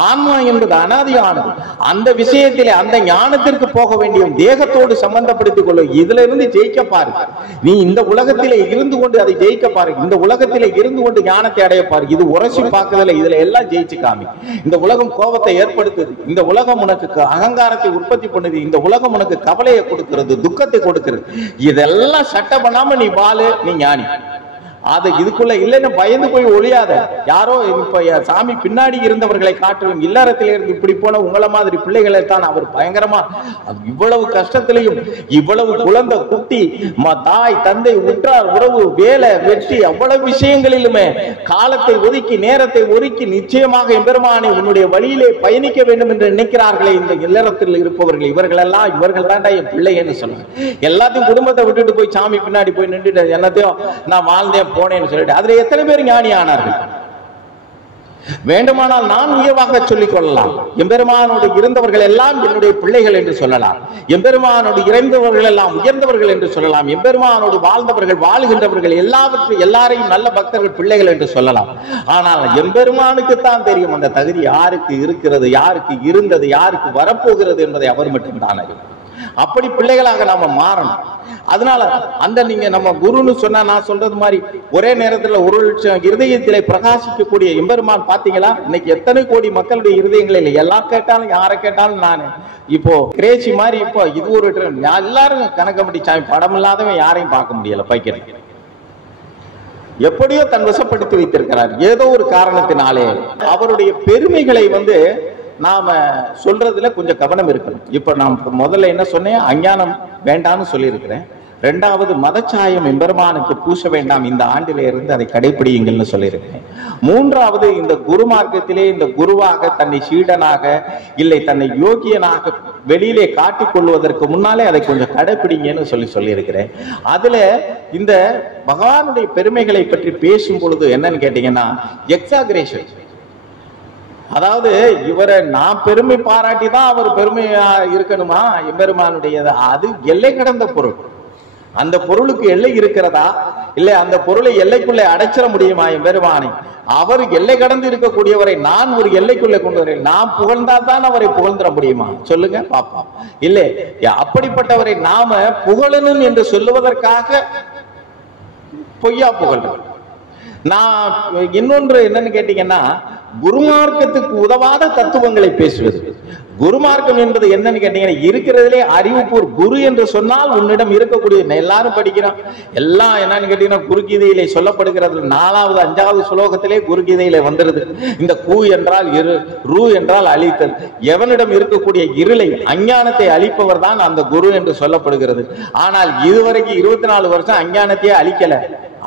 ஆன்மா என்பது அனாதியானது. அந்த விஷயத்திலே அந்த ஞானத்திற்கு போக வேண்டிய தேகத்தோடு சம்பந்தப்படுத்திக் கொள்ளும். இதுல இருந்து ஜெயிக்க பாரு. நீ இந்த உலகத்திலே இருந்து கொண்டு அதை ஜெயிக்க பாரு. இந்த உலகத்திலே இருந்து கொண்டு ஞானத்தை அடைய பாரு. இது உரசி பார்க்கறதுல இதுல எல்லாம் ஜெயிச்சு காமி. இந்த உலகம் கோபத்தை ஏற்படுத்துது, இந்த உலகம் உனக்கு அகங்காரத்தை உற்பத்தி பண்ணுது, இந்த உலகம் உனக்கு கவலையை கொடுக்கிறது, துக்கத்தை கொடுக்கிறது. இதெல்லாம் சட்டை பண்ணாம நீ வாழு, நீ ஞானி. அது இதுக்குள்ள இல்லைன்னு பயந்து போய் ஒளியாத. யாரோ இப்ப சாமி பின்னாடி இருந்தவர்களை காட்டிலும் இல்லறத்தில இருந்து இப்படி போன உங்களை மாதிரி பிள்ளைகளை தான் அவர் பயங்கரமா இவ்வளவு கஷ்டத்திலையும், இவ்வளவு குழந்தை குட்டி, தாய் தந்தை உற்றார் உறவு வேலை வெற்றி அவ்வளவு விஷயங்களிலுமே காலத்தை ஒதுக்கி நேரத்தை ஒதுக்கி நிச்சயமாக எம்பெருமானை உன்னுடைய வழியிலே பயணிக்க வேண்டும் என்று நினைக்கிறார்களே இந்த இல்லறத்தில் இருப்பவர்கள், இவர்கள் தாண்டா என் பிள்ளைன்னு சொல்லுங்க. எல்லாத்தையும் குடும்பத்தை விட்டுட்டு போய் சாமி பின்னாடி போய் நின்றுட்டு என்னத்தையும் நான் வாழ்ந்தேன் போனேன்னு சொல்லிட்டு அதுல எத்தனை பேர் ஞானி ஆனார்கள்? வேண்டுமானால் நான் உயர்வாக சொல்லிக் கொள்ளலாம். எம்பெருமானோடு இருந்தவர்கள் எல்லாம் என்னுடைய பிள்ளைகள் என்று சொல்லலாம். எம்பெருமானோடு இறைந்தவர்கள் எல்லாம் உயர்ந்தவர்கள் என்று சொல்லலாம். எம்பெருமானோடு வாழ்ந்தவர்கள் வாழ்கின்றவர்கள் எல்லாரையும் நல்ல பக்தர்கள் பிள்ளைகள் என்று சொல்லலாம். ஆனால் எம்பெருமானுக்கு தான் தெரியும் அந்த தகுதி யாருக்கு இருக்கிறது, யாருக்கு இருந்தது, யாருக்கு வரப்போகிறது என்பதை அவர் மட்டும்தான் அறியும். அப்படி பிள்ளைகளாக நாம மாறணும். அதனால அந்த நீங்க நம்ம குருன்னு சொன்னா நான் சொல்றது மாதிரி ஒரே நேரத்துல 1,00,000 இருதயத்திலே பிரகாசிக்கக்கூடிய எம்பெருமான் பாத்தீங்களா? இன்னைக்கு எத்தனை கோடி மக்களுடைய இருதயங்களில் எல்லாம் கேட்டாலும் யாரை கேட்டாலும் நான் இப்போ கிரேசி மாதிரி இப்போ இது ஒரு எல்லாரும் கணக்கம்பட்டி சாமி படம் இல்லாதவன் யாரையும் பார்க்க முடியல. பைக்கிறேன் எப்படியோ தன் வசப்படுத்தி வைத்திருக்கிறார். ஏதோ ஒரு காரணத்தினாலே அவருடைய பெருமைகளை நாம சொல்றதுல கொஞ்சம் கவனம் இருக்கணும். இப்ப நான் முதல்ல என்ன சொன்னேன், அஞ்ஞானம் வேண்டாம்னு சொல்லியிருக்கிறேன். 2வது மதச்சாயம் எம்பெருமானுக்கு பூச வேண்டாம், இந்த ஆண்டில இருந்து அதை கடைபிடியுங்கள்னு சொல்லியிருக்கிறேன். 3வது இந்த குரு மார்க்கத்திலே இந்த குருவாக தன்னை சீடனாக இல்லை தன்னை யோகியனாக வெளியிலே காட்டிக் கொள்வதற்கு முன்னாலே அதை கொஞ்சம் கடைபிடிங்கன்னு சொல்லியிருக்கிறேன். அதுல இந்த பகவானுடைய பெருமைகளை பற்றி பேசும் பொழுது என்னன்னு கேட்டீங்கன்னா எக்ஸாகிரேஷன். அதாவது இவரை நான் பெருமை பாராட்டி தான் அவர் பெருமையா இருக்கணுமா? எம்பெருமானுடையது அது எல்லை கடந்த பொருள். அந்த பொருளுக்கு எல்லை இருக்கிறதா? இல்லை அந்த பொருளை எல்லைக்குள்ளே அடைச்சிட முடியுமா எம்பெருமானை? அவர் எல்லை கடந்து இருக்கக்கூடியவரை நான் ஒரு எல்லைக்குள்ளே கொண்டு வரேன். நான் புகழ்ந்தால் தான் அவரை புகழ்ந்துட முடியுமா? சொல்லுங்க பாப்போம். இல்லை அப்படிப்பட்டவரை நாம புகழணும் என்று சொல்லுவதற்காக பொய்யா புகழ்றோம். நான் இன்னொன்று என்னன்னு கேட்டீங்கன்னா, குருமார்க்கத்துக்கு உதவாத தத்துவங்களை பேசுவது. குருமார்க்கம் என்பது என்னன்னு கேட்டீங்கன்னா, இருக்கிறதுலே அறிவுப்பூர். குரு என்று சொன்னால் உன்னிடம் இருக்கக்கூடிய எல்லாரும் படிக்கிறோம் எல்லாம் என்னன்னு கேட்டீங்கன்னா குருகீதையிலே சொல்லப்படுகிறது. 4வது 5வது ஸ்லோகத்திலே குருகீதையிலே வந்துருது. இந்த கூ என்றால் இரு, ரூ என்றால் அழித்தல். எவனிடம் இருக்கக்கூடிய இருளை அஞ்ஞானத்தை அழிப்பவர் தான் அந்த குரு என்று சொல்லப்படுகிறது. ஆனால் இதுவரைக்கும் 24 வருஷம் அஞ்ஞானத்தையே அழிக்கல.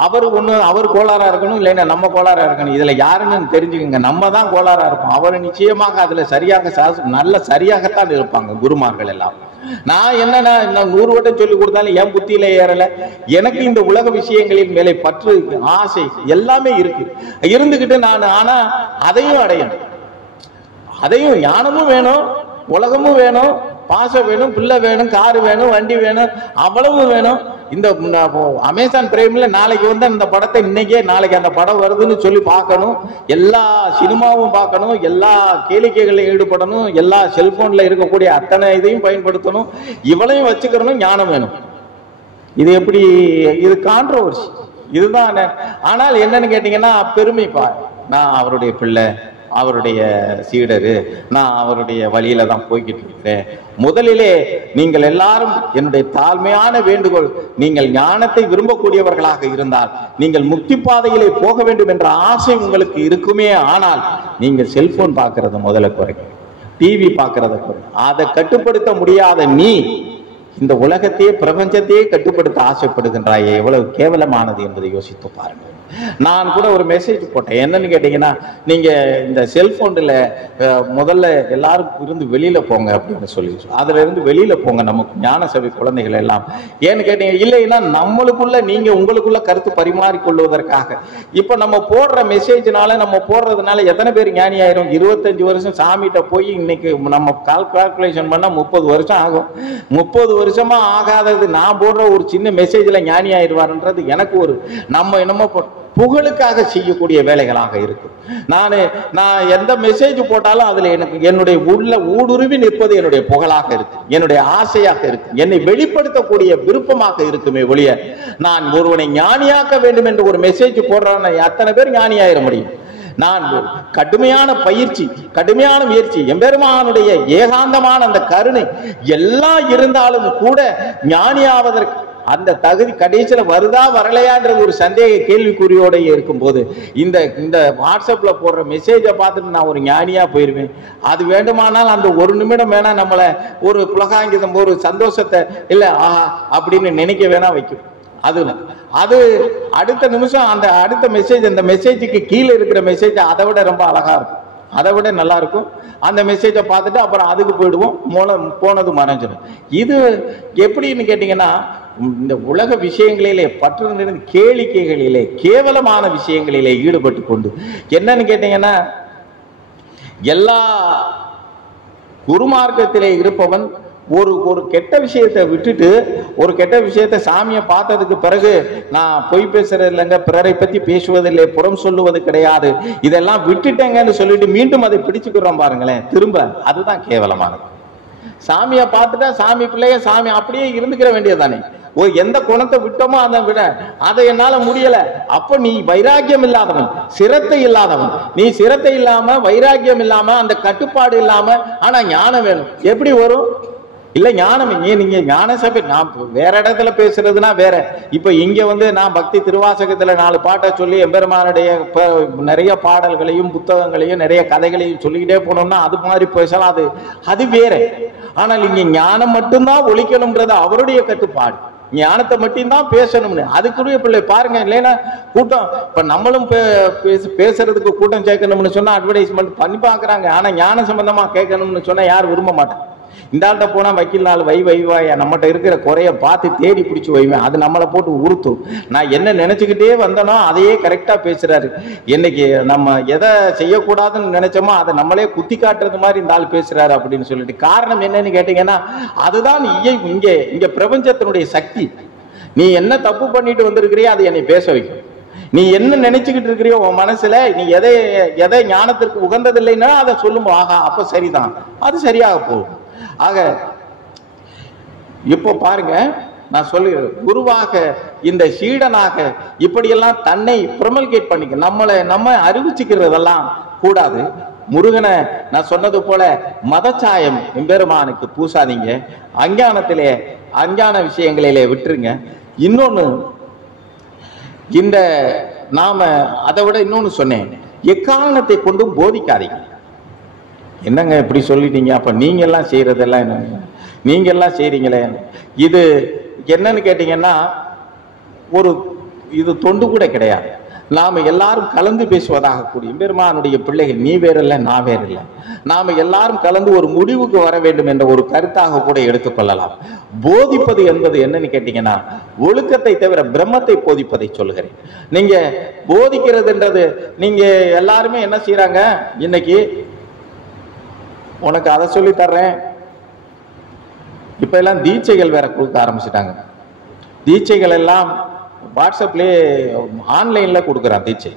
அவர் கோளாரா இருக்கணும், இல்லைன்னா நம்ம கோளாரா இருக்கணும். இதுல யாருன்னு தெரிஞ்சுக்கங்க, நம்ம தான் கோளாரா இருப்போம். அவர் நிச்சயமாக அதுல சரியாகத்தான் இருப்பாங்க குருமார்கள் எல்லாம். நான் என்னன்னா 100 வட்டம் சொல்லி கொடுத்தாலும் என் புத்தியில ஏறல. எனக்கு இந்த உலக விஷயங்களின் மேலே பற்று ஆசை எல்லாமே இருக்கு. இருந்துகிட்டு நான் ஆனா அதையும் அடையணும். அதையும் ஞானமும் வேணும், உலகமும் வேணும், பாசம் வேணும், பிள்ளை வேணும், காரு வேணும், வண்டி வேணும், அவ்வளவு வேணும். இந்த அமேசான் பிரைம்ல நாளைக்கு வந்து அந்த படத்தை இன்னைக்கே நாளைக்கு அந்த படம் வருதுன்னு சொல்லி பார்க்கணும், எல்லா சினிமாவும் பார்க்கணும், எல்லா கேளிக்கைகளில் ஈடுபடணும், எல்லா செல்போன்ல இருக்கக்கூடிய அத்தனை இதையும் பயன்படுத்தணும், இவளையும் வச்சுக்கிறணும், ஞானம் வேணும். இது எப்படி? இது கான்ட்ரோவர்சி இதுதான். ஆனால் என்னன்னு கேட்டீங்கன்னா பெருமைப்பா, நான் அவருடைய பிள்ளை, அவருடைய சீடரு, நான் அவருடைய வழியில தான் போய்கிட்டு இருக்கிறேன். முதலிலே நீங்கள் எல்லாரும் என்னுடைய தாழ்மையான வேண்டுகோள், நீங்கள் ஞானத்தை விரும்பக்கூடியவர்களாக இருந்தால் நீங்கள் முக்தி பாதையிலே போக வேண்டும் என்ற ஆசை உங்களுக்கு இருக்குமே, ஆனால் நீங்கள் செல்போன் பார்க்கறது முதல்ல குறைக்கும், டிவி பார்க்கறத குறைக்கும். அதை கட்டுப்படுத்த முடியாத நீ இந்த உலகத்தையே பிரபஞ்சத்தையே கட்டுப்படுத்த ஆசைப்படுகின்றாயே, எவ்வளவு கேவலமானது என்பதை யோசித்து பாருங்கள். நான் கூட ஒரு மெசேஜ் போட்டேன். என்னன்னு கேட்டீங்கன்னா, நீங்க இந்த செல்போன்ல முதல்ல எல்லாரும் இருந்து வெளியில போங்க அப்படின்னு சொல்லி, அதுல இருந்து வெளியில போங்க நமக்கு ஞான சபை குழந்தைகள் எல்லாம். ஏன்னு கேட்டீங்க, இல்லைன்னா நம்மளுக்குள்ள நீங்க உங்களுக்குள்ள கருத்து பரிமாறிக்கொள்வதற்காக இப்ப நம்ம போடுற மெசேஜ்னால, நம்ம போடுறதுனால எத்தனை பேர் ஞானி ஆயிரும்? 25 வருஷம் சாமிகிட்ட போய் இன்னைக்கு நம்ம கால்குலேஷன் பண்ணா 30 வருஷம் ஆகும். 30 வருஷமா ஆகாதது நான் போடுற ஒரு சின்ன மெசேஜ்ல ஞானி ஆயிடுவாருன்றது எனக்கு ஒரு நம்ம என்னமோ புகழுக்காக செய்யக்கூடிய வேலைகளாக இருக்கு. நான் எந்த மெசேஜ் போட்டாலும் அதுல எனக்கு என்னுடைய உள்ள ஊடுருவி நிற்பது என்னுடைய புகழாக இருக்கு, என்னுடைய ஆசையாக இருக்கு, என்னை வெளிப்படுத்தக்கூடிய விருப்பமாக இருக்குமே ஒழிய நான் ஒருவனை ஞானியாக்க வேண்டும் என்று ஒரு மெசேஜ் போடுறான் அத்தனை பேர் ஞானியாயிர முடியும். நான் கடுமையான பயிற்சி, கடுமையான முயற்சி, எம்பெருமானுடைய ஏகாந்தமான அந்த கருணை எல்லாம் இருந்தாலும் கூட ஞானியாவதற்கு அந்த தகுதி கடைசியில வருதா வரலையான்றது ஒரு சந்தேக கேள்விக்குறியோட இருக்கும் போது இந்த வாட்ஸ்அப்ல போடுற மெசேஜை பார்த்துட்டு நான் ஒரு ஞானியா போயிருவேன். அது வேண்டுமானால் அந்த ஒரு நிமிடம் வேணா நம்மளை ஒரு புலகாங்கிதம், ஒரு சந்தோஷத்தை இல்ல ஆஹா அப்படின்னு நினைக்க வேணா வைக்கும். அது அடுத்த நிமிஷம் அந்த அடுத்த மெசேஜ், அந்த மெசேஜுக்கு கீழே இருக்கிற மெசேஜ் அதை விட ரொம்ப அழகா இருக்கும், அதை விட நல்லா இருக்கும். அந்த மெசேஜை பார்த்துட்டு அப்புறம் அதுக்கு போயிடுவோம், போனது மறைஞ்சிடும். இது எப்படின்னு கேட்டீங்கன்னா, இந்த உலக விஷயங்களிலே பற்று நிறைந்த கேளிக்கைகளிலே கேவலமான விஷயங்களிலே ஈடுபட்டு கொண்டு என்னன்னு கேட்டீங்கன்னா, எல்லா குருமார்க்கத்திலே இருப்பவன் ஒரு கெட்ட விஷயத்தை விட்டுட்டு, ஒரு கெட்ட விஷயத்தை சாமியை பார்த்ததுக்கு பிறகு நான் பொய் பேசுறது இல்லைங்க, பிறரை பத்தி பேசுவதில்லை, புறம் சொல்லுவது கிடையாது, இதெல்லாம் விட்டுட்டேங்கன்னு சொல்லிட்டு மீண்டும் அதை பிடிச்சுக்கிறோம் பாருங்களேன் திரும்ப. அதுதான் கேவலமானது. சாமியை பார்த்துட்டா சாமி பிள்ளைய சாமி அப்படியே இருந்துக்கிற வேண்டியதானே. எந்த குணத்தை விட்டோமோ அதை விட அதை என்னால முடியல. அப்ப நீ வைராக்கியம் இல்லாதவன், சிரத்தை இல்லாதவன். நீ சிரத்தை இல்லாம, வைராக்கியம் இல்லாம, அந்த கட்டுப்பாடு இல்லாம, ஆனா ஞானம் வேணும். எப்படி வரும்? இல்ல ஞானம் நீங்க ஞான சபை, நான் வேற இடத்துல பேசுறதுனா வேற. இப்ப இங்க வந்து நான் பக்தி திருவாசகத்துல 4 பாட்டை சொல்லி எம்பெருமானுடைய நிறைய பாடல்களையும் புத்தகங்களையும் நிறைய கதைகளையும் சொல்லிக்கிட்டே போனோம்னா அது மாதிரி பேசலாம், அது வேற. ஆனால் இங்க ஞானம் மட்டும்தான் ஒழிக்கணும்ன்றது அவருடைய கட்டுப்பாடு. ஞானத்தை மட்டும்தான் பேசணும்னு அதுக்குரிய பிள்ளை பாருங்க. இல்லைன்னா கூட்டம் இப்ப நம்மளும் பேசுறதுக்கு கூட்டம் சேர்க்கணும்னு சொன்னா அட்வர்டைஸ்மெண்ட் பண்ணி பாக்குறாங்க. ஆனா ஞான சம்பந்தமா கேட்கணும்னு சொன்னா யாரும் விரும்ப மாட்டாங்க. இந்த ஆள்கிட்ட போனா வக்கீல் நாள் வைவாயா நம்மகிட்ட இருக்கிற குறைய பார்த்து தேடி பிடிச்சி வைவேன், அது நம்மளை போட்டு உறுத்தும். நான் என்ன நினைச்சுக்கிட்டே வந்தனோ அதையே கரெக்டா பேசுறாரு. இன்னைக்கு நம்ம எதை செய்யக்கூடாதுன்னு நினைச்சோமோ அதை நம்மளே குத்தி காட்டுறது மாதிரி இந்த ஆள் பேசுறாரு அப்படின்னு சொல்லிட்டு. காரணம் என்னன்னு கேட்டீங்கன்னா, அதுதான் இங்க பிரபஞ்சத்தினுடைய சக்தி. நீ என்ன தப்பு பண்ணிட்டு வந்திருக்கிறியோ அது என்னை பேச வைக்கும். நீ என்ன நினைச்சுக்கிட்டு இருக்கிறியோ உன் மனசுல, நீ எதை ஞானத்திற்கு உகந்ததில்லைன்னா அதை சொல்லும். ஆகா அப்ப சரிதான், அது சரியாக போகும். ஆக இப்போ பாருங்க, நான் சொல்லுகிறேன், குருவாக இந்த சீடனாக இப்படியெல்லாம் தன்னை ப்ரொமல்கேட் பண்ணிக்க, நம்ம அறிவிச்சுக்கிறதெல்லாம் கூடாது. முருகனை நான் சொன்னது போல மதச்சாயம் எம்பெருமானுக்கு பூசாதீங்க, அஞ்ஞான விஷயங்களிலே விட்டுருங்க. இன்னொன்னு, இந்த நாம அதை விட இன்னொன்னு சொன்னேன், எக்காரணத்தை கொண்டும் போதிக்காதீங்க. என்னங்க இப்படி சொல்லிட்டீங்க, அப்ப நீங்க எல்லாம் செய்யறதெல்லாம் என்ன, நீங்க எல்லாம் செய்றீங்களே, இது என்னன்னு கேட்டீங்கன்னா இது தொண்டு கூட கிடையாது. நாம எல்லாரும் கலந்து பேசுவதாக கூடிய பெருமானுடைய பிள்ளைகள், நீ வேறில்லை நான் வேறில்லை, நாம எல்லாரும் கலந்து ஒரு முடிவுக்கு வர வேண்டும் என்ற ஒரு கருத்தாக கூட எடுத்துக்கொள்ளலாம். போதிப்பது என்பது என்னன்னு கேட்டீங்கன்னா, ஒழுக்கத்தை தவிர பிரம்மத்தை போதிப்பதை சொல்லுகிறேன். நீங்க போதிக்கிறதுன்றது, நீங்க எல்லாருமே என்ன செய்யறாங்க, இன்னைக்கு உனக்கு அதை சொல்லி தர்றேன், இப்ப எல்லாம் தீட்சைகள் வேற கொடுக்க ஆரம்பிச்சுட்டாங்க. தீட்சைகள் எல்லாம் வாட்ஸ்அப்லேயே ஆன்லைனில் கொடுக்குறான். தீட்சை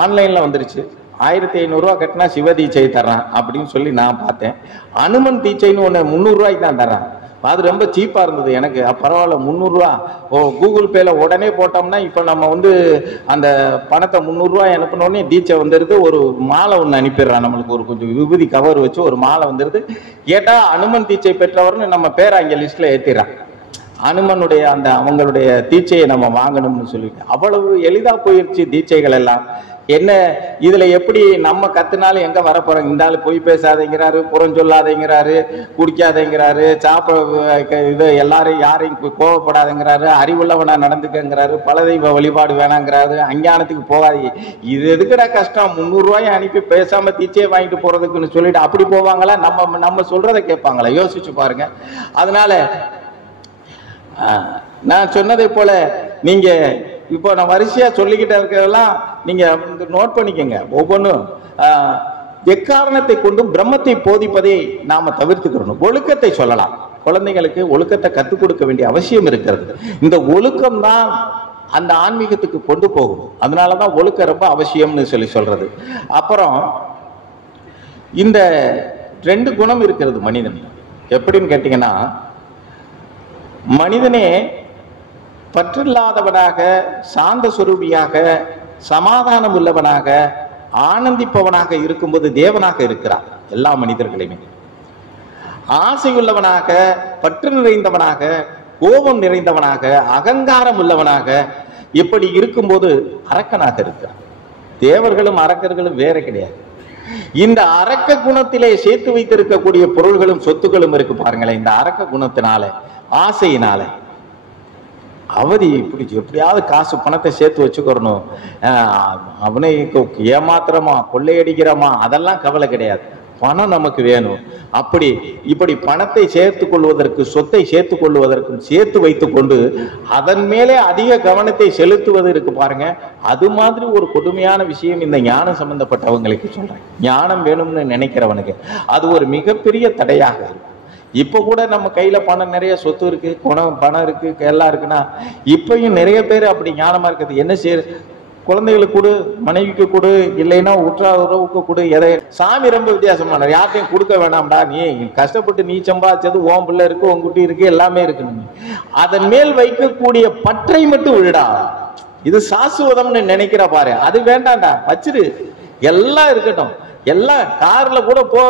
ஆன்லைனில் வந்துருச்சு. 1500 ரூபா கட்டினா சிவ தீட்சை தர்றான் அப்படின்னு சொல்லி நான் பார்த்தேன். அனுமன் தீட்சைன்னு ஒன்று 300 ரூபாய்க்கு தான் தர்றான். அது ரொம்ப சீப்பாக இருந்தது எனக்கு. பரவாயில்ல, 300 ரூபா கூகுள் பேல உடனே போட்டோம்னா இப்போ நம்ம அந்த பணத்தை 300 ரூபாய் அனுப்பினோடனே தீட்சை வந்துடுது. ஒரு மாலை ஒன்று அனுப்பிடுறான் நம்மளுக்கு, ஒரு கொஞ்சம் விபூதி கவர் வச்சு ஒரு மாலை வந்துடுது. கேட்டால் அனுமன் தீட்சை பெற்றவர்னு நம்ம பேரை அங்கே லிஸ்ட்டில் ஏற்றிடுறான். அனுமனுடைய அவங்களுடைய தீட்சையை நம்ம வாங்கணும்னு சொல்லிட்டு அவ்வளவு எளிதாக போயிடுச்சு தீட்சைகள் எல்லாம். என்ன இதுல எப்படி நம்ம கத்துனாலும் எங்க வரப்போறோம்? இந்த ஆள் பொய் பேசாதேங்கிறாரு, புறஞ்சொல்லாதேங்கிறாரு, குடிக்காதேங்கிறாரு, இது எல்லாரும் யாரையும் கோவப்படாதேங்கிறாரு, அறிவுள்ளவனா நடந்துக்கங்கிறாரு, பலதெய்வ வழிபாடு வேணாங்கிறாரு, அஞ்ஞானத்துக்கு போகாது. இது எதுக்குடா கஷ்டம்? 300 ரூபாய் அனுப்பி பேசாம தீட்சையை வாங்கிட்டு போறதுக்குன்னு சொல்லிட்டு அப்படி போவாங்களா? நம்ம சொல்றதை கேட்பாங்களா? யோசிச்சு பாருங்க. அதனால நான் சொன்னதை போல நீங்க இப்போ நான் வரிசையா சொல்லிக்கிட்டே இருக்கிறதெல்லாம் நீங்க நோட் பண்ணிக்கங்க. ஒவ்வொன்றும் எக்காரணத்தை கொண்டும் பிரம்மத்தை போதிப்பதை நாம தவிர்த்துக்கிறோம். ஒழுக்கத்தை சொல்லலாம். குழந்தைகளுக்கு ஒழுக்கத்தை கற்றுக் கொடுக்க வேண்டிய அவசியம் இருக்கிறது. இந்த ஒழுக்கம் தான் அந்த ஆன்மீகத்துக்கு கொண்டு போகும். அதனாலதான் ஒழுக்கம் ரொம்ப அவசியம்னு சொல்றது. அப்புறம் இந்த 2 குணம் இருக்கிறது மனிதன். எப்படின்னு கேட்டீங்கன்னா, மனிதனே பற்றில்லாதவனாக, சாந்த சுரூபியாக, சமாதானம் உள்ளவனாக, ஆனந்திப்பவனாக இருக்கும்போது தேவனாக இருக்கிறார். எல்லா மனிதர்களையுமே ஆசையுள்ளவனாக, பற்று நிறைந்தவனாக, கோபம் நிறைந்தவனாக, அகங்காரம் உள்ளவனாக இப்படி இருக்கும்போது அரக்கனாக இருக்கிறார். தேவர்களும் அரக்கர்களும் வேற கிடையாது. இந்த அரக்க குணத்திலே சேர்த்து வைத்திருக்கக்கூடிய பொருள்களும் சொத்துக்களும் இருக்கு பாருங்களேன். இந்த அரக்க குணத்தினால, ஆசையினால அவதி பிடிச்சி எப்படியாவது காசு பணத்தை சேர்த்து வச்சுக்கிறணும். அவனை ஏமாத்துறமா, கொள்ளையடிக்கிறோமா, அதெல்லாம் கவலை கிடையாது. பணம் நமக்கு வேணும். இப்படி பணத்தை சேர்த்து கொள்வதற்கு, சொத்தை சேர்த்து கொள்வதற்கும் சேர்த்து வைத்துக் கொண்டு அதன் மேலே அதிக கவனத்தை செலுத்துவது இருக்கு பாருங்க. அது மாதிரி ஒரு கொடுமையான விஷயம் இந்த ஞானம் சம்பந்தப்பட்டவங்களுக்கு சொல்றேன். ஞானம் வேணும்னு நினைக்கிறவனுக்கு அது ஒரு மிகப்பெரிய தடையாக இருக்கும். இப்போ கூட நம்ம கையில பணம், நிறைய சொத்து இருக்கு, பணம் இருக்கு, எல்லாம் இருக்குன்னா இப்பயும் நிறைய பேர் அப்படி ஞானமா இருக்குது. என்ன செய்ய? குழந்தைகளுக்கு கொடு, மனைவிக்கு கொடு, இல்லைன்னா உறவுக்கு கொடு. எதை? சாமி ரொம்ப வித்தியாசமான, யார்ட்டையும் கொடுக்க வேணாம்டா, நீ கஷ்டப்பட்டு நீ சம்பாதிச்சது உன் பிள்ளை இருக்கு, உன் குட்டி இருக்கு, எல்லாமே இருக்கு. அதன் மேல் வைக்கக்கூடிய பற்றை மட்டும் விடா. இது சாஸ்வதம்னு நினைக்கிற பாரு, அது வேண்டாம்டா, வச்சிரு, எல்லாம் இருக்கட்டும். எல்லாம் கார்ல கூட போ,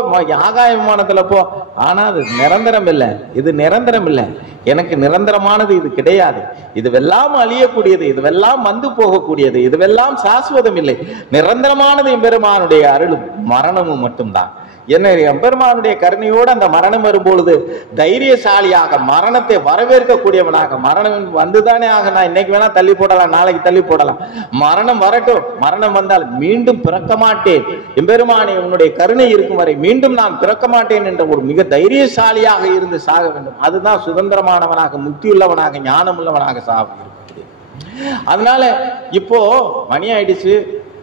ஆகாய விமானத்துல போ, ஆனா அது நிரந்தரம் இல்லை. இது நிரந்தரம் இல்லை. எனக்கு நிரந்தரமானது இது கிடையாது. இதுவெல்லாம் அழியக்கூடியது, இதுவெல்லாம் வந்து போகக்கூடியது, இதுவெல்லாம் சாஸ்வதம் இல்லை. நிரந்தரமானது எம்பெருமானுடைய அருளும் மரணமும் மட்டும்தான். என்ன எம்பெருமானுடைய கருணையோடு அந்த மரணம் வரும்பொழுது தைரியசாலியாக, மரணத்தை வரவேற்கக்கூடியவனாக, மரணம் வந்துதானே ஆக, நான் இன்னைக்கு வேணா தள்ளி போடலாம், நாளைக்கு தள்ளி போடலாம், மரணம் வரட்டும், மரணம் வந்தால் மீண்டும் பிறக்க மாட்டேன், எம்பெருமானே உன்னுடைய கருணை இருக்கும் வரை மீண்டும் நான் பிறக்க மாட்டேன் என்ற ஒரு மிக தைரியசாலியாக இருந்து சாக வேண்டும். அதுதான் சுதந்திரமானவனாக, முக்தியுள்ளவனாக, ஞானம் உள்ளவனாக சாக இருக்கக்கூடிய. அதனால இப்போ மணி ஆயிடுச்சு,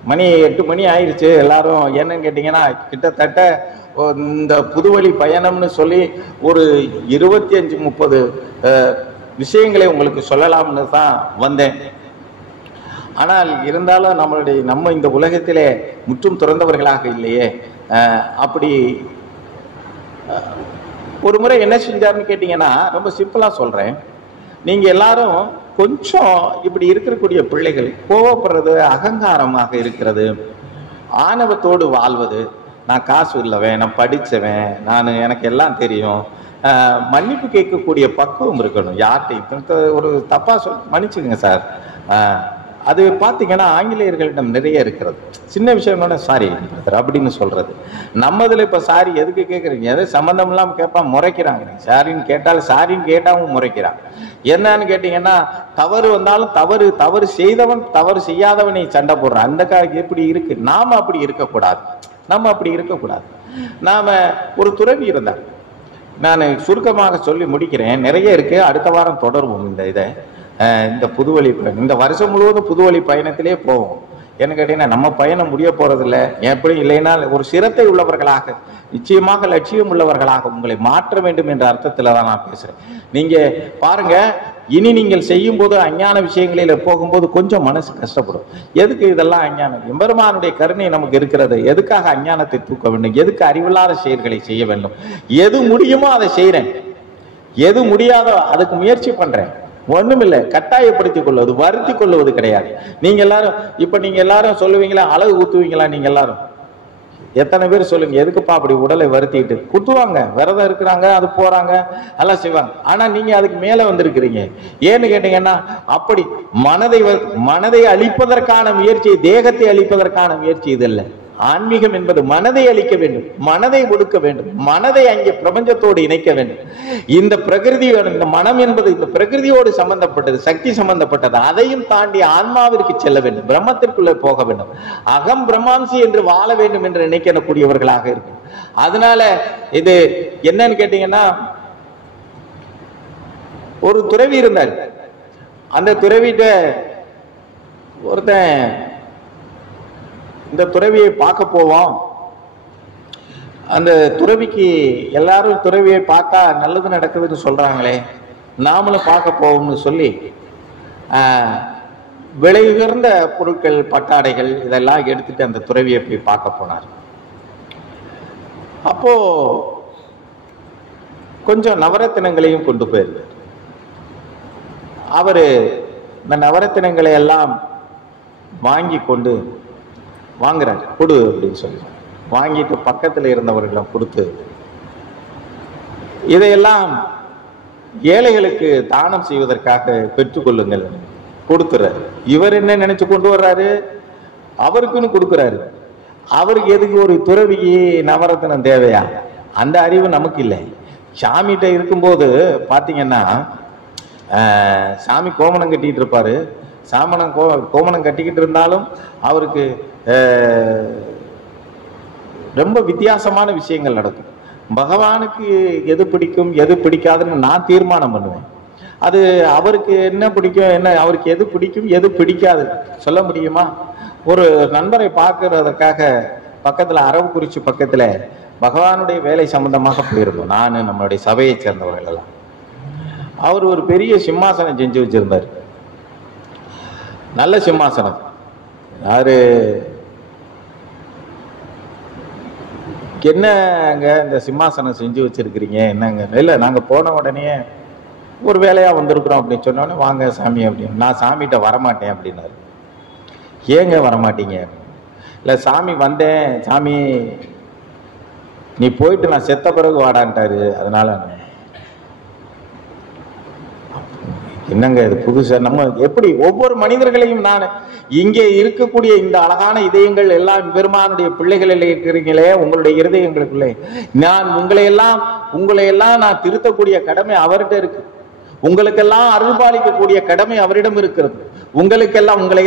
மணி 8 மணி ஆயிடுச்சு. எல்லாரும் என்னன்னு கேட்டீங்கன்னா, கிட்டத்தட்ட இந்த புதுவழி பயணம்னு சொல்லி ஒரு 25-30 விஷயங்களை உங்களுக்கு சொல்லலாம்னு தான் வந்தேன். ஆனால் இருந்தாலும் நம்ம இந்த உலகத்திலே முற்றும் துறந்தவர்களாக இல்லையே. அப்படி ஒரு முறை என்ன செஞ்சாருன்னு கேட்டீங்கன்னா, ரொம்ப சிம்பிளா சொல்றேன். நீங்க எல்லாரும் கொஞ்சம் இப்படி இருக்கக்கூடிய பிள்ளைகள் கோவப்படுறது, அகங்காரமாக இருக்கிறது, ஆணவத்தோடு வாழ்வது, நான் காசு இல்லவன், நான் படித்தவன், எனக்கு எல்லாம் தெரியும், மன்னிப்பு கேட்கக்கூடிய பக்குவம் இருக்கணும். யார்கிட்டையும் ஒரு தப்பா மன்னிச்சுக்கங்க சார். அது பார்த்தீங்கன்னா ஆங்கிலேயர்களிடம் நிறைய இருக்கிறது. சின்ன விஷயம் சாரி அப்படின்னு சொல்றது. நம்மதுல இப்ப சாரி எதுக்கு கேட்குறீங்க? எது சம்மந்தம் இல்லாம கேட்பான், முறைக்கிறாங்க. சாரின்னு கேட்டாலும், சாரின்னு கேட்டாவும் முறைக்கிறான். என்னன்னு கேட்டீங்கன்னா, தவறு வந்தாலும் தவறு செய்தவன் தவறு செய்யாதவனை சண்டை போடுறான். அந்த காலம் எப்படி இருக்கு? நாம அப்படி இருக்கக்கூடாது. நாம ஒரு துறவி இருந்தார். நான் சுருக்கமாக சொல்லி முடிக்கிறேன், நிறைய இருக்கு, அடுத்த வாரம் தொடருவோம் இந்த புதுவழி பயணம். இந்த வருஷம் முழுவதும் புதுவழி பயணத்திலே போவோம். என்ன கேட்டீங்கன்னா, நம்ம பயணம் முடிய போறதில்லை. எப்படி இல்லைன்னா ஒரு சிரத்தை உள்ளவர்களாக, நிச்சயமாக லட்சியம் உள்ளவர்களாக உங்களை மாற்ற வேண்டும் என்ற அர்த்தத்துல தான் நான் பேசுறேன். நீங்க பாருங்க, இனி நீங்கள் செய்யும் போது அஞ்ஞான விஷயங்களில் போகும்போது கொஞ்சம் மனசு கஷ்டப்படும். எதுக்கு இதெல்லாம் அஞ்ஞானம்? எம்பெருமானுடைய கருணை நமக்கு இருக்கிறது. எதுக்காக அஞ்ஞானத்தை தூக்க வேண்டும்? எதுக்கு அறிவில்லாத செயல்களை செய்ய வேண்டும்? எது முடியுமோ அதை செய்யறேன், எது முடியாதோ அதுக்கு முயற்சி பண்றேன். ஒண்ணுமில்லை, கட்டாயப்படுத்திக் கொள்வது, வருத்தி கொள்வது கிடையாது. நீங்க எல்லாரும் நீங்க எல்லாரும் சொல்லுவீங்களா, அழகு ஊத்துவீங்களா? நீங்க எல்லாரும் எத்தனை பேர் சொல்லுங்க, எதுக்குப்பா அப்படி உடலை வருத்திட்டு? குத்துவாங்க, விரதம் இருக்கிறாங்க, அது போறாங்க, எல்லாம் செய்வாங்க. ஆனா நீங்க அதுக்கு மேல வந்திருக்கிறீங்க. ஏன்னு கேட்டீங்கன்னா, அப்படி மனதை அழிப்பதற்கான முயற்சி, தேகத்தை அழிப்பதற்கான முயற்சி இது இல்லை. ஆன்மீகம் என்பது மனதை அழிக்க வேண்டும், மனதை ஒடுக்க வேண்டும், மனதை அங்கே பிரபஞ்சத்தோடு இணைக்க வேண்டும். இந்த பிரகிருதி, இந்த மனம் என்பது இந்த பிரகிருதியோடு சம்பந்தப்பட்டது, சக்தி சம்பந்தப்பட்டது. அதையும் தாண்டி ஆன்மாவிற்கு செல்ல வேண்டும், பிரம்மத்திற்குள்ளே போக வேண்டும், அகம் பிரம்மாம்சி என்று வாழ வேண்டும் என்று நினைக்கக்கூடியவர்களாக இருக்கும். அதனால இது என்னன்னு கேட்டீங்கன்னா, ஒரு துறவி இருந்தார். அந்த துறவிட்ட ஒருத்தன், இந்த துறவியை பார்க்க போவோம், அந்த துறவிக்கு எல்லாரும் துறவியை பார்த்தா நல்லது நடக்குதுன்னு சொல்றாங்களே, நாமளும் பார்க்க போவோம்னு சொல்லி விலை உயர்ந்த பொருட்கள், பட்டாடைகள் இதெல்லாம் எடுத்துட்டு அந்த துறவியை போய் பார்க்க போனார். அப்போ கொஞ்சம் நவரத்தினங்களையும் கொண்டு போயிருந்தார். அவரு இந்த நவரத்தினங்களை எல்லாம் வாங்கி கொண்டு வாங்குறாரு, கொடு அப்படின்னு சொல்லி வாங்கிட்டு பக்கத்தில் இருந்தவர்களிடம் கொடுத்து, இதையெல்லாம் ஏழைகளுக்கு தானம் செய்வதற்காக பெற்றுக்கொள்ளுங்கள் கொடுத்துறாரு. இவர் என்ன நினைச்சு கொண்டு வர்றாரு, அவருக்குன்னு கொடுக்குறாரு. அவருக்கு எதுக்கு ஒரு துறவிக்கு நவரத்தினம் தேவையா? அந்த அறிவு நமக்கு இல்லை. சாமிகிட்ட இருக்கும்போது பார்த்தீங்கன்னா, சாமி கோமணம் கட்டிட்டு இருப்பாரு. கோமணம் கட்டிக்கிட்டு இருந்தாலும் அவருக்கு ரொம்ப வித்தியாசமான விஷயங்கள் நடக்கும். பகவானுக்கு எது பிடிக்கும் எது பிடிக்காதுன்னு நான் தீர்மானம் பண்ணுவேன். அது அவருக்கு என்ன பிடிக்கும், என்ன அவருக்கு எது பிடிக்கும் எது பிடிக்காது சொல்ல முடியுமா? ஒரு நண்பரை பார்க்கறதுக்காக பக்கத்துல, அரவக்குறிச்சி பக்கத்துல பகவானுடைய வேலை சம்பந்தமாக போயிருந்தோம், நான் நம்மளுடைய சபையை சேர்ந்தவர்கள் எல்லாம். அவர் ஒரு பெரிய சிம்மாசனம் செஞ்சு வச்சிருந்தார், நல்ல சிம்மாசனம். யாரு என்னங்க இந்த சிம்மாசனம் செஞ்சு வச்சிருக்கிறீங்க என்னங்க? இல்லை, நாங்கள் போன உடனே ஒரு வேலையாக வந்திருக்கிறோம் அப்படின்னு சொன்னோடனே, வாங்க சாமி அப்படின்னு. நான் சாமிகிட்ட வரமாட்டேன் அப்படின்னாரு. ஏங்க வரமாட்டீங்க? இல்லை சாமி வந்தேன், சாமி நீ போயிட்டு நான் செத்த பிறகு வாடான்ட்டாரு, அதனால. என்னங்க இது புதுசா? நம்ம எப்படி ஒவ்வொரு மனிதர்களையும், நான் இங்கே இருக்கக்கூடிய இந்த அழகான இதயங்கள் எல்லாம் பெருமானுடைய பிள்ளைகளில் இருக்கிறீங்களே, உங்களுடைய இருதயங்களுக்குள்ளே, நான் உங்களை எல்லாம் நான் திருத்தக்கூடிய கடமை அவர்கிட்ட இருக்கு. உங்களுக்கெல்லாம் அருள்பாலிக்கக்கூடிய கடமை அவரிடம் இருக்கிறது. உங்களை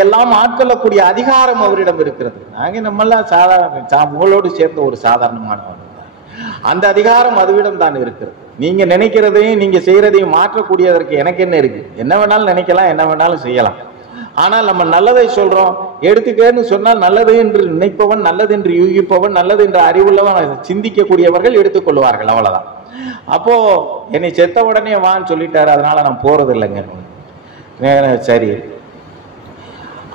எல்லாம் ஆட்கொள்ளக்கூடிய அதிகாரம் அவரிடம் இருக்கிறது. நாங்க நம்மெல்லாம் சாதாரண, உங்களோடு சேர்ந்த ஒரு சாதாரணமானவன். அந்த அதிகாரம் அதுவிடம் தான் இருக்கிறது. நீங்க நினைக்கிறதையும் நீங்க செய்யறதையும் மாற்றக்கூடியதற்கு எனக்கு என்ன இருக்கு? என்ன வேணாலும் நினைக்கலாம், என்ன வேணாலும் செய்யலாம். ஆனால் நம்ம நல்லதை சொல்றோம், எடுத்துக்கன்னு சொன்னால் நல்லது என்று நினைப்பவன், நல்லது என்று யூகிப்பவன், நல்லது என்று அறிவுள்ளவன், சிந்திக்கக்கூடியவர்கள் எடுத்துக்கொள்வார்கள், அவ்வளவுதான். அப்போ என்னை செத்த உடனே வான்னு சொல்லிட்டாரு, அதனால நான் போறது இல்லைங்க. சரி,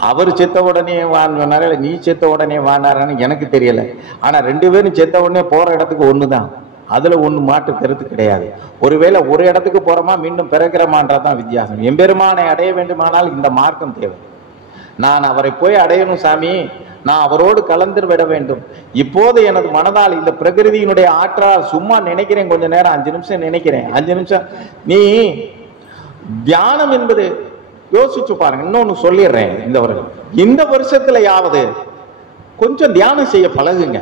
அவர் செத்த உடனே வான்னு நீ செத்த உடனே வானாரான்னு எனக்கு தெரியல. ஆனா 2 பேரும் செத்த உடனே போற இடத்துக்கு ஒண்ணுதான், அதுல ஒண்ணு மாற்று கருத்து கிடையாது. ஒருவேளை ஒரு இடத்துக்கு போறோமா மீண்டும் பிறக்கிறமான்றதான் வித்தியாசம். எம்பெருமானை அடைய வேண்டுமானால் இந்த மார்க்கம் தேவை. நான் அவரை போய் அடையணும் சாமி, நான் அவரோடு கலந்து விட வேண்டும். இப்போது எனது மனதால் இந்த பிரகிருதியினுடைய ஆற்றால் சும்மா நினைக்கிறேன், கொஞ்ச நேரம் 5 நிமிஷம் நினைக்கிறேன். 5 நிமிஷம் நீ தியானம் என்பது யோசிச்சு பாருங்க. இன்னொன்னு சொல்லிடுறேன், இந்த வருஷத்துலயாவது கொஞ்சம் தியானம் செய்ய பழகுங்க.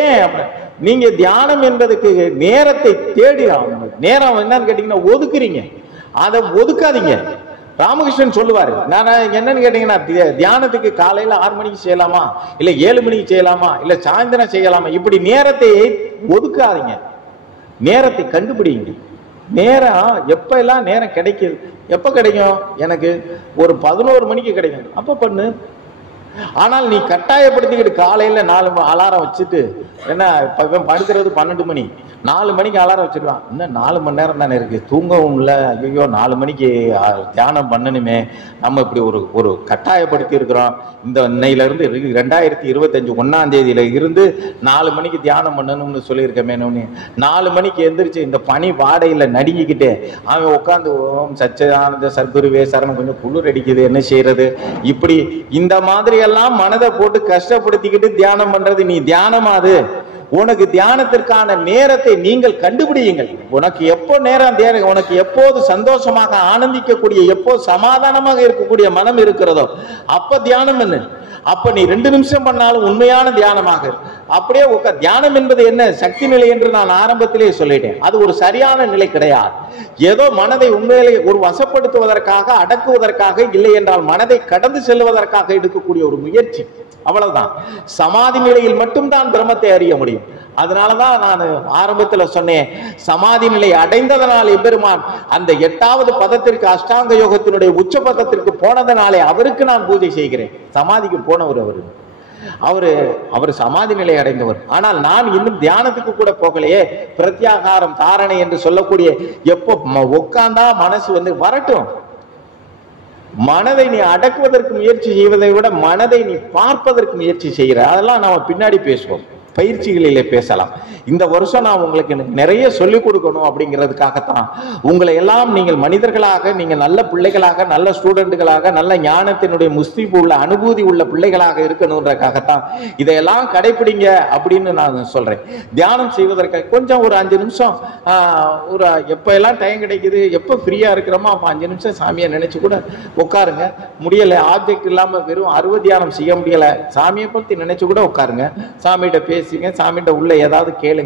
ஏன் நீங்க தியானம் என்பதுக்கு நேரத்தை தேடி, நேரம் என்னன்னு கேட்டீங்கன்னா ஒதுக்குறீங்க, அதை ஒதுக்காதீங்க. ராமகிருஷ்ணன் சொல்லுவாரு, நான் என்னன்னு கேட்டீங்கன்னா, தியானத்துக்கு காலையில 6 மணிக்கு செய்யலாமா, இல்ல 7 மணிக்கு செய்யலாமா, இல்ல சாயந்தரம் செய்யலாமா, இப்படி நேரத்தை ஒதுக்காதீங்க. நேரத்தை கண்டுபிடிங்க. நேரம் எப்ப எல்லாம் நேரம் கிடைக்குது, எப்ப கிடைக்கும்? எனக்கு ஒரு 11 மணிக்கு கிடைக்கும், அப்ப பண்ணு. ஆனால் நீ கட்டாயப்படுத்திக்கிட்டு காலையில 4 அலாரம் வச்சுட்டு, என்ன படுக்கிறது 12 மணி, 4 மணிக்கு அலாரம் வச்சிருவான். இன்னும் 4 மணி நேரம் தானே இருக்கு, தூங்கவும் இல்லை. ஐயோ 4 மணிக்கு தியானம் பண்ணணுமே, நம்ம இப்படி ஒரு கட்டாயப்படுத்தி இருக்கிறோம். இந்த இன்னையிலிருந்து 2025 1ஆம் தேதியில இருந்து 4 மணிக்கு தியானம் பண்ணணும்னு சொல்லியிருக்கமே. 4 மணிக்கு எந்திரிச்சு இந்த பனி வாடையில நடுங்கிக்கிட்டே அவன் உட்காந்து ஓம் சச்சிதானந்த சத்குருவே சரணம், கொஞ்சம் குளிர் அடிக்குது, என்ன செய்யறது, இப்படி இந்த மாதிரி எல்லாம் மனதை போட்டு கஷ்டப்படுத்திக்கிட்டு தியானம் பண்றது நீ தியானமாது? உனக்கு தியானத்திற்கான நேரத்தை நீங்கள் கண்டுபிடியுங்கள். உனக்கு எப்போ நேரம், உனக்கு எப்போது சந்தோஷமாக ஆனந்திக்கக்கூடிய, எப்போ சமாதானமாக இருக்கக்கூடிய மனம் இருக்கிறதோ அப்ப தியானம் பண்ணு. அப்ப நீ 2 நிமிஷம் பண்ணாலும் உண்மையான தியானமாக அப்படியே தியானம் என்பது என்ன, சக்தி நிலை என்று நான் ஆரம்பத்திலே சொல்லிட்டேன். அது ஒரு சரியான நிலை கிடையாது. ஏதோ மனதை உண்மையிலே ஒரு வசப்படுத்துவதற்காக, அடக்குவதற்காக, இல்லை என்றால் மனதை கடந்து செல்வதற்காக எடுக்கக்கூடிய ஒரு முயற்சி, அவ்வளவுதான். சமாதி நிலையில் மட்டும்தான் பிரம்மத்தை அறிய முடியும். அதனாலதான் நான் ஆரம்பத்தில் சொன்னேன், சமாதி நிலை அடைந்ததனால் எம்பெருமான் அந்த 8வது பதத்திற்கு, அஷ்டாங்க யோகத்தினுடைய உச்ச பதத்திற்கு போனதனாலே அவருக்கு நான் பூஜை செய்கிறேன். சமாதிக்கு போனவர் அவர் சமாதி நிலை அடைந்தவர். ஆனால் நான் இன்னும் தியானத்துக்கு கூட போகலையே. பிரத்யாகாரம் தாரணை என்று சொல்லக்கூடிய, எப்போ உட்கார்ந்தா மனசு வரட்டும். மனதை நீ அடக்குவதற்கு முயற்சி செய்வதை விட மனதை நீ பார்ப்பதற்கு முயற்சி செய்கிற, அதெல்லாம் நாம பின்னாடி பேசுவோம், பயிற்சிகளிலே பேசலாம். இந்த வருஷம் நான் உங்களுக்கு நிறைய சொல்லிக் கொடுக்கணும் அப்படிங்கிறதுக்காகத்தான் உங்களை எல்லாம் நீங்கள் மனிதர்களாக, நீங்கள் நல்ல பிள்ளைகளாக, நல்ல ஸ்டூடெண்ட்டுகளாக, நல்ல ஞானத்தினுடைய முஸ்தீபு உள்ள அனுபூதி உள்ள பிள்ளைகளாக இருக்கணுன்றதுக்காகத்தான் இதையெல்லாம் கடைபிடிங்க அப்படின்னு நான் சொல்றேன். தியானம் செய்வதற்கு கொஞ்சம் ஒரு 5 நிமிஷம், ஒரு எப்போ எல்லாம் டைம் கிடைக்குது, எப்போ ஃப்ரீயா இருக்கிறோமோ அப்போ 5 நிமிஷம் சாமியை நினைச்சு கூட உட்காருங்க. முடியலை, ஆப்ஜெக்ட் இல்லாம வெறும் அருவ தியானம் செய்ய முடியலை, சாமியை பத்தி நினைச்சு கூட உட்காருங்க. சாமிகிட்ட பேசுங்க, சாமிகிட்ட உள்ள ஏதாவது கேளுங்க,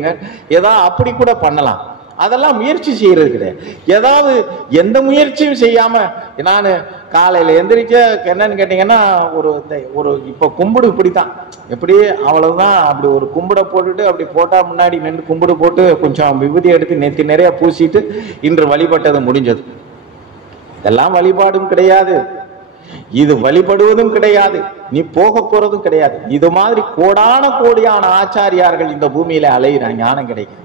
ஏதாவது அப்படி கூட பண்ணலாம். அதெல்லாம் முயற்சி செய்யறது கிடையாது. ஏதாவது எந்த முயற்சியும் செய்யாம நான் காலையில எந்திரிக்க என்னன்னு கேட்டீங்கன்னா, ஒரு இப்ப கும்பிடு இப்படித்தான், எப்படி அவ்வளவுதான். அப்படி ஒரு கும்பிட போட்டுட்டு அப்படி போட்டா முன்னாடி நின்று கும்பிடு போட்டு கொஞ்சம் விபூதி எடுத்து நெத்தி நிறைய பூசிட்டு இன்று வழிபட்டது முடிஞ்சது. இதெல்லாம் வழிபாடும் கிடையாது, இது வழிபடுவதும் கிடையாது, நீ போக போறதும் கிடையாது. இது மாதிரி கோடான ஆச்சாரியார்கள் இந்த பூமியில அலையிறாங்க, ஞானம் கிடைக்கும்.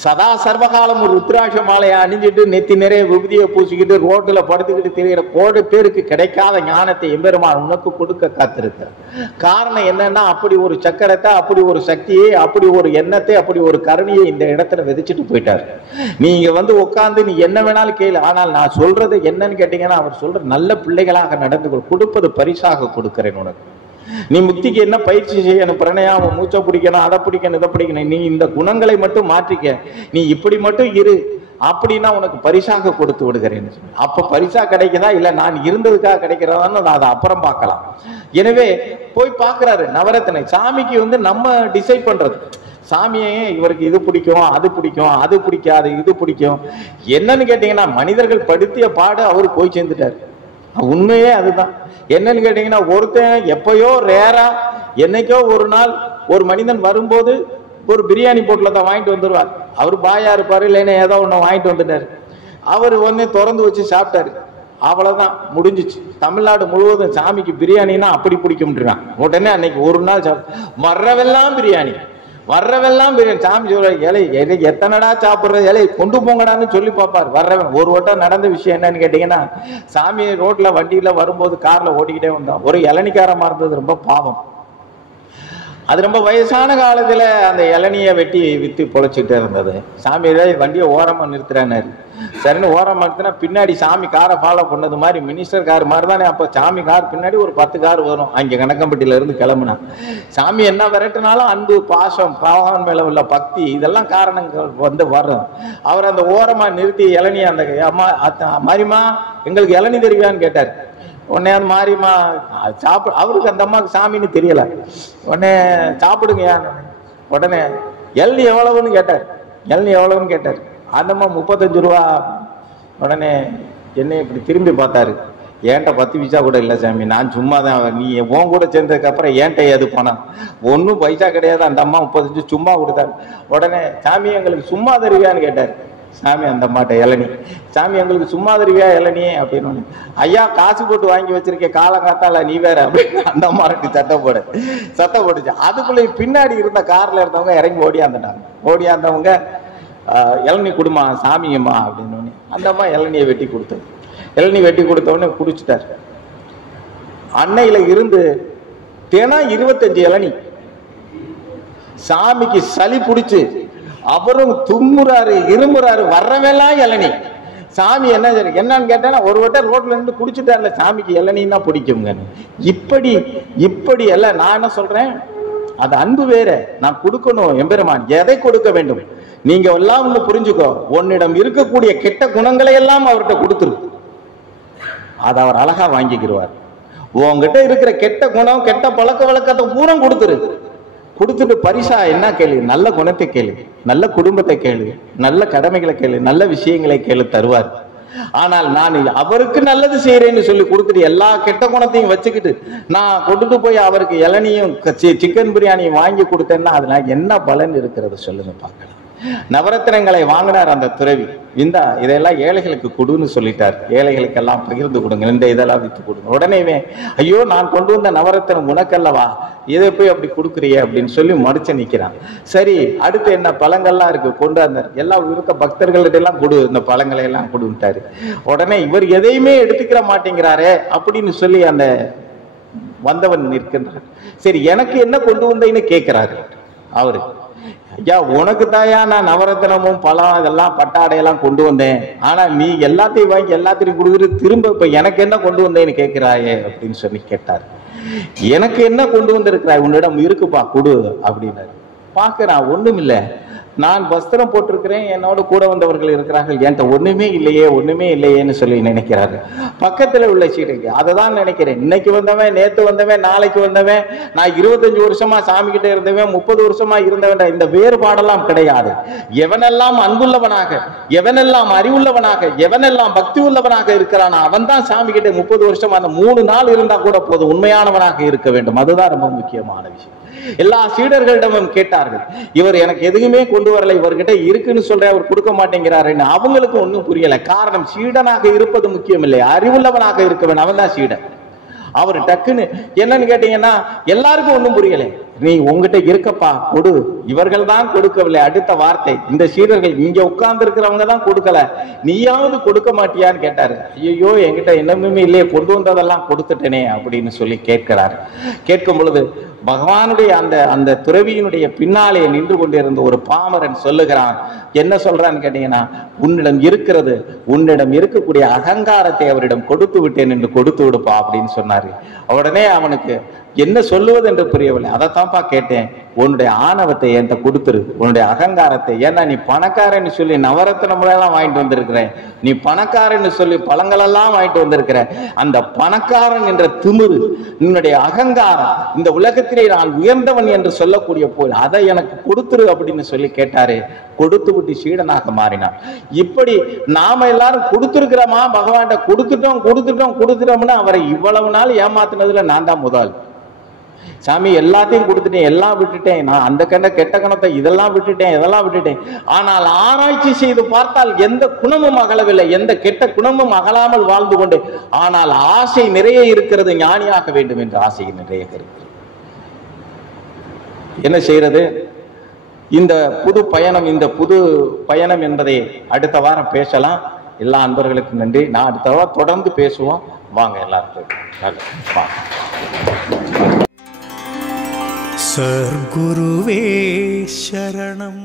சதா சர்வகாலம் ஒரு ருத்ராட்ச மாலையை அணிஞ்சிட்டு நெத்தி நிறைய விபூதியை பூசிக்கிட்டு ரோட்ல படுத்துக்கிட்டு தெரிகிற கோடி பேருக்கு கிடைக்காத ஞானத்தை எம்பெருமான் உனக்கு கொடுக்க காத்திருக்க. காரணம் என்னன்னா, அப்படி ஒரு சக்கரத்தை, அப்படி ஒரு சக்தியை, அப்படி ஒரு எண்ணத்தை, அப்படி ஒரு கருணையை இந்த இடத்துல விதைச்சிட்டு போயிட்டாரு. நீங்க உட்கார்ந்து நீ என்ன வேணாலும் கேளு, ஆனால் நான் சொல்றது என்னன்னு கேட்டீங்கன்னா, அவர் சொல்ற நல்ல பிள்ளைகளாக நடந்து கொடுப்பது பரிசாக கொடுக்கிறேன் உனக்கு. நீ முக்திக்கு என்ன பயிற்சி செய்யணும், பிரணயாம மூச்சை பிடிக்கணும், அதை பிடிக்கணும், இதை பிடிக்கணும், நீ இந்த குணங்களை மட்டும் மாற்றிக்க, நீ இப்படி மட்டும் இரு அப்படின்னா உனக்கு பரிசாக கொடுத்து விடுகிறேன்னு. அப்ப பரிசா கிடைக்குதா இல்ல நான் இருந்ததுக்காக கிடைக்கிறதான்னு அதை அப்புறம் பார்க்கலாம். எனவே போய் பார்க்கிறாரு நவரத்தினை. சாமிக்கு நம்ம டிசைட் பண்றது, சாமியே இவருக்கு இது பிடிக்கும், அது பிடிக்கும், அது பிடிக்காது, இது பிடிக்கும். என்னன்னு கேட்டீங்கன்னா, மனிதர்கள் படுத்திய பாடு அவரு போய் சேர்ந்துட்டாரு. உண்மையே அதுதான். என்னன்னு கேட்டீங்கன்னா, ஒருத்தன் எப்பயோ ரேரா என்னைக்கோ ஒரு நாள் ஒரு மனிதன் வரும்போது ஒரு பிரியாணி போட்டில் தான் வாங்கிட்டு வந்துடுவார். அவர் பாயா இருப்பாரு, இல்லைன்னா ஏதோ ஒன்று வாங்கிட்டு வந்துட்டாரு. அவர் திறந்து வச்சு சாப்பிட்டாரு, அவ்வளவுதான் முடிஞ்சிச்சு. தமிழ்நாடு முழுவதும் சாமிக்கு பிரியாணின்னா அப்படி பிடிக்கும்ன்றான். உடனே அன்னைக்கு ஒரு நாள் வர்றவெல்லாம் பிரியாணி, சாமி சொல்ற இலை எத்தனடா சாப்பிடுற, இலை கொண்டு போங்கடான்னு சொல்லி பார்ப்பார். வர்றவன் ஒரு வட்டம் நடந்த விஷயம் என்னன்னு கேட்டீங்கன்னா, சாமி ரோட்ல வண்டியில வரும்போது கார்ல ஓட்டிக்கிட்டே வந்தான். ஒரு இளநிக்காரமா இருந்தது, ரொம்ப பாவம். அது ரொம்ப வயசான காலத்துல அந்த இளநியை வெட்டி வித்து பொழைச்சிட்டு இருந்தது. சாமி வண்டியை ஓரமா நிறுத்துறாரு. சரின்னு ஓரமா நிறுத்தினா பின்னாடி சாமி காரை ஃபாலோ பண்ணது மாதிரி, மினிஸ்டர் கார் மாதிரி தானே. அப்ப சாமி கார் பின்னாடி ஒரு 10 கார் வரும். அங்க கணக்கம்பட்டியில இருந்து கிளம்புனா சாமி என்ன விரட்டினாலும் அன்பு, பாசம், பகவான் மேல உள்ள பக்தி, இதெல்லாம் காரணங்கள் வர்றது. அவர் அந்த ஓரமா நிறுத்தி இளநியை, அந்த அம்மா மாரிமா எங்களுக்கு இளநி தெரியான்னு கேட்டார். உடனே அந்த மாரிமா அவருக்கு அந்த அம்மாவுக்கு சாமின்னு தெரியல. உடனே சாப்பிடுங்க. உடனே இளநி எவ்வளவுன்னு கேட்டார். அந்த அம்மா 35 ரூபா. உடனே என்னை இப்படி திரும்பி பார்த்தாரு. ஏன்ட்ட 10 பைசா கூட இல்லை சாமி, நான் சும்மா தான். நீ உன் கூட சேர்ந்ததுக்கு அப்புறம் ஏன்ட்ட எது பணம், ஒன்றும் பைசா கிடையாது. அந்த அம்மா 35 சும்மா கொடுத்தாரு. உடனே சாமி எங்களுக்கு சும்மா தருவியான்னு கேட்டார். சாமி அந்த மாட்டை இளநீ. சாமி எங்களுக்கு சும்மா தருவியா இளநியே அப்படின்னு. ஐயா காசு போட்டு வாங்கி வச்சிருக்கேன் காலங்காத்தால நீ வேற அப்படின்னு அந்த மாட்டுக்கு சத்தம் போட்டுச்சு. அதுக்குள்ளே பின்னாடி இருந்த கார்ல இருந்தவங்க இறங்கி ஓடியாந்தவங்க இளநீ குடுமா சாமியம்மா அப்படின்னு. அந்த அம்மா இளநியை வெட்டி கொடுத்தது. இளநீ வெட்டி கொடுத்தவொடனே குடிச்சிட்டார். அன்னையில இருந்து தினம் 25 இளநீ. சாமிக்கு சளி பிடிச்சு அவரும் தும்முறாரு இருமுறாரு, வர்றவெல்லாம் இளநீ. சாமி என்னன்னு கேட்டா ஒரு வட்டம் ரோட்ல இருந்து குடிச்சுட்டார்ல, சாமிக்கு இளநீன்னா பிடிக்குங்க. இப்படி எல்லாம் நான் என்ன சொல்றேன், அது அன்பு வேற. நான் கொடுக்கணும் எம்பெருமான் எதை கொடுக்க வேண்டும் நீங்க எல்லாம் ஒண்ணு புரிஞ்சுக்கோ. உன்னிடம் இருக்கக்கூடிய கெட்ட குணங்களை எல்லாம் அவர்கிட்ட கொடுத்துரு, அதை அவர் அழகா வாங்கிக்கிடுவார். உங்ககிட்ட இருக்கிற கெட்ட குணம் கெட்ட பழக்க வழக்கத்தை பூரா கொடுத்துட்டு பரிசா என்ன கேளு, நல்ல குணத்தை கேளு, நல்ல குடும்பத்தை கேளு, நல்ல கடமைகளை கேளு, நல்ல விஷயங்களை கேளு, தருவார். ஆனால் நான் அவருக்கு நல்லது செய்யறேன்னு சொல்லி கொடுத்துட்டு எல்லா கெட்ட குணத்தையும் வச்சுக்கிட்டு நான் கொண்டுட்டு போய் அவருக்கு இளநியும் சிக்கன் பிரியாணியும் வாங்கி கொடுத்தேன்னா அதுல என்ன பலன் இருக்கிறது சொல்லுங்க பார்க்கலாம். நவரத்தினங்களை வாங்கினார் அந்த துறவி. இதெல்லாம் ஏழைகளுக்கு கொடுன்னு சொல்லிட்டார். ஏழைகளுக்கெல்லாம் பகிர்ந்து கொடுங்க, இந்த இதெல்லாம் வித்து கொடுங்க. உடனே ஐயோ நான் கொண்டு வந்த நவரத்தினம் உனக்கல்லவா, இதை போய் அப்படி கொடுக்குறிய அப்படின்னு சொல்லி மடிச்சு நிக்கிறான். சரி அடுத்து என்ன பழங்கள்லாம் இருக்கு கொண்டு வந்தார். எல்லாம் இருக்க பக்தர்கள்ட்ட எல்லாம் கொடு, இந்த பழங்களை எல்லாம் கொடுத்தாரு. உடனே இவர் எதையுமே எடுத்துக்கிற மாட்டேங்கிறாரே அப்படின்னு சொல்லி அந்த வந்தவன் நிற்கின்றார். சரி எனக்கு என்ன கொண்டு வந்தேன்னு கேட்கிறாரு அவரு. ஐயா உனக்கு தாயா நான் நவரத்தினமும் பழம் இதெல்லாம் பட்டாடையெல்லாம் கொண்டு வந்தேன், ஆனா நீ எல்லாத்தையும் வாங்கி எல்லாத்தையும் கொடுக்குறது திரும்ப இப்ப எனக்கு என்ன கொண்டு வந்தேன்னு கேட்கிறாயே அப்படின்னு சொல்லி கேட்டார். எனக்கு என்ன கொண்டு வந்திருக்கிறாய், உன்னிடம் இருக்குப்பா கொடு அப்படின்னாரு. பார்க்கிறான் ஒண்ணும் இல்லை, நான் வஸ்திரம் போட்டிருக்கிறேன், என்னோட கூட வந்தவர்கள் இருக்கிறார்கள், என்கிட்ட ஒண்ணுமே இல்லையேன்னு சொல்லி நினைக்கிறாரு. பக்கத்துல உள்ள சீடைக்கு அதை தான் நினைக்கிறேன். இன்னைக்கு வந்தவன், நேத்து வந்தவன், நாளைக்கு வந்தவன், நான் 25 வருஷமா சாமி கிட்ட இருந்தவன், 30 வருஷமா இருந்தவன், இந்த வேறுபாடெல்லாம் கிடையாது. எவனெல்லாம் அன்புள்ளவனாக, எவனெல்லாம் அறிவுள்ளவனாக, எவனெல்லாம் பக்தி உள்ளவனாக இருக்கிறான் அவன் தான் சாமி கிட்ட 30 வருஷமா அந்த 3 நாள் இருந்தா கூட போதும், உண்மையானவனாக இருக்க வேண்டும். அதுதான் ரொம்ப முக்கியமான விஷயம். எல்லா சீடர்களிடமும் கேட்டார்கள். இவர் எனக்கு எதுவுமே கொண்டு வரல, இவர்கிட்ட இருக்குன்னு சொல்ற, அவர் கொடுக்க மாட்டேங்கிறாருன்னு. அவங்களுக்கு ஒன்றும் புரியல. காரணம் சீடனாக இருப்பது முக்கியம் இல்லை, அறிவுள்ளவனாக இருக்க வேண்டும். அவன் தான் சீடன். அவர் டக்குன்னு என்னன்னு கேட்டீங்கன்னா எல்லாருக்கும் ஒன்றும் புரியல. நீ உங்ககிட்ட இருக்கப்பா கொடு, இவர்கள் தான் கொடுக்கவில்லை. அடுத்த வார்த்தை, இந்த சீடர்கள் இங்க உட்கார்ந்து இருக்கிறவங்க தான் கொடுக்கல, நீயாவது கொடுக்க மாட்டியான்னு கேட்டாரு. ஐயோ என்கிட்ட என்னமே இல்லையே, கொண்டு வந்ததெல்லாம் கொடுத்துட்டேனே அப்படின்னு சொல்லி கேட்கிறாரு. கேட்கும் பொழுது பகவானுடைய அந்த துறவியினுடைய பின்னாலே நின்று கொண்டிருந்த ஒரு பாமரன் சொல்லுகிறான். என்ன சொல்றான்னு கேட்டீங்கன்னா, உன்னிடம் இருக்கக்கூடிய அகங்காரத்தை அவரிடம் கொடுத்து விட்டேன் என்று கொடுத்து விடுப்பா அப்படின்னு சொன்னாரு. உடனே அவனுக்கு என்ன சொல்லுவது என்று புரியவில்லை. அதைத்தான்ப்பா கேட்டேன், உன்னுடைய ஆணவத்தை என்கிட்ட கொடுத்துரு, உன்னுடைய அகங்காரத்தை. ஏன்னா நீ பணக்காரன்னு சொல்லி நவரத்தினமெல்லாம் வாங்கிட்டு வந்திருக்கிறேன், நீ பணக்காரன்னு சொல்லி பழங்களெல்லாம் வாங்கிட்டு வந்திருக்கிற, அந்த பணக்காரன் என்ற திமிரு, உன்னுடைய அகங்காரம், இந்த உலகத்திலே நான் உயர்ந்தவன் என்று சொல்லக்கூடிய போல் அதை எனக்கு கொடுத்துரு அப்படின்னு சொல்லி கேட்டாரு. கொடுத்து விட்டு சீடனாக மாறினான். இப்படி நாம எல்லாரும் கொடுத்துருக்கிறோமா, பகவான்கிட்ட கொடுத்துட்டோம்னு அவரை இவ்வளவு நாள் ஏமாத்தினதுல நான் தான் முதல். சாமி எல்லாத்தையும் கொடுத்துட்டேன், எல்லாம் விட்டுட்டேன், நான் அந்த கெட்ட கணத்தை இதெல்லாம் விட்டுட்டேன். ஆனால் ஆராய்ச்சி செய்து பார்த்தால் எந்த குணமும் அகலவில்லை, எந்த கெட்ட குணமும் அகலாமல் வாழ்ந்து கொண்டு, ஆனால் ஆசை நிறைய இருக்கிறது, ஞானியாக வேண்டும் என்ற ஆசை நிறைய இருக்கிறது. என்ன செய்யறது? இந்த புது பயணம் என்பதை அடுத்த வாரம் பேசலாம். எல்லா அன்பர்களுக்கும் நன்றி. நான் அடுத்த வாரம் தொடர்ந்து பேசுவோம். வாங்க எல்லாருக்கும். சர்க்குருவே சரணம்.